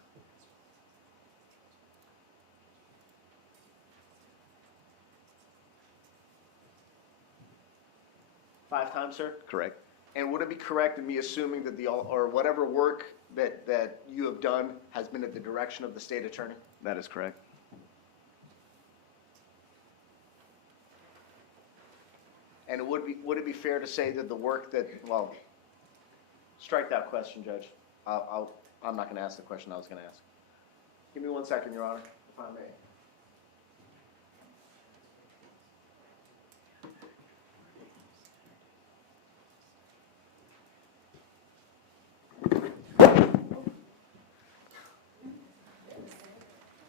Five times, sir? Correct. And would it be correct in me assuming that or whatever work that you have done has been at the direction of the state attorney? That is correct. And would it be fair to say that the work that, well, strike that question, Judge. I'm not going to ask the question I was going to ask. Give me 1 second, Your Honor, if I may.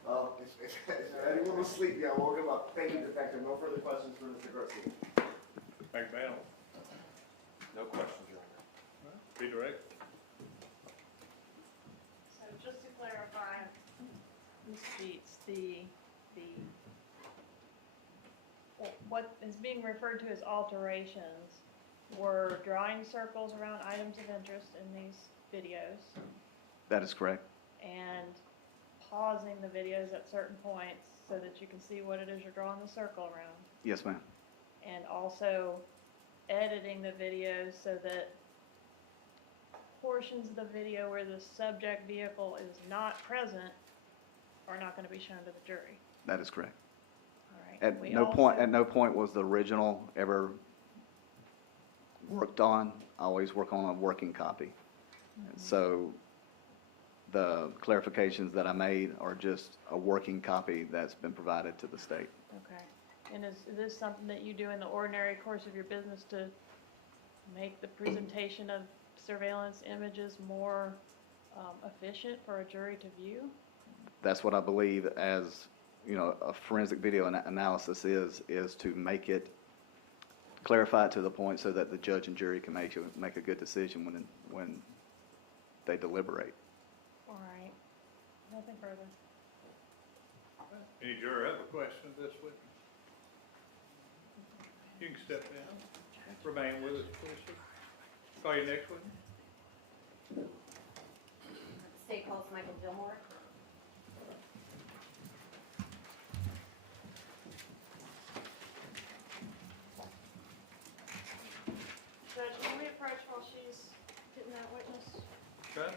Oh, if anyone was sleepy, I woke him up. Thank you, Detective. No further questions for Mr. Garcia. McBanum, No questions, Your Honor. be direct. So just to clarify, Ms. Sheets, what is being referred to as alterations were drawing circles around items of interest in these videos That is correct. and pausing the videos at certain points so that you can see what it is you're drawing the circle around. Yes, ma'am. And also editing the videos so that portions of the video where the subject vehicle is not present are not going to be shown to the jury. That is correct. All right. At We no also- point was the original ever worked on. I always work on a working copy. So the clarifications that I made are just a working copy that's been provided to the state. Okay. And is this something that you do in the ordinary course of your business to make the presentation of surveillance images more efficient for a jury to view? That's what I believe as, a forensic video analysis is to make it, clarify it to the point so that the judge and jury can make a good decision when they deliberate. All right. Nothing further. Any juror have a question of this witness? You can step down. Remain with us, please, sir. Call your next witness. State calls Michael Gilmore. Judge, can we approach while she's getting that witness? Okay.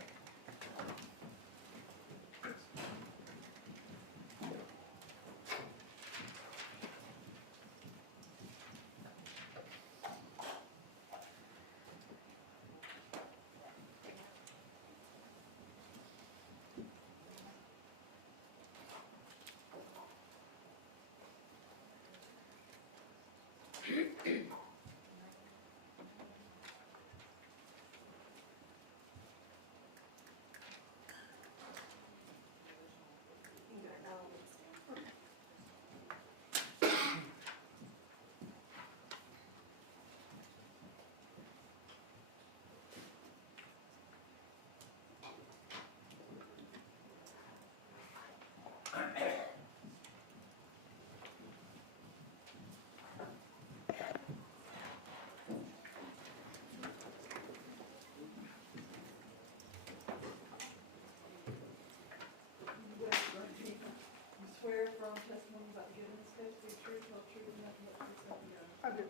You swear from testimony about to give in this case to be true, tell the truth, and nothing but the truth, so help you God. I do.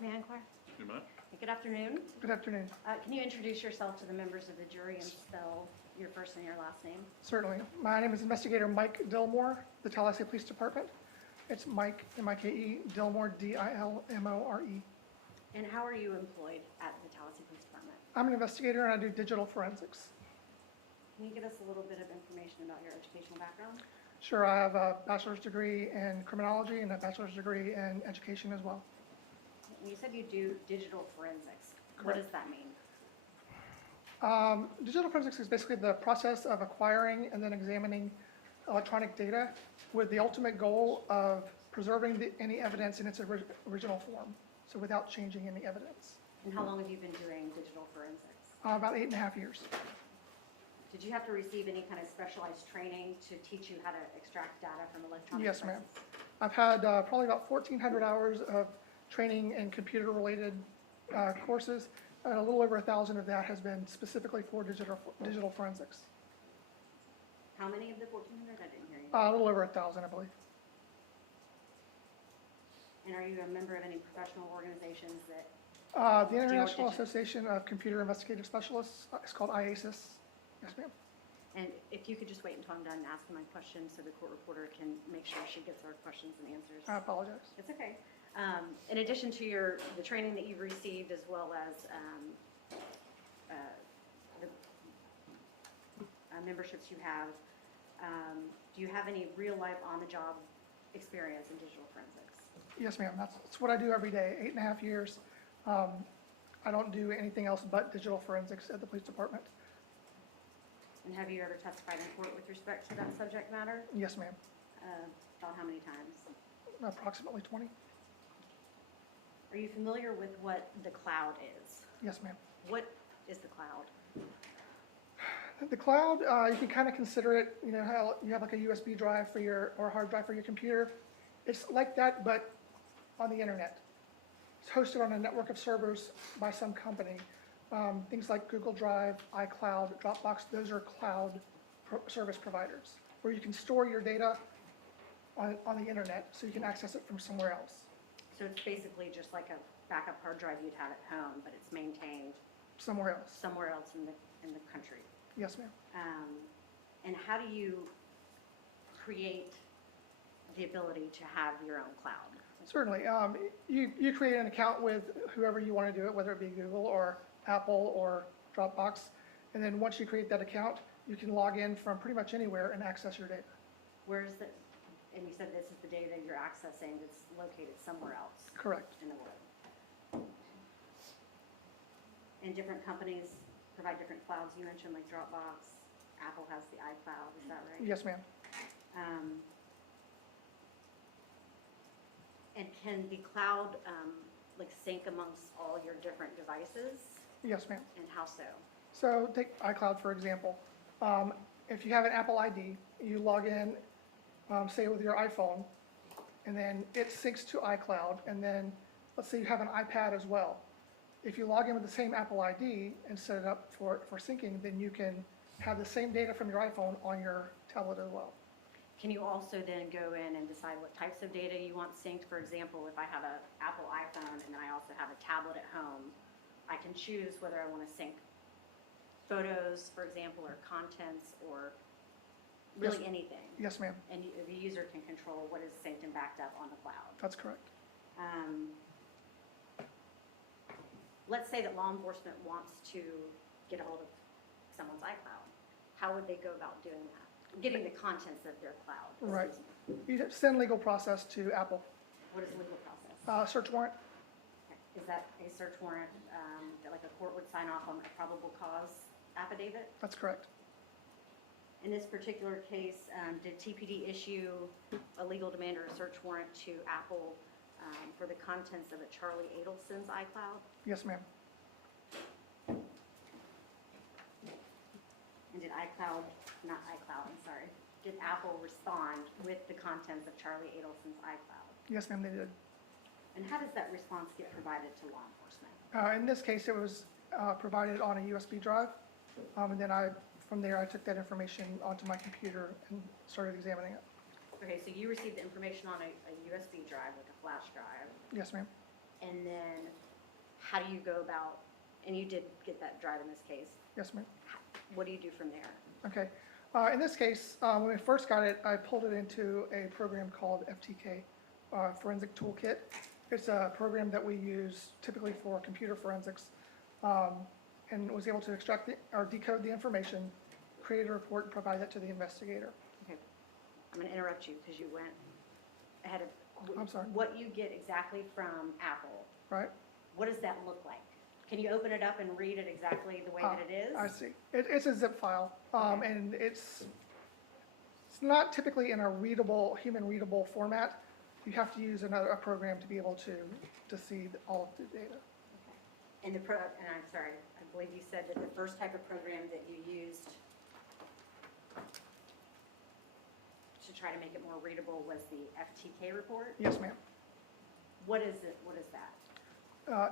May I inquire? You mind? Good afternoon. Good afternoon. Can you introduce yourself to the members of the jury and spell your first and your last name? Certainly. My name is Investigator Mike Dillmore, the Tallahassee Police Department. It's Mike, M-I-K-E, Dillmore, D-I-L-M-O-R-E. And how are you employed at the Tallahassee Police Department? I'm an investigator and I do digital forensics. Can you give us a little bit of information about your educational background? Sure, I have a bachelor's degree in criminology and a bachelor's degree in education as well. You said you do digital forensics. What Correct. does that mean? Digital forensics is basically the process of acquiring and then examining electronic data with the ultimate goal of preserving any evidence in its original form, so without changing any evidence. And how long have you been doing digital forensics? About 8.5 years. Did you have to receive any kind of specialized training to teach you how to extract data from electronic Yes, ma'am. devices? I've had probably about 1,400 hours of training in computer-related courses, and a little over 1,000 of that has been specifically for digital forensics. How many of the 1,400? I didn't hear you. A little over 1,000, I believe. And are you a member of any professional organizations that? The deal with International digital- Association of Computer Investigative Specialists, it's called IASIS. Yes, ma'am. And if you could just wait until I'm done asking my questions so the court reporter can make sure she gets our questions and answers. I apologize. It's okay. In addition to the training that you've received, as well as the memberships you have, do you have any real-life, on-the-job experience in digital forensics? Yes, ma'am. That's what I do every day, 8.5 years. I don't do anything else but digital forensics at the police department. And have you ever testified in court with respect to that subject matter? Yes, ma'am. About how many times? Approximately 20. Are you familiar with what the cloud is? Yes, ma'am. What is the cloud? The cloud, you can kind of consider it, you know, how you have like a USB drive or a hard drive for your computer. It's like that, but on the internet. It's hosted on a network of servers by some company. Things like Google Drive, iCloud, Dropbox, those are cloud service providers, where you can store your data on the internet so you can access it from somewhere else. So it's basically just like a backup hard drive you'd have at home, but it's maintained Somewhere else. somewhere else in the country. Yes, ma'am. And how do you create the ability to have your own cloud? Certainly. You create an account with whoever you want to do it, whether it be Google or Apple or Dropbox. And then once you create that account, you can log in from pretty much anywhere and access your data. Where is it? And you said this is the data you're accessing that's located somewhere else Correct. in the world. And different companies provide different clouds. You mentioned like Dropbox. Apple has the iCloud. Is that right? Yes, ma'am. And can the cloud like sync amongst all your different devices? Yes, ma'am. And how so? So take iCloud, for example. If you have an Apple ID, you log in, say with your iPhone, and then it syncs to iCloud, and then let's say you have an iPad as well. If you log in with the same Apple ID and set it up for syncing, then you can have the same data from your iPhone on your tablet as well. Can you also then go in and decide what types of data you want synced? For example, if I have an Apple iPhone and then I also have a tablet at home, I can choose whether I want to sync photos, for example, or contents, or really Yes. anything. Yes, ma'am. And the user can control what is synced and backed up on the cloud. That's correct. Let's say that law enforcement wants to get a hold of someone's iCloud. How would they go about doing that? Getting the contents of their cloud. Right. You send legal process to Apple. What is legal process? Search warrant. Is that a search warrant that like a court would sign off on a probable cause affidavit? That's correct. In this particular case, did TPD issue a legal demand or a search warrant to Apple for the contents of a Charlie Adelson's iCloud? Yes, ma'am. And did did Apple respond with the contents of Charlie Adelson's iCloud? Yes, ma'am, they did. And how does that response get provided to law enforcement? In this case, it was provided on a USB drive, and then from there, I took that information onto my computer and started examining it. Okay, so you received the information on a USB drive, like a flash drive. Yes, ma'am. And then how do you go about, and you did get that drive in this case. Yes, ma'am. What do you do from there? Okay. In this case, when we first got it, I pulled it into a program called FTK, Forensic Toolkit. It's a program that we use typically for computer forensics, and was able to extract or decode the information, create a report and provide that to the investigator. Okay. I'm going to interrupt you because you went ahead of. I'm sorry. What you get exactly from Apple, Right? what does that look like? Can you open it up and read it exactly the way that it is? I see. It's a zip file, and it's not typically in a readable, human-readable format. You have to use a program to be able to see all of the data. And and I'm sorry, I believe you said that the first type of program that you used to try to make it more readable was the FTK report? Yes, ma'am. What is it? What is that?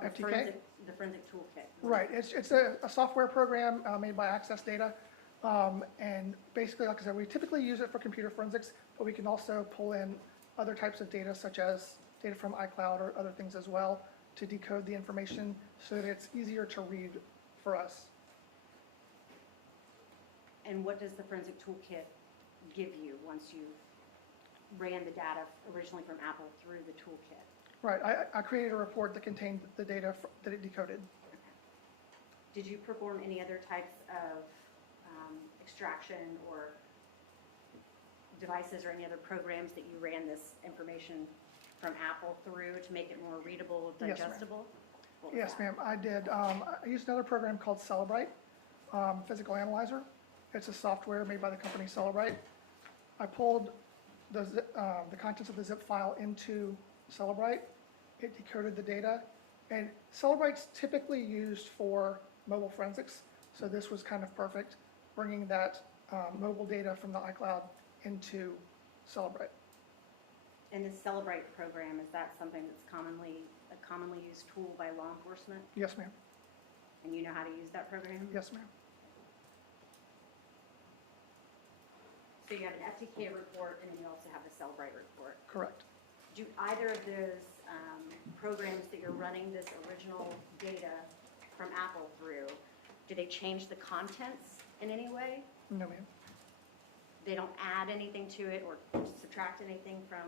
FTK? The forensic toolkit. Right, it's a software program made by Access Data. And basically, like I said, we typically use it for computer forensics, but we can also pull in other types of data, such as data from iCloud or other things as well, to decode the information so that it's easier to read for us. And what does the forensic toolkit give you once you ran the data originally from Apple through the toolkit? Right, I created a report that contained the data that it decoded. Did you perform any other types of extraction or devices or any other programs that you ran this information from Apple through to make it more readable, Yes, ma'am. digestible? What was Yes, that? ma'am, I did. I used another program called Celebrite, Physical Analyzer. It's a software made by the company Celebrite. I pulled the contents of the zip file into Celebrite. It decoded the data. And Celebrite's typically used for mobile forensics, so this was kind of perfect, bringing that mobile data from the iCloud into Celebrite. And this Celebrite program, is that something that's a commonly used tool by law enforcement? Yes, ma'am. And you know how to use that program? Yes, ma'am. So you have an FTK report and then you also have the Celebrite report. Correct. Do either of those programs that you're running this original data from Apple through, do they change the contents in any way? No, ma'am. They don't add anything to it or subtract anything from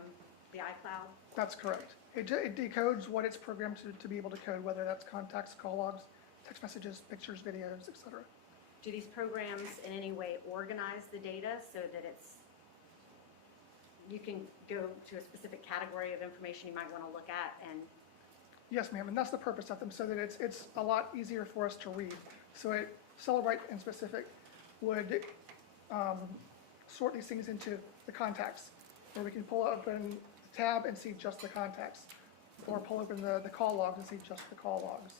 the iCloud? That's correct. It decodes what it's programmed to be able to code, whether that's contacts, call logs, text messages, pictures, videos, etc. Do these programs in any way organize the data so that you can go to a specific category of information you might want to look at and Yes, ma'am, and that's the purpose of them, so that it's a lot easier for us to read. So Celebrite in specific would sort these things into the contacts, where we can pull open the tab and see just the contacts, or pull open the call logs and see just the call logs,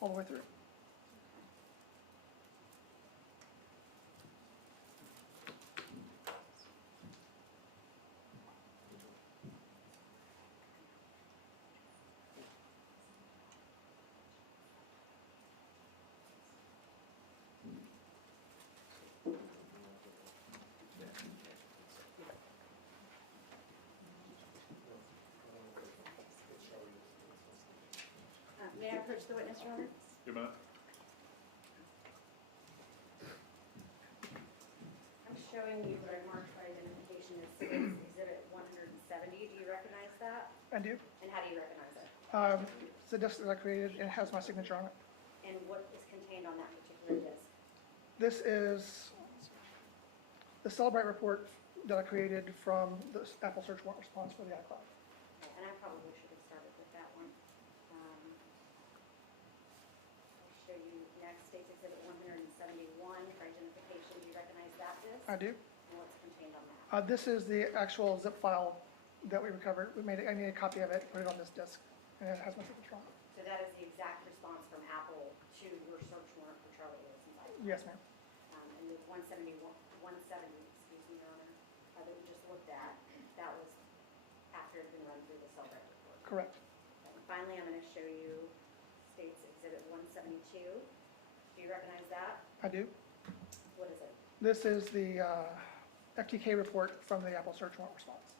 all the way through. may I approach the witness, Your Honor? Your minute. I'm showing you what I marked for identification as Exhibit 170. Do you recognize that? I do. And how do you recognize it? It's a disc that I created, and it has my signature on it. And what is contained on that particular disc? This is the Celebrite report that I created from the Apple search warrant response for the iCloud. And I probably should have started with that one. I'll show you next, State's Exhibit 171 for identification. Do you recognize that disc? I do. And what's contained on that? This is the actual zip file that we recovered. I made a copy of it, put it on this disk, and it has my signature on it. So that is the exact response from Apple to your search warrant for Charlie Wilson's iCloud. Yes, ma'am. And the 170, excuse me, Your Honor, that we just looked at, that was after it had been run through the Celebrite report. Correct. And finally, I'm going to show you State's Exhibit 172. Do you recognize that? I do. What is it? This is the FTK report from the Apple search warrant response.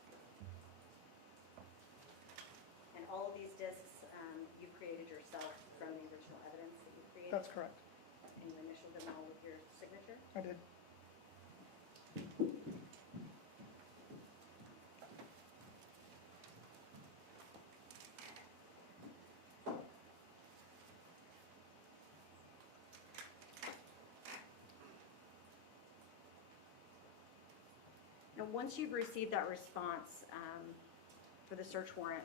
And all of these discs you created yourself from the original evidence that you created? That's correct. And you initialed them all with your signature? I did. Now, once you've received that response for the search warrant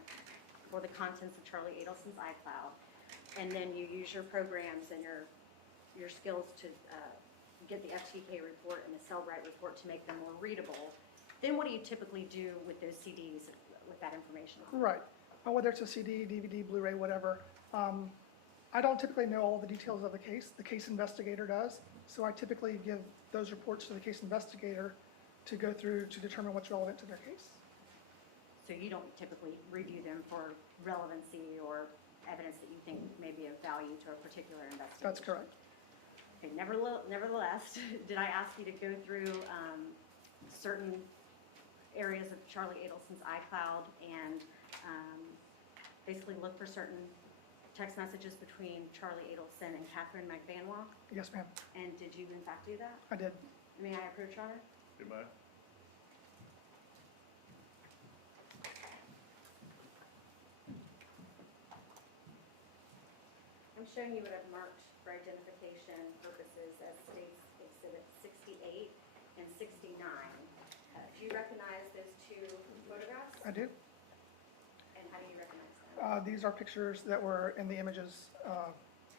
for the contents of Charlie Adelson's iCloud, and then you use your programs and your skills to get the FTK report and the Cellbrite report to make them more readable, then what do you typically do with those CDs with that information on? Right. Whether it's a CD, DVD, Blu-ray, whatever. I don't typically know all the details of the case investigator does, so I typically give those reports to the case investigator to go through to determine what's relevant to their case. So you don't typically review them for relevancy or evidence that you think may be of value to a particular investigation? That's correct. Okay, nevertheless, did I ask you to go through certain areas of Charlie Adelson's iCloud and basically look for certain text messages between Charlie Adelson and Katherine Magbanua? Yes, ma'am. And did you in fact do that? I did. May I approach, Your Honor? You may. I'm showing you what I've marked for identification purposes as States Exhibit 68 and 69. Do you recognize those two photographs? I do. And how do you recognize them? These are pictures that were in the images.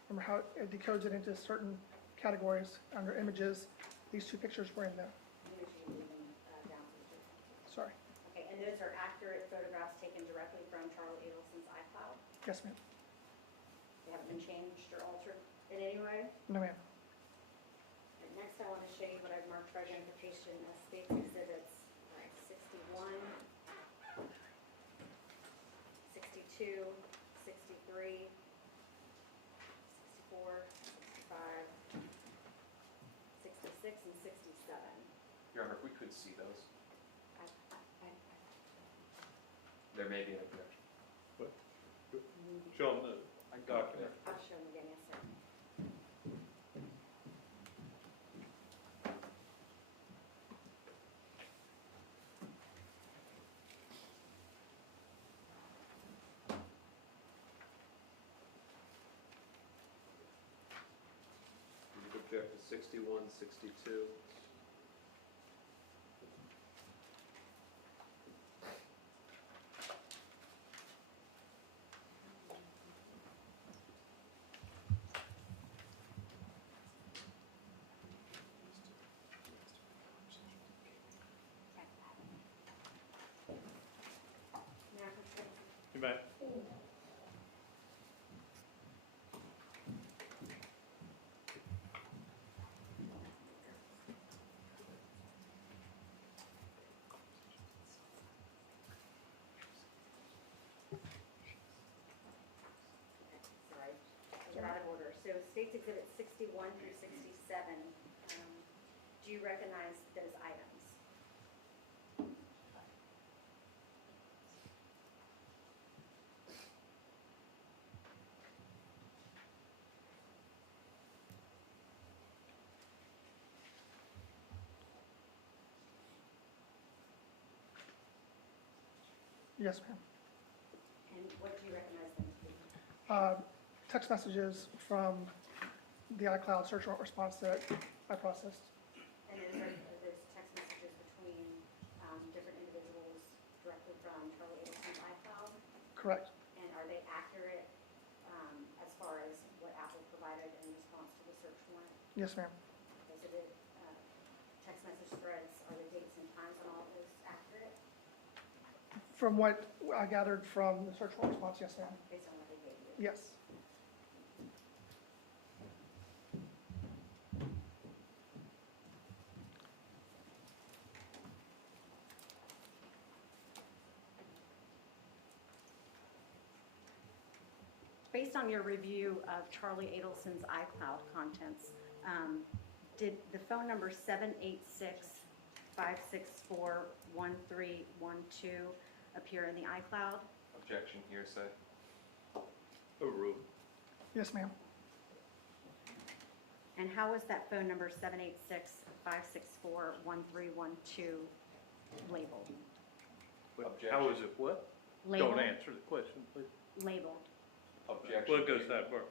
Remember how it decodes it into certain categories under images. These two pictures were in there. Sorry. Okay, and those are accurate photographs taken directly from Charlie Adelson's iCloud? Yes, ma'am. They haven't been changed or altered in any way? No, ma'am. And next, I want to show you what I've marked for identification as States Exhibits 61, 62, 63, 64, 65, 66, and 67. Your Honor, if we could see those, I- there may be an objection. What? Show them the document. I'll show them again, yes, sir. You object to 61, 62. Now, okay. You may. Sorry, they're out of order. So States Exhibit 61 through 67, do you recognize those items? Yes, ma'am. And what do you recognize them to be? Text messages from the iCloud search warrant response that I processed. And those are those text messages between different individuals directly from Charlie Adelson's iCloud? Correct. And are they accurate as far as what Apple provided in response to the search warrant? Yes, ma'am. Okay, so the text message threads, are the dates and times on all of those accurate From what I gathered from the search warrant response, yes, ma'am. based on what they gave you? Yes. Based on your review of Charlie Adelson's iCloud contents, did the phone number 786-564-1312 appear in the iCloud? Objection, hearsay. Overruled. Yes, ma'am. And how was that phone number 786-564-1312 labeled? How is it what? Labeled. Don't answer the question, please. Labeled. Objection. What goes that for?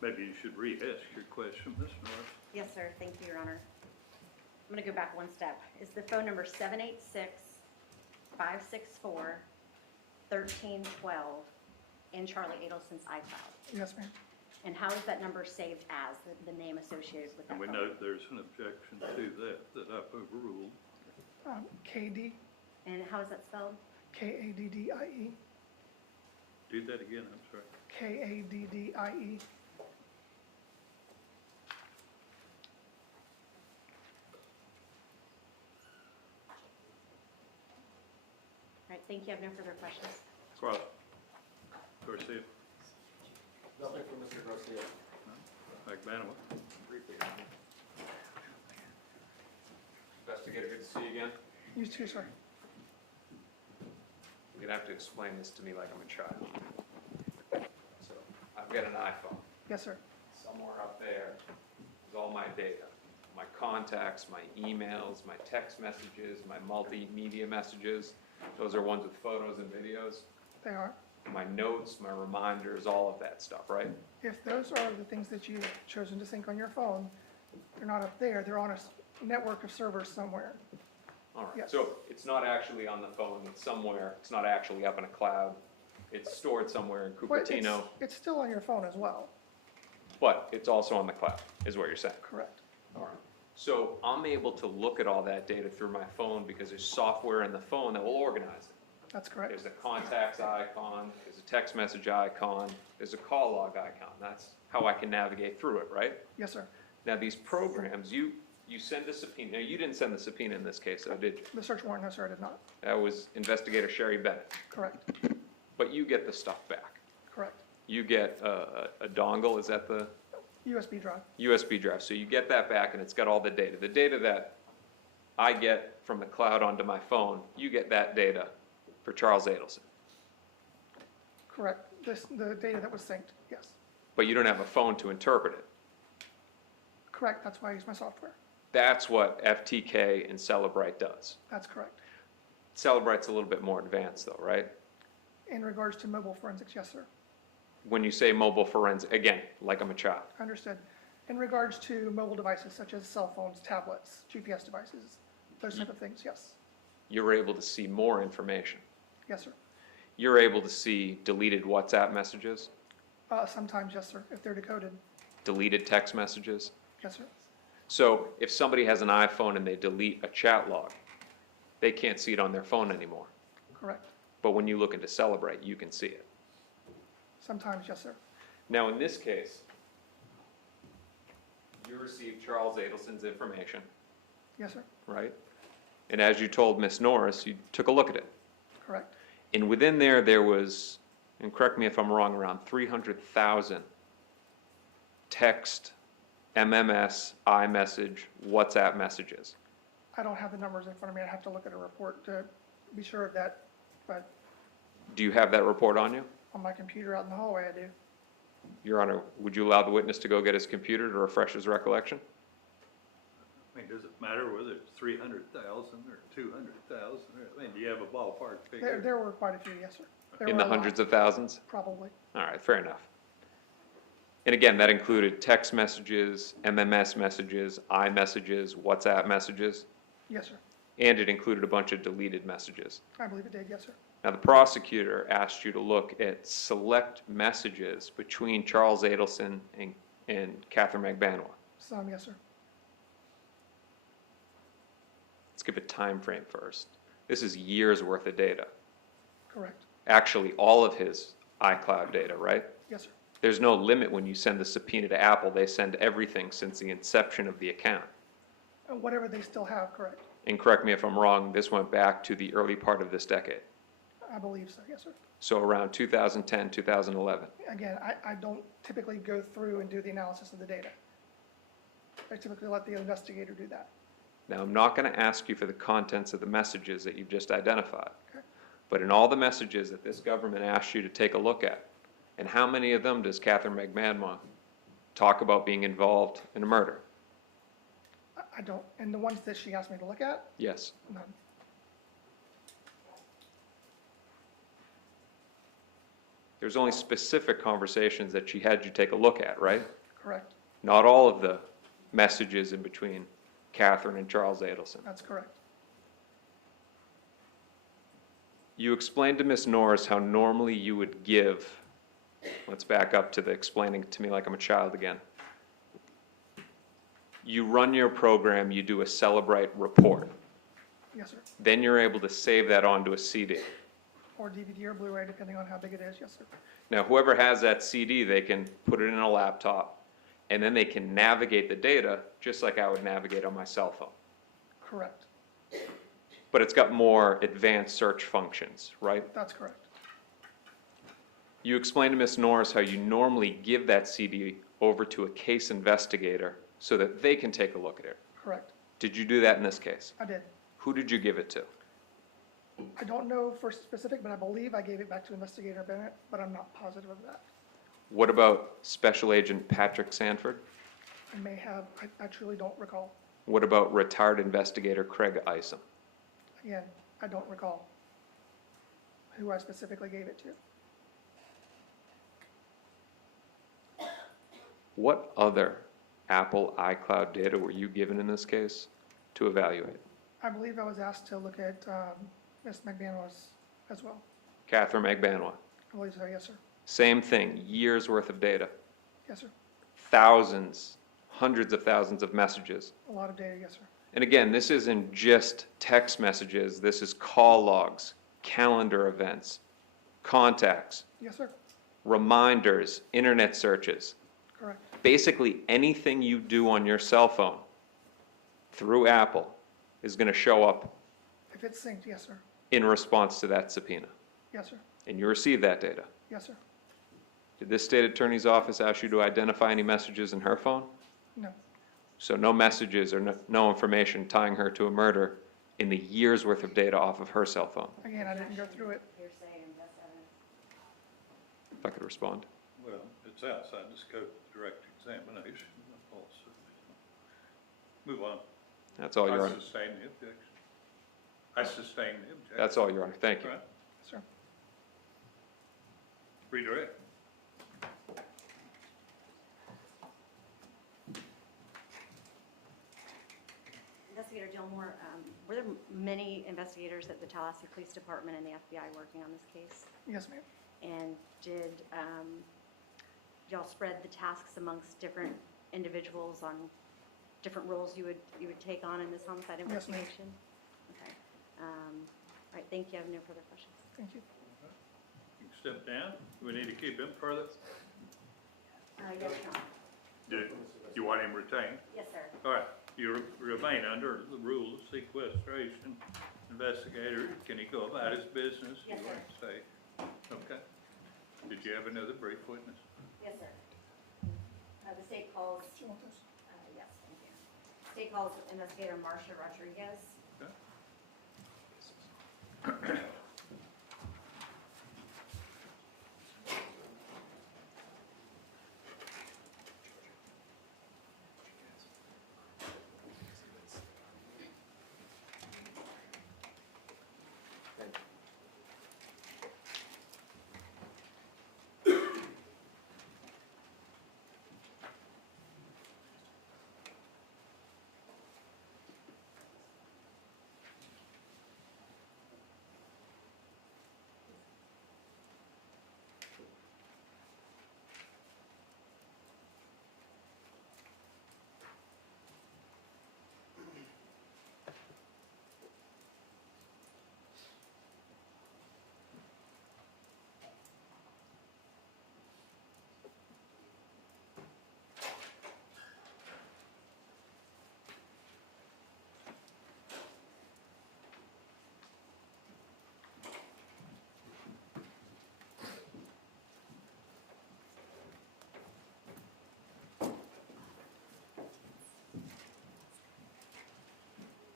Maybe you should re-ask your question, Ms. Norris. Yes, sir. Thank you, Your Honor. I'm going to go back one step. Is the phone number 786-564-1312 in Charlie Adelson's iCloud? Yes, ma'am. And how is that number saved as the name associated with that And we phone? note there's an objection to that I've overruled. KD, And how is that spelled? KADDIE, Do that again, I'm sorry. KADDIE. All right, thank you. I have no further questions. Cross. Garcia. Nothing from Mr. Garcia. Magbanua. Briefly. Investigator, good to see you again. You too, sir. You're gonna have to explain this to me like I'm a child. So, I've got an iPhone. Yes, sir. Somewhere up there is all my data. My contacts, my emails, my text messages, my multimedia messages. Those are ones with photos and videos. They are. My notes, my reminders, all of that stuff, right? If those are the things that you've chosen to sync on your phone, they're not up there. They're on a network of servers somewhere. All right, Yes. so it's not actually on the phone, it's somewhere, it's not actually up in a cloud. It's stored somewhere in But Cupertino, it's still on your phone as well. but it's also on the cloud, is what you're saying. Correct. All right. So I'm able to look at all that data through my phone because there's software in the phone that will organize it. That's correct. There's a contacts icon, there's a text message icon, there's a call log icon. That's how I can navigate through it, right? Yes, sir. Now, these programs, you send a subpoena. Now, you didn't send the subpoena in this case, though, did you? The search warrant, no, sir, I did not. That was Investigator Sherry Bennett. Correct. But you get the stuff back. Correct. You get a dongle, is that the USB drive. USB drive? So you get that back and it's got all the data. The data that I get from the cloud onto my phone, you get that data for Charles Adelson. Correct. The data that was synced, yes. But you don't have a phone to interpret it. Correct, that's why I use my software. That's what FTK and Celebrite does. That's correct. Celebrite's a little bit more advanced though, right? In regards to mobile forensics, yes, sir. When you say mobile forensic, again, like I'm a child. Understood. In regards to mobile devices such as cell phones, tablets, GPS devices, those type of things, yes. You're able to see more information. Yes, sir. You're able to see deleted WhatsApp messages, Sometimes, yes, sir, if they're decoded. deleted text messages. Yes, sir. So if somebody has an iPhone and they delete a chat log, they can't see it on their phone anymore. Correct. But when you look into Celebrite, you can see it. Sometimes, yes, sir. Now, in this case, you received Charles Adelson's information, Yes, sir. right? And as you told Miss Norris, you took a look at it. Correct. And within there was, and correct me if I'm wrong, around 300,000 text, MMS, iMessage, WhatsApp messages. I don't have the numbers in front of me. I'd have to look at a report to be sure of that, but Do you have that report on you? on my computer out in the hallway, I do. Your Honor, would you allow the witness to go get his computer to refresh his recollection? I mean, does it matter whether it's 300,000 or 200,000? I mean, do you have a ballpark figure? There were quite a few, yes, sir. There In were the a lot, hundreds of thousands? Probably. All right, fair enough. And again, that included text messages, MMS messages, iMessages, WhatsApp messages, Yes, sir. and it included a bunch of deleted messages. I believe it did, yes, sir. Now, the prosecutor asked you to look at select messages between Charles Adelson and Katherine Magbanua. Some, yes, sir. Let's give a time frame first. This is years' worth of data. Correct. Actually, all of his iCloud data, right? Yes, sir. There's no limit when you send the subpoena to Apple. They send everything since the inception of the account. Whatever they still have, correct. And correct me if I'm wrong, this went back to the early part of this decade. I believe so, yes, sir. So around 2010, 2011. Again, I don't typically go through and do the analysis of the data. I typically let the investigator do that. Now, I'm not going to ask you for the contents of the messages that you've just identified. Okay. But in all the messages that this government asked you to take a look at, and how many of them does Katherine Magbanua talk about being involved in a murder? I don't, and the ones that she asked me to look at, Yes. none. Let's There's only specific conversations that she had you take a look at, right? Correct. Not all of the messages in between Katherine and Charles Adelson. That's correct. You explained to Ms. Norris how normally you would give, let's back up to the explaining to me like I'm a child again. You run your program, you do a Celebrate report. Yes, sir. Then you're able to save that onto a CD. Or DVD or Blu-ray, depending on how big it is. Yes, sir. Now, whoever has that CD, they can put it in a laptop, and then they can navigate the data just like I would navigate on my cell phone. Correct. But it's got more advanced search functions, right? That's correct. You explained to Ms. Norris how you normally give that CD over to a case investigator so that they can take a look at it. Correct. Did you do that in this case? I did. Who did you give it to? I don't know for specific, but I believe I gave it back to Investigator Bennett, but I'm not positive of that. What about Special Agent Patrick Sanford? I may have, I truly don't recall. What about retired investigator Craig Isom? Again, I don't recall who I specifically gave it to. What other Apple iCloud data were you given in this case to evaluate? I believe I was asked to look at Ms. Magbanua's as well. Katherine Magbanua. I believe so, yes, sir. Same thing, years worth of data. Yes, sir. Thousands, hundreds of thousands of messages. A lot of data, yes, sir. And again, this isn't just text messages, this is call logs, calendar events, contacts, Yes, sir. reminders, internet searches. Correct. Basically, anything you do on your cell phone through Apple is going to show up If it's synced, yes, sir. in response to that subpoena. Yes, sir. And you receive that data. Yes, sir. Did this state attorney's office ask you to identify any messages in her phone? No. So no messages or no information tying her to a murder in the year's worth of data off of her cell phone? Again, I didn't go through it. If I could respond. Well, it's outside the scope of direct examination. Also. Move on. That's all, Your I Honor. sustain the objection. I sustain the objection. That's all, Your Honor. Thank you. Right. Sir. Redirect. Investigator Gilmore, were there many investigators at the Tallahassee Police Department and the FBI working on this case? Yes, ma'am. And did y'all spread the tasks amongst different individuals on different roles you would take on in this homicide Yes, ma'am. investigation? Okay. All right, thank you. I have no further questions. Thank you. You can step down. We need to keep him further. Yes, Your Honor. Do you want him retained? Yes, sir. All right. You remain under the rule of sequestration. Investigator, can he go about his business? Yes, You sir. want to say? Okay. Did you have another brief witness? Yes, sir. The state calls, yes, thank you. State calls Investigator Marcia Rodriguez. Okay.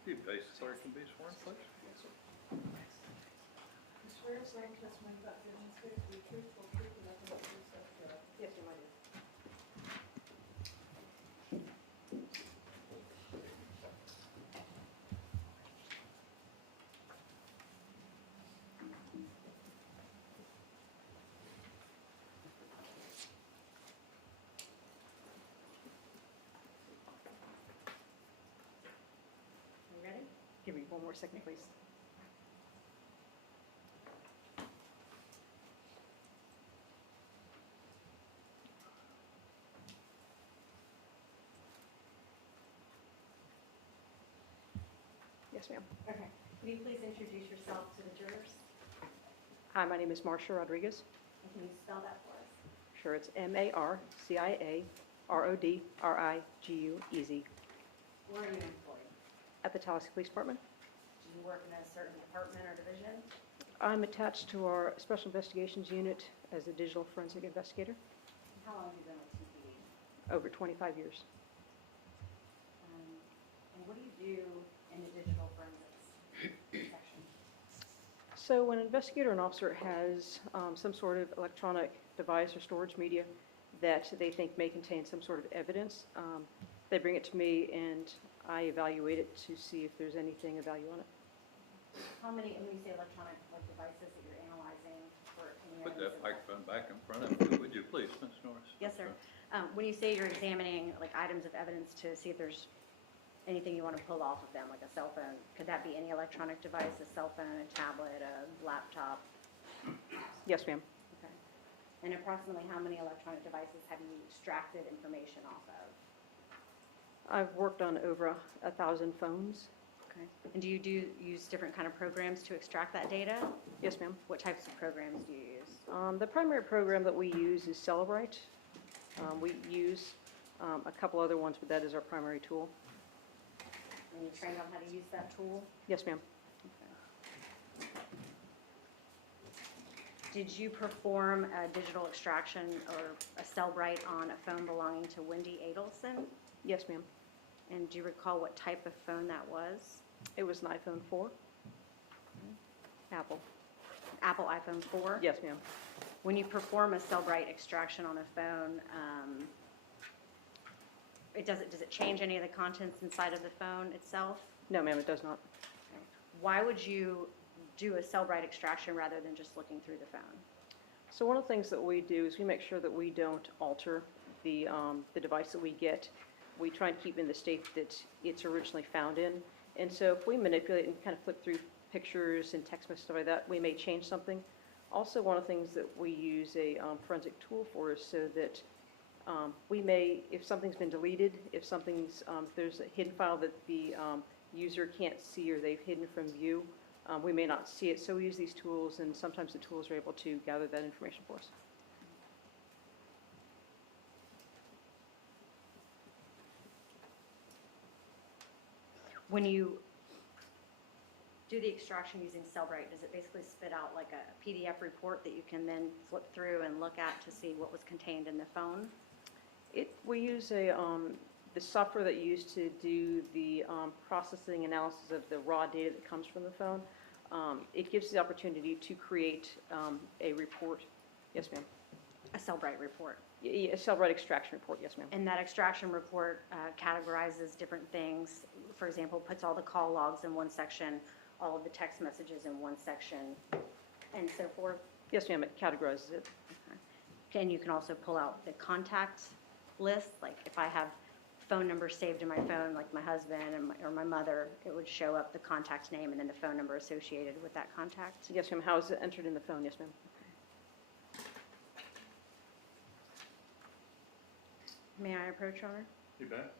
You face the clerk and be sworn, please. You swear to same testimony about giving this case to be truthful, truth, and nothing but the truth, so help you God? Yes, ma'am, I do. one more second, please. Yes, ma'am. Okay. Can you please introduce yourself to the jurors? Hi, my name is Marcia Rodriguez. And can you spell that for us? Sure, it's MARCIARODRIGUEZ. Where are you employed? At the Tallahassee Police Department. Do you work in a certain department or division? I'm attached to our Special Investigations Unit as a digital forensic investigator. How long have you been with TPD? Over 25 years. And what do you do in the digital forensics section? So when an investigator or an officer has some sort of electronic device or storage media that they think may contain some sort of evidence, they bring it to me and I evaluate it to see if there's anything of value on it. How many, when you say electronic devices that you're analyzing for any Put evidence that of- microphone back in front of you, would you please, Ms. Norris? Yes, sir. When you say you're examining like items of evidence to see if there's anything you want to pull off of them, like a cell phone, could that be any electronic device, a cell phone, a tablet, a laptop? Yes, ma'am. Okay. And approximately how many electronic devices have you extracted information off of? I've worked on over 1,000 phones. Okay. And do you use different kind of programs to extract that data? Yes, ma'am. What types of programs do you use? The primary program that we use is Celebrite. We use a couple other ones, but that is our primary tool. And you trained on how to use that tool? Yes, ma'am. Did you perform a digital extraction or a Cellbrite on a phone belonging to Wendy Adelson? Yes, ma'am. And do you recall what type of phone that was? It was an iPhone 4. Apple. Apple iPhone 4? Yes, ma'am. When you perform a Cellbrite extraction on a phone, does it change any of the contents inside of the phone itself? No, ma'am, it does not. Okay. Why would you do a Cellbrite extraction rather than just looking through the phone? So one of the things that we do is we make sure that we don't alter the device that we get. We try and keep in the state that it's originally found in. And so if we manipulate and kind of flip through pictures and text messages, stuff like that, we may change something. Also, one of the things that we use a forensic tool for is so that we may, if something's been deleted, if something's, if there's a hidden file that the user can't see or they've hidden from view, we may not see it. So we use these tools, and sometimes the tools are able to gather that information for us. When you do the extraction using Cellbrite, does it basically spit out like a PDF report that you can then flip through and look at to see what was contained in the phone? We use the software that you use to do the processing analysis of the raw data that comes from the phone. It gives the opportunity to create a report. Yes, ma'am. A Cellbrite report. A Cellbrite extraction report, yes, ma'am. And that extraction report categorizes different things. For example, puts all the call logs in one section, all of the text messages in one section, and so forth. Yes, ma'am, it categorizes it. Okay. And you can also pull out the contact list, like if I have phone numbers saved in my phone, like my husband or my mother, it would show up the contact name and then the phone number associated with that contact. Yes, ma'am. How is it entered in the phone? Yes, ma'am. May I approach, Your Honor? You bet.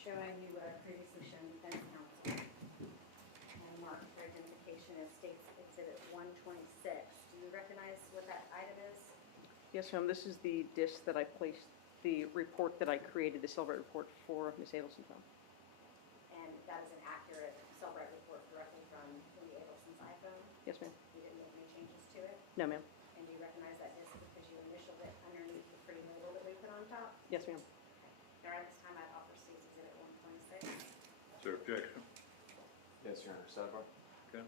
Showing you what I've previously shown defense counsel. And marked for identification as State's Exhibit 126. Do you recognize what that item is? Yes, ma'am. This is the disk that I placed, the report that I created, the Cellbrite report for Ms. Adelson phone. And that is an accurate Cellbrite report directly from Wendy Adelson's iPhone? Yes, ma'am. You didn't make any changes to it? No, ma'am. And do you recognize that disk because you initialed it underneath the pretty label that we put on top? Yes, ma'am. All right, this time I'd offer State's Exhibit 126. Is there objection? Yes, Your Honor, sidebar. Okay.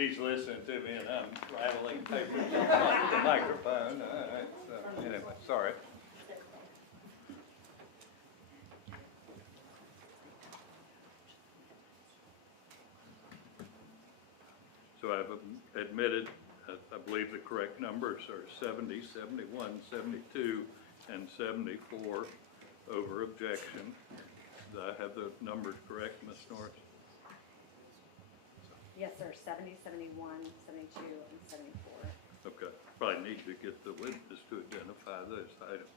She's listening to me and I'm rattling papers on the microphone. All right, so anyway, sorry. So I've admitted, I believe the correct numbers are 70, 71, 72, and 74 over objection. Do I have the numbers correct, Ms. Norris? Yes, sir, 70, 71, 72, and 74. Okay, probably need to get the witness to identify those items.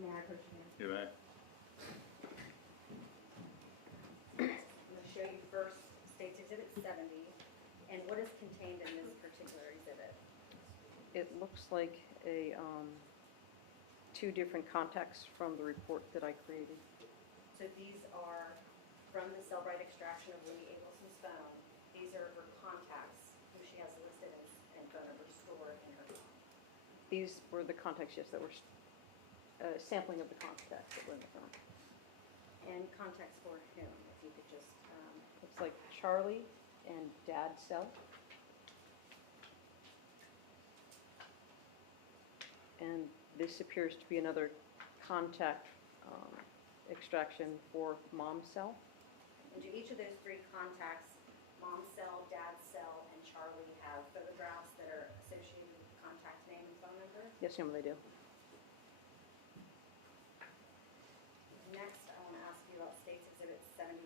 May I approach you? You may. I'm going to show you first State's Exhibit 70, and what is contained in this particular exhibit. It looks like a, two different contacts from the report that I created. So these are from the Cellbrite extraction of Winnie Abelson's phone. These are her contacts, who she has listed and phone numbers stored in her phone. These were the contacts, yes, that were sampling of the contacts that were in the phone. And contacts for whom, if you could just, Looks like Charlie and Dad Cell. And this appears to be another contact extraction for Mom's Cell. and do each of those three contacts, Mom's cell, Dad's cell, and Charlie, have photographs that are associated with the contact name and phone number? Yes, ma'am, they do. Next, I want to ask you about State's Exhibit 71.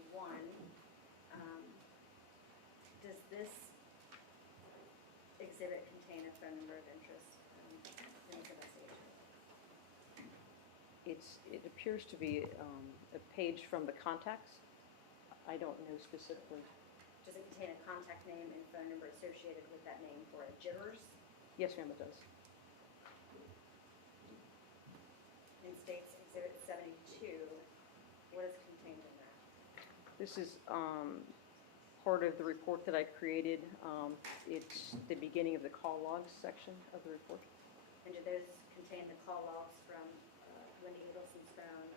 Does this exhibit contain a phone number of interest? It appears to be a page from the contacts. I don't know specifically. Does it contain a contact name and phone number associated with that name for a jitters? Yes, ma'am, it does. In State's Exhibit 72, what is contained in that? This is part of the report that I created. It's the beginning of the call logs section of the report. And do those contain the call logs from Wendy Adelson's phone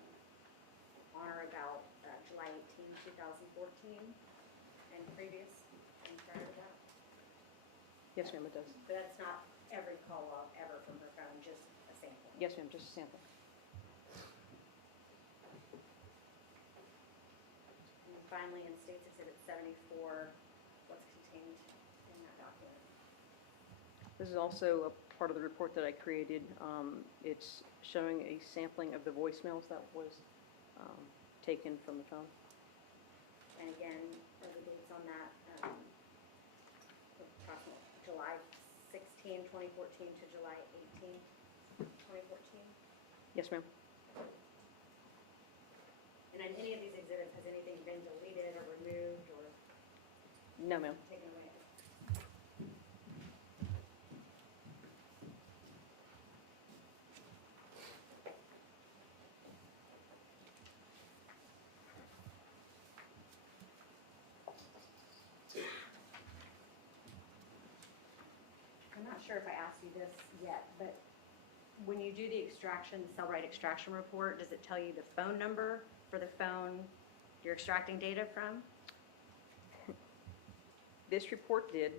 on or about July 18, 2014, and previous and prior to that? Yes, ma'am, it does. But that's not every call log ever from her phone, just a sample? Yes, ma'am, just a sample. And then finally, in State's Exhibit 74, what's contained in that document? This is also a part of the report that I created. It's showing a sampling of the voicemails that was taken from the phone. And again, are the dates on that approximately July 16, 2014 to July 18, 2014? Yes, ma'am. And in any of these exhibits, has anything been deleted or removed or No, ma'am. taken away? I'm not sure if I asked you this yet, but when you do the extraction, the Cellbrite extraction report, does it tell you the phone number for the phone you're extracting data from? This report did.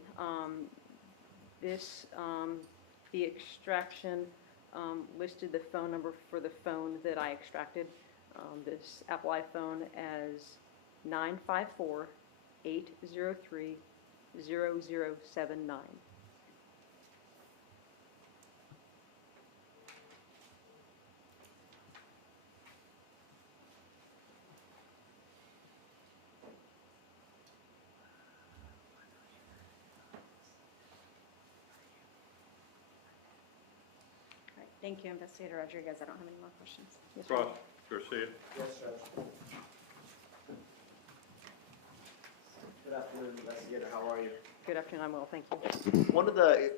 The extraction listed the phone number for the phone that I extracted, this Apple iPhone, as 954-803-0079. Thank you, Investigator Rodriguez. I don't have any more questions. Prof. Garcia. Yes, Judge. Good afternoon, investigator. How are you? Good afternoon, I'm well, thank you. One of the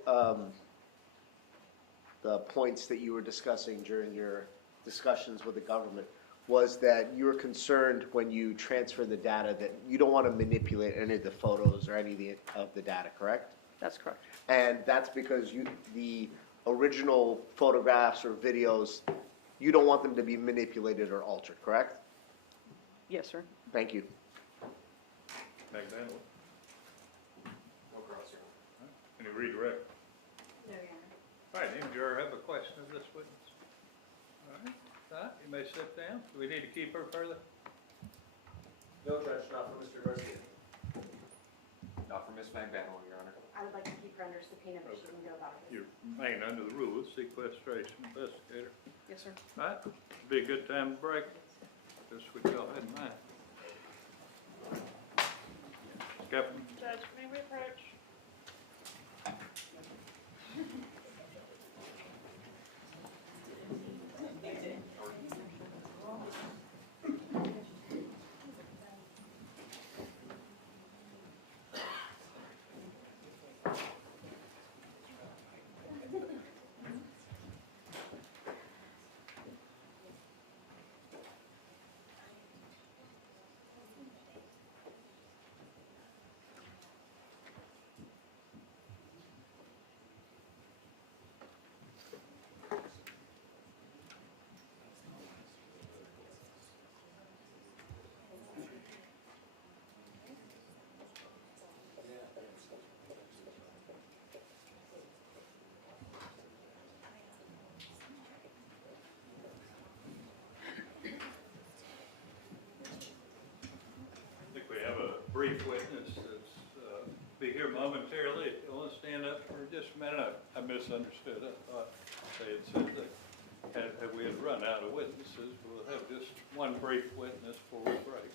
points that you were discussing during your discussions with the government was that you were concerned when you transfer the data that you don't want to manipulate any of the photos or any of the data, correct? That's correct. And that's because the original photographs or videos, you don't want them to be manipulated or altered, correct? Yes, sir. Thank you. Magbanua. No Garcia. Any redirect? No, Your Honor. All right, any juror have a question of this witness? All right, you may sit down. Do we need to keep her further? No, Judge, not for Mr. Garcia. Not for Ms. Magbanua, Your Honor. I would like to keep her under subpoena, but she can go about it. You remain under the rules, sequestration investigator. Yes, sir. All right, be a good time to break. Just what y'all had in mind. Captain? Judge, may we approach? I think we have a brief witness that's be here momentarily. If you want to stand up for just a minute, I misunderstood. I thought they had said that we had run out of witnesses. We'll have just one brief witness before we break.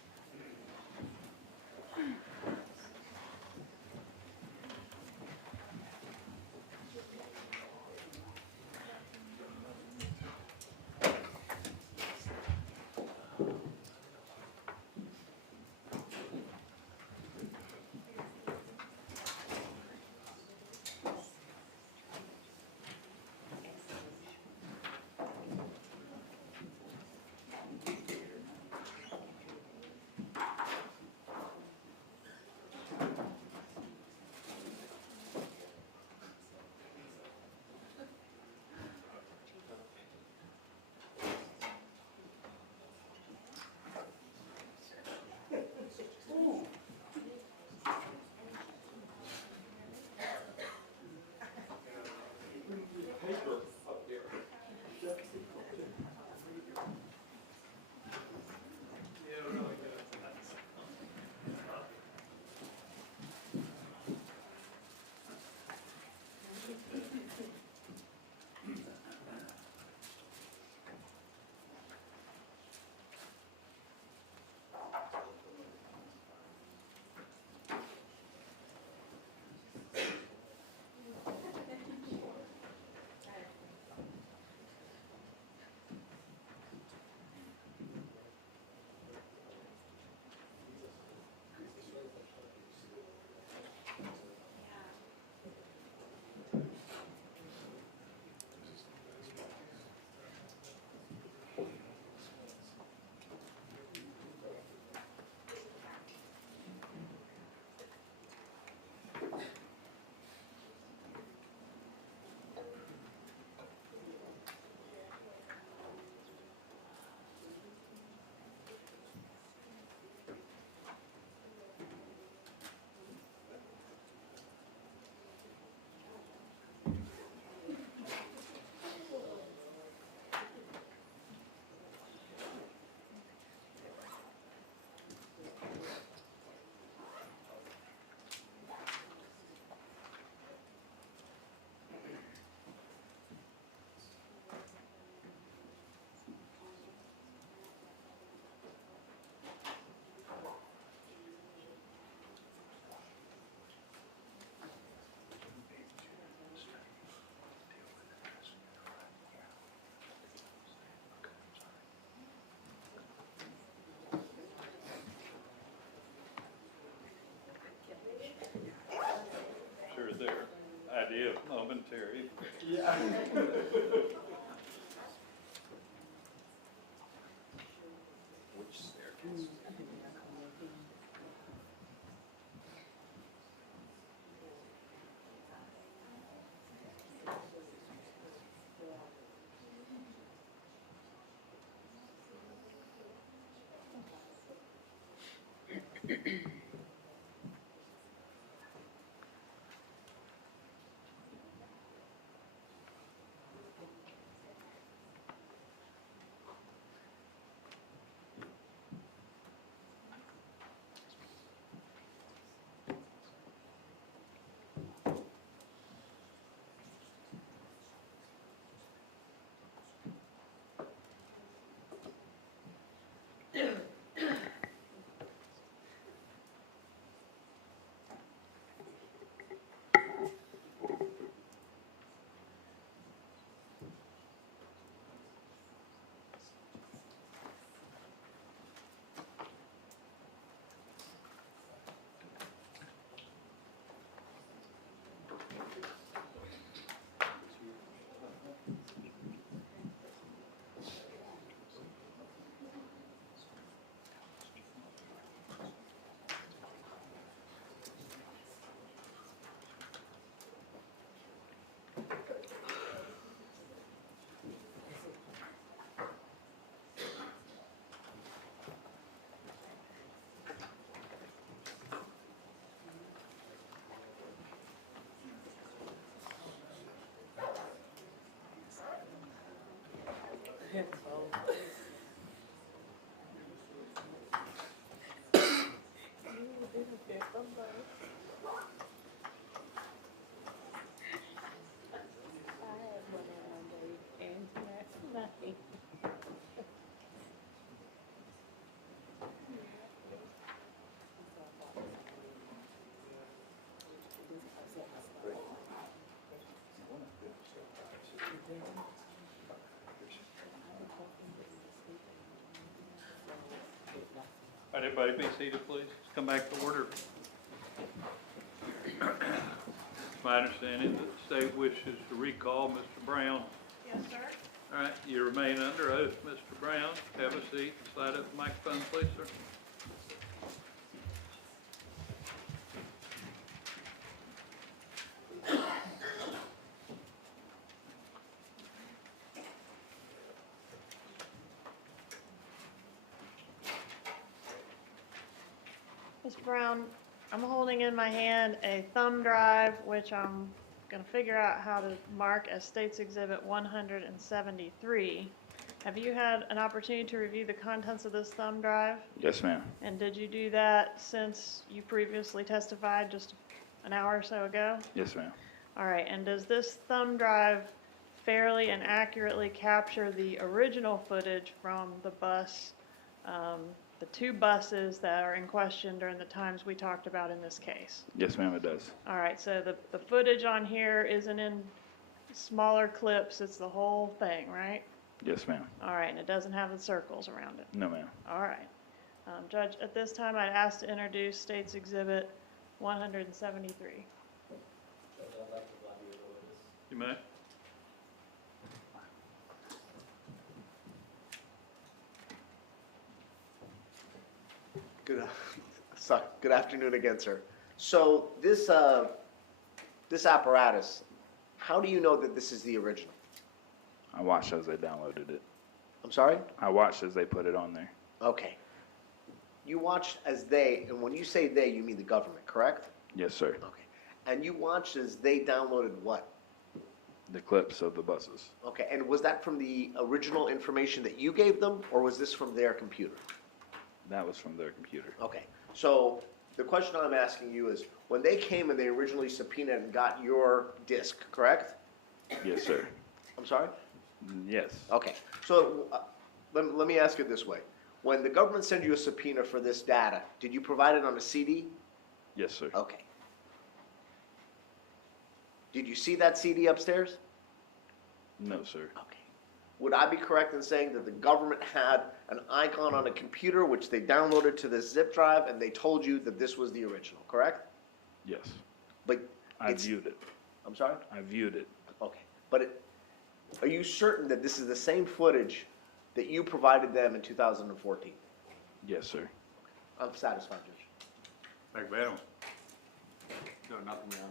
Sure, their idea of momentary. Yeah. Which staircase? All right, everybody be seated, please. Let's come back to order. It's my understanding that the state wishes to recall Mr. Brown. Yes, sir. All right, you remain under oath, Mr. Brown. Have a seat. Slide up the microphone, please, sir. Mr. Brown, I'm holding in my hand a thumb drive, which I'm going to figure out how to mark as State's Exhibit 173. Have you had an opportunity to review the contents of this thumb drive? Yes, ma'am. And did you do that since you previously testified just an hour or so ago? Yes, ma'am. All right, and does this thumb drive fairly and accurately capture the original footage from the bus, the two buses that are in question during the times we talked about in this case? Yes, ma'am, it does. All right, so the footage on here isn't in smaller clips, it's the whole thing, right? Yes, ma'am. All right, and it doesn't have the circles around it? No, ma'am. All right. Judge, at this time, I'd ask to introduce State's Exhibit 173. You may. Good afternoon again, sir. So this apparatus, how do you know that this is the original? I watched as they downloaded it. I'm sorry? I watched as they put it on there. Okay. You watched as they, and when you say they, you mean the government, correct? Yes, sir. Okay. And you watched as they downloaded what? The clips of the buses. Okay, and was that from the original information that you gave them, or was this from their computer? That was from their computer. Okay, so the question I'm asking you is, when they came and they originally subpoenaed and got your disk, correct? Yes, sir. I'm sorry? Yes. Okay, so let me ask it this way. When the government sent you a subpoena for this data, did you provide it on a CD? Yes, sir. Okay. Did you see that CD upstairs? No, sir. Okay. Would I be correct in saying that the government had an icon on a computer which they downloaded to this zip drive and they told you that this was the original, correct? Yes. But I viewed it. I'm sorry? I viewed it. Okay. But are you certain that this is the same footage that you provided them in 2014? Yes, sir. I'm satisfied, Judge. Magbanua. No, nothing, Your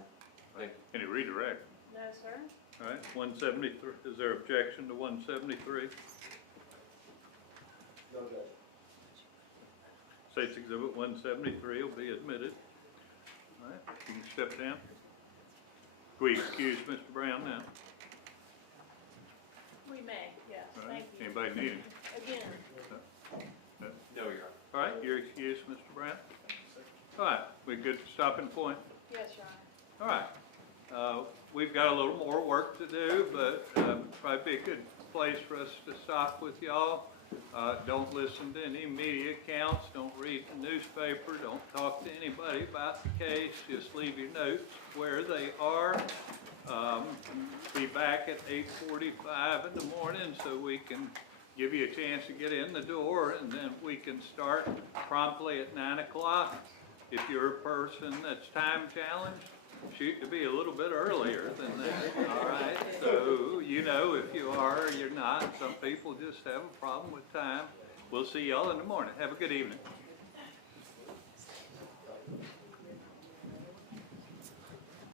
Honor. Any redirect? No, sir. All right, 173, is there objection to 173? No, Judge. State's Exhibit 173 will be admitted. All right, you can step down. We excuse Mr. Brown now. We may, yes, All right, thank you. anybody need him? Again. No, Your Honor. All right, you're excused, Mr. Brown. All right, we good stopping point? Yes, Your Honor. All right. We've got a little more work to do, but probably be a good place for us to stop with y'all. Don't listen to any media accounts. Don't read the newspaper. Don't talk to anybody about the case. Just leave your notes where they are. Be back at 8:45 in the morning so we can give you a chance to get in the door, and then we can start promptly at 9 o'clock. If you're a person that's time challenged, shoot to be a little bit earlier than that, all right? So, you know, if you are or you're not, some people just have a problem with time. We'll see y'all in the morning. Have a good evening.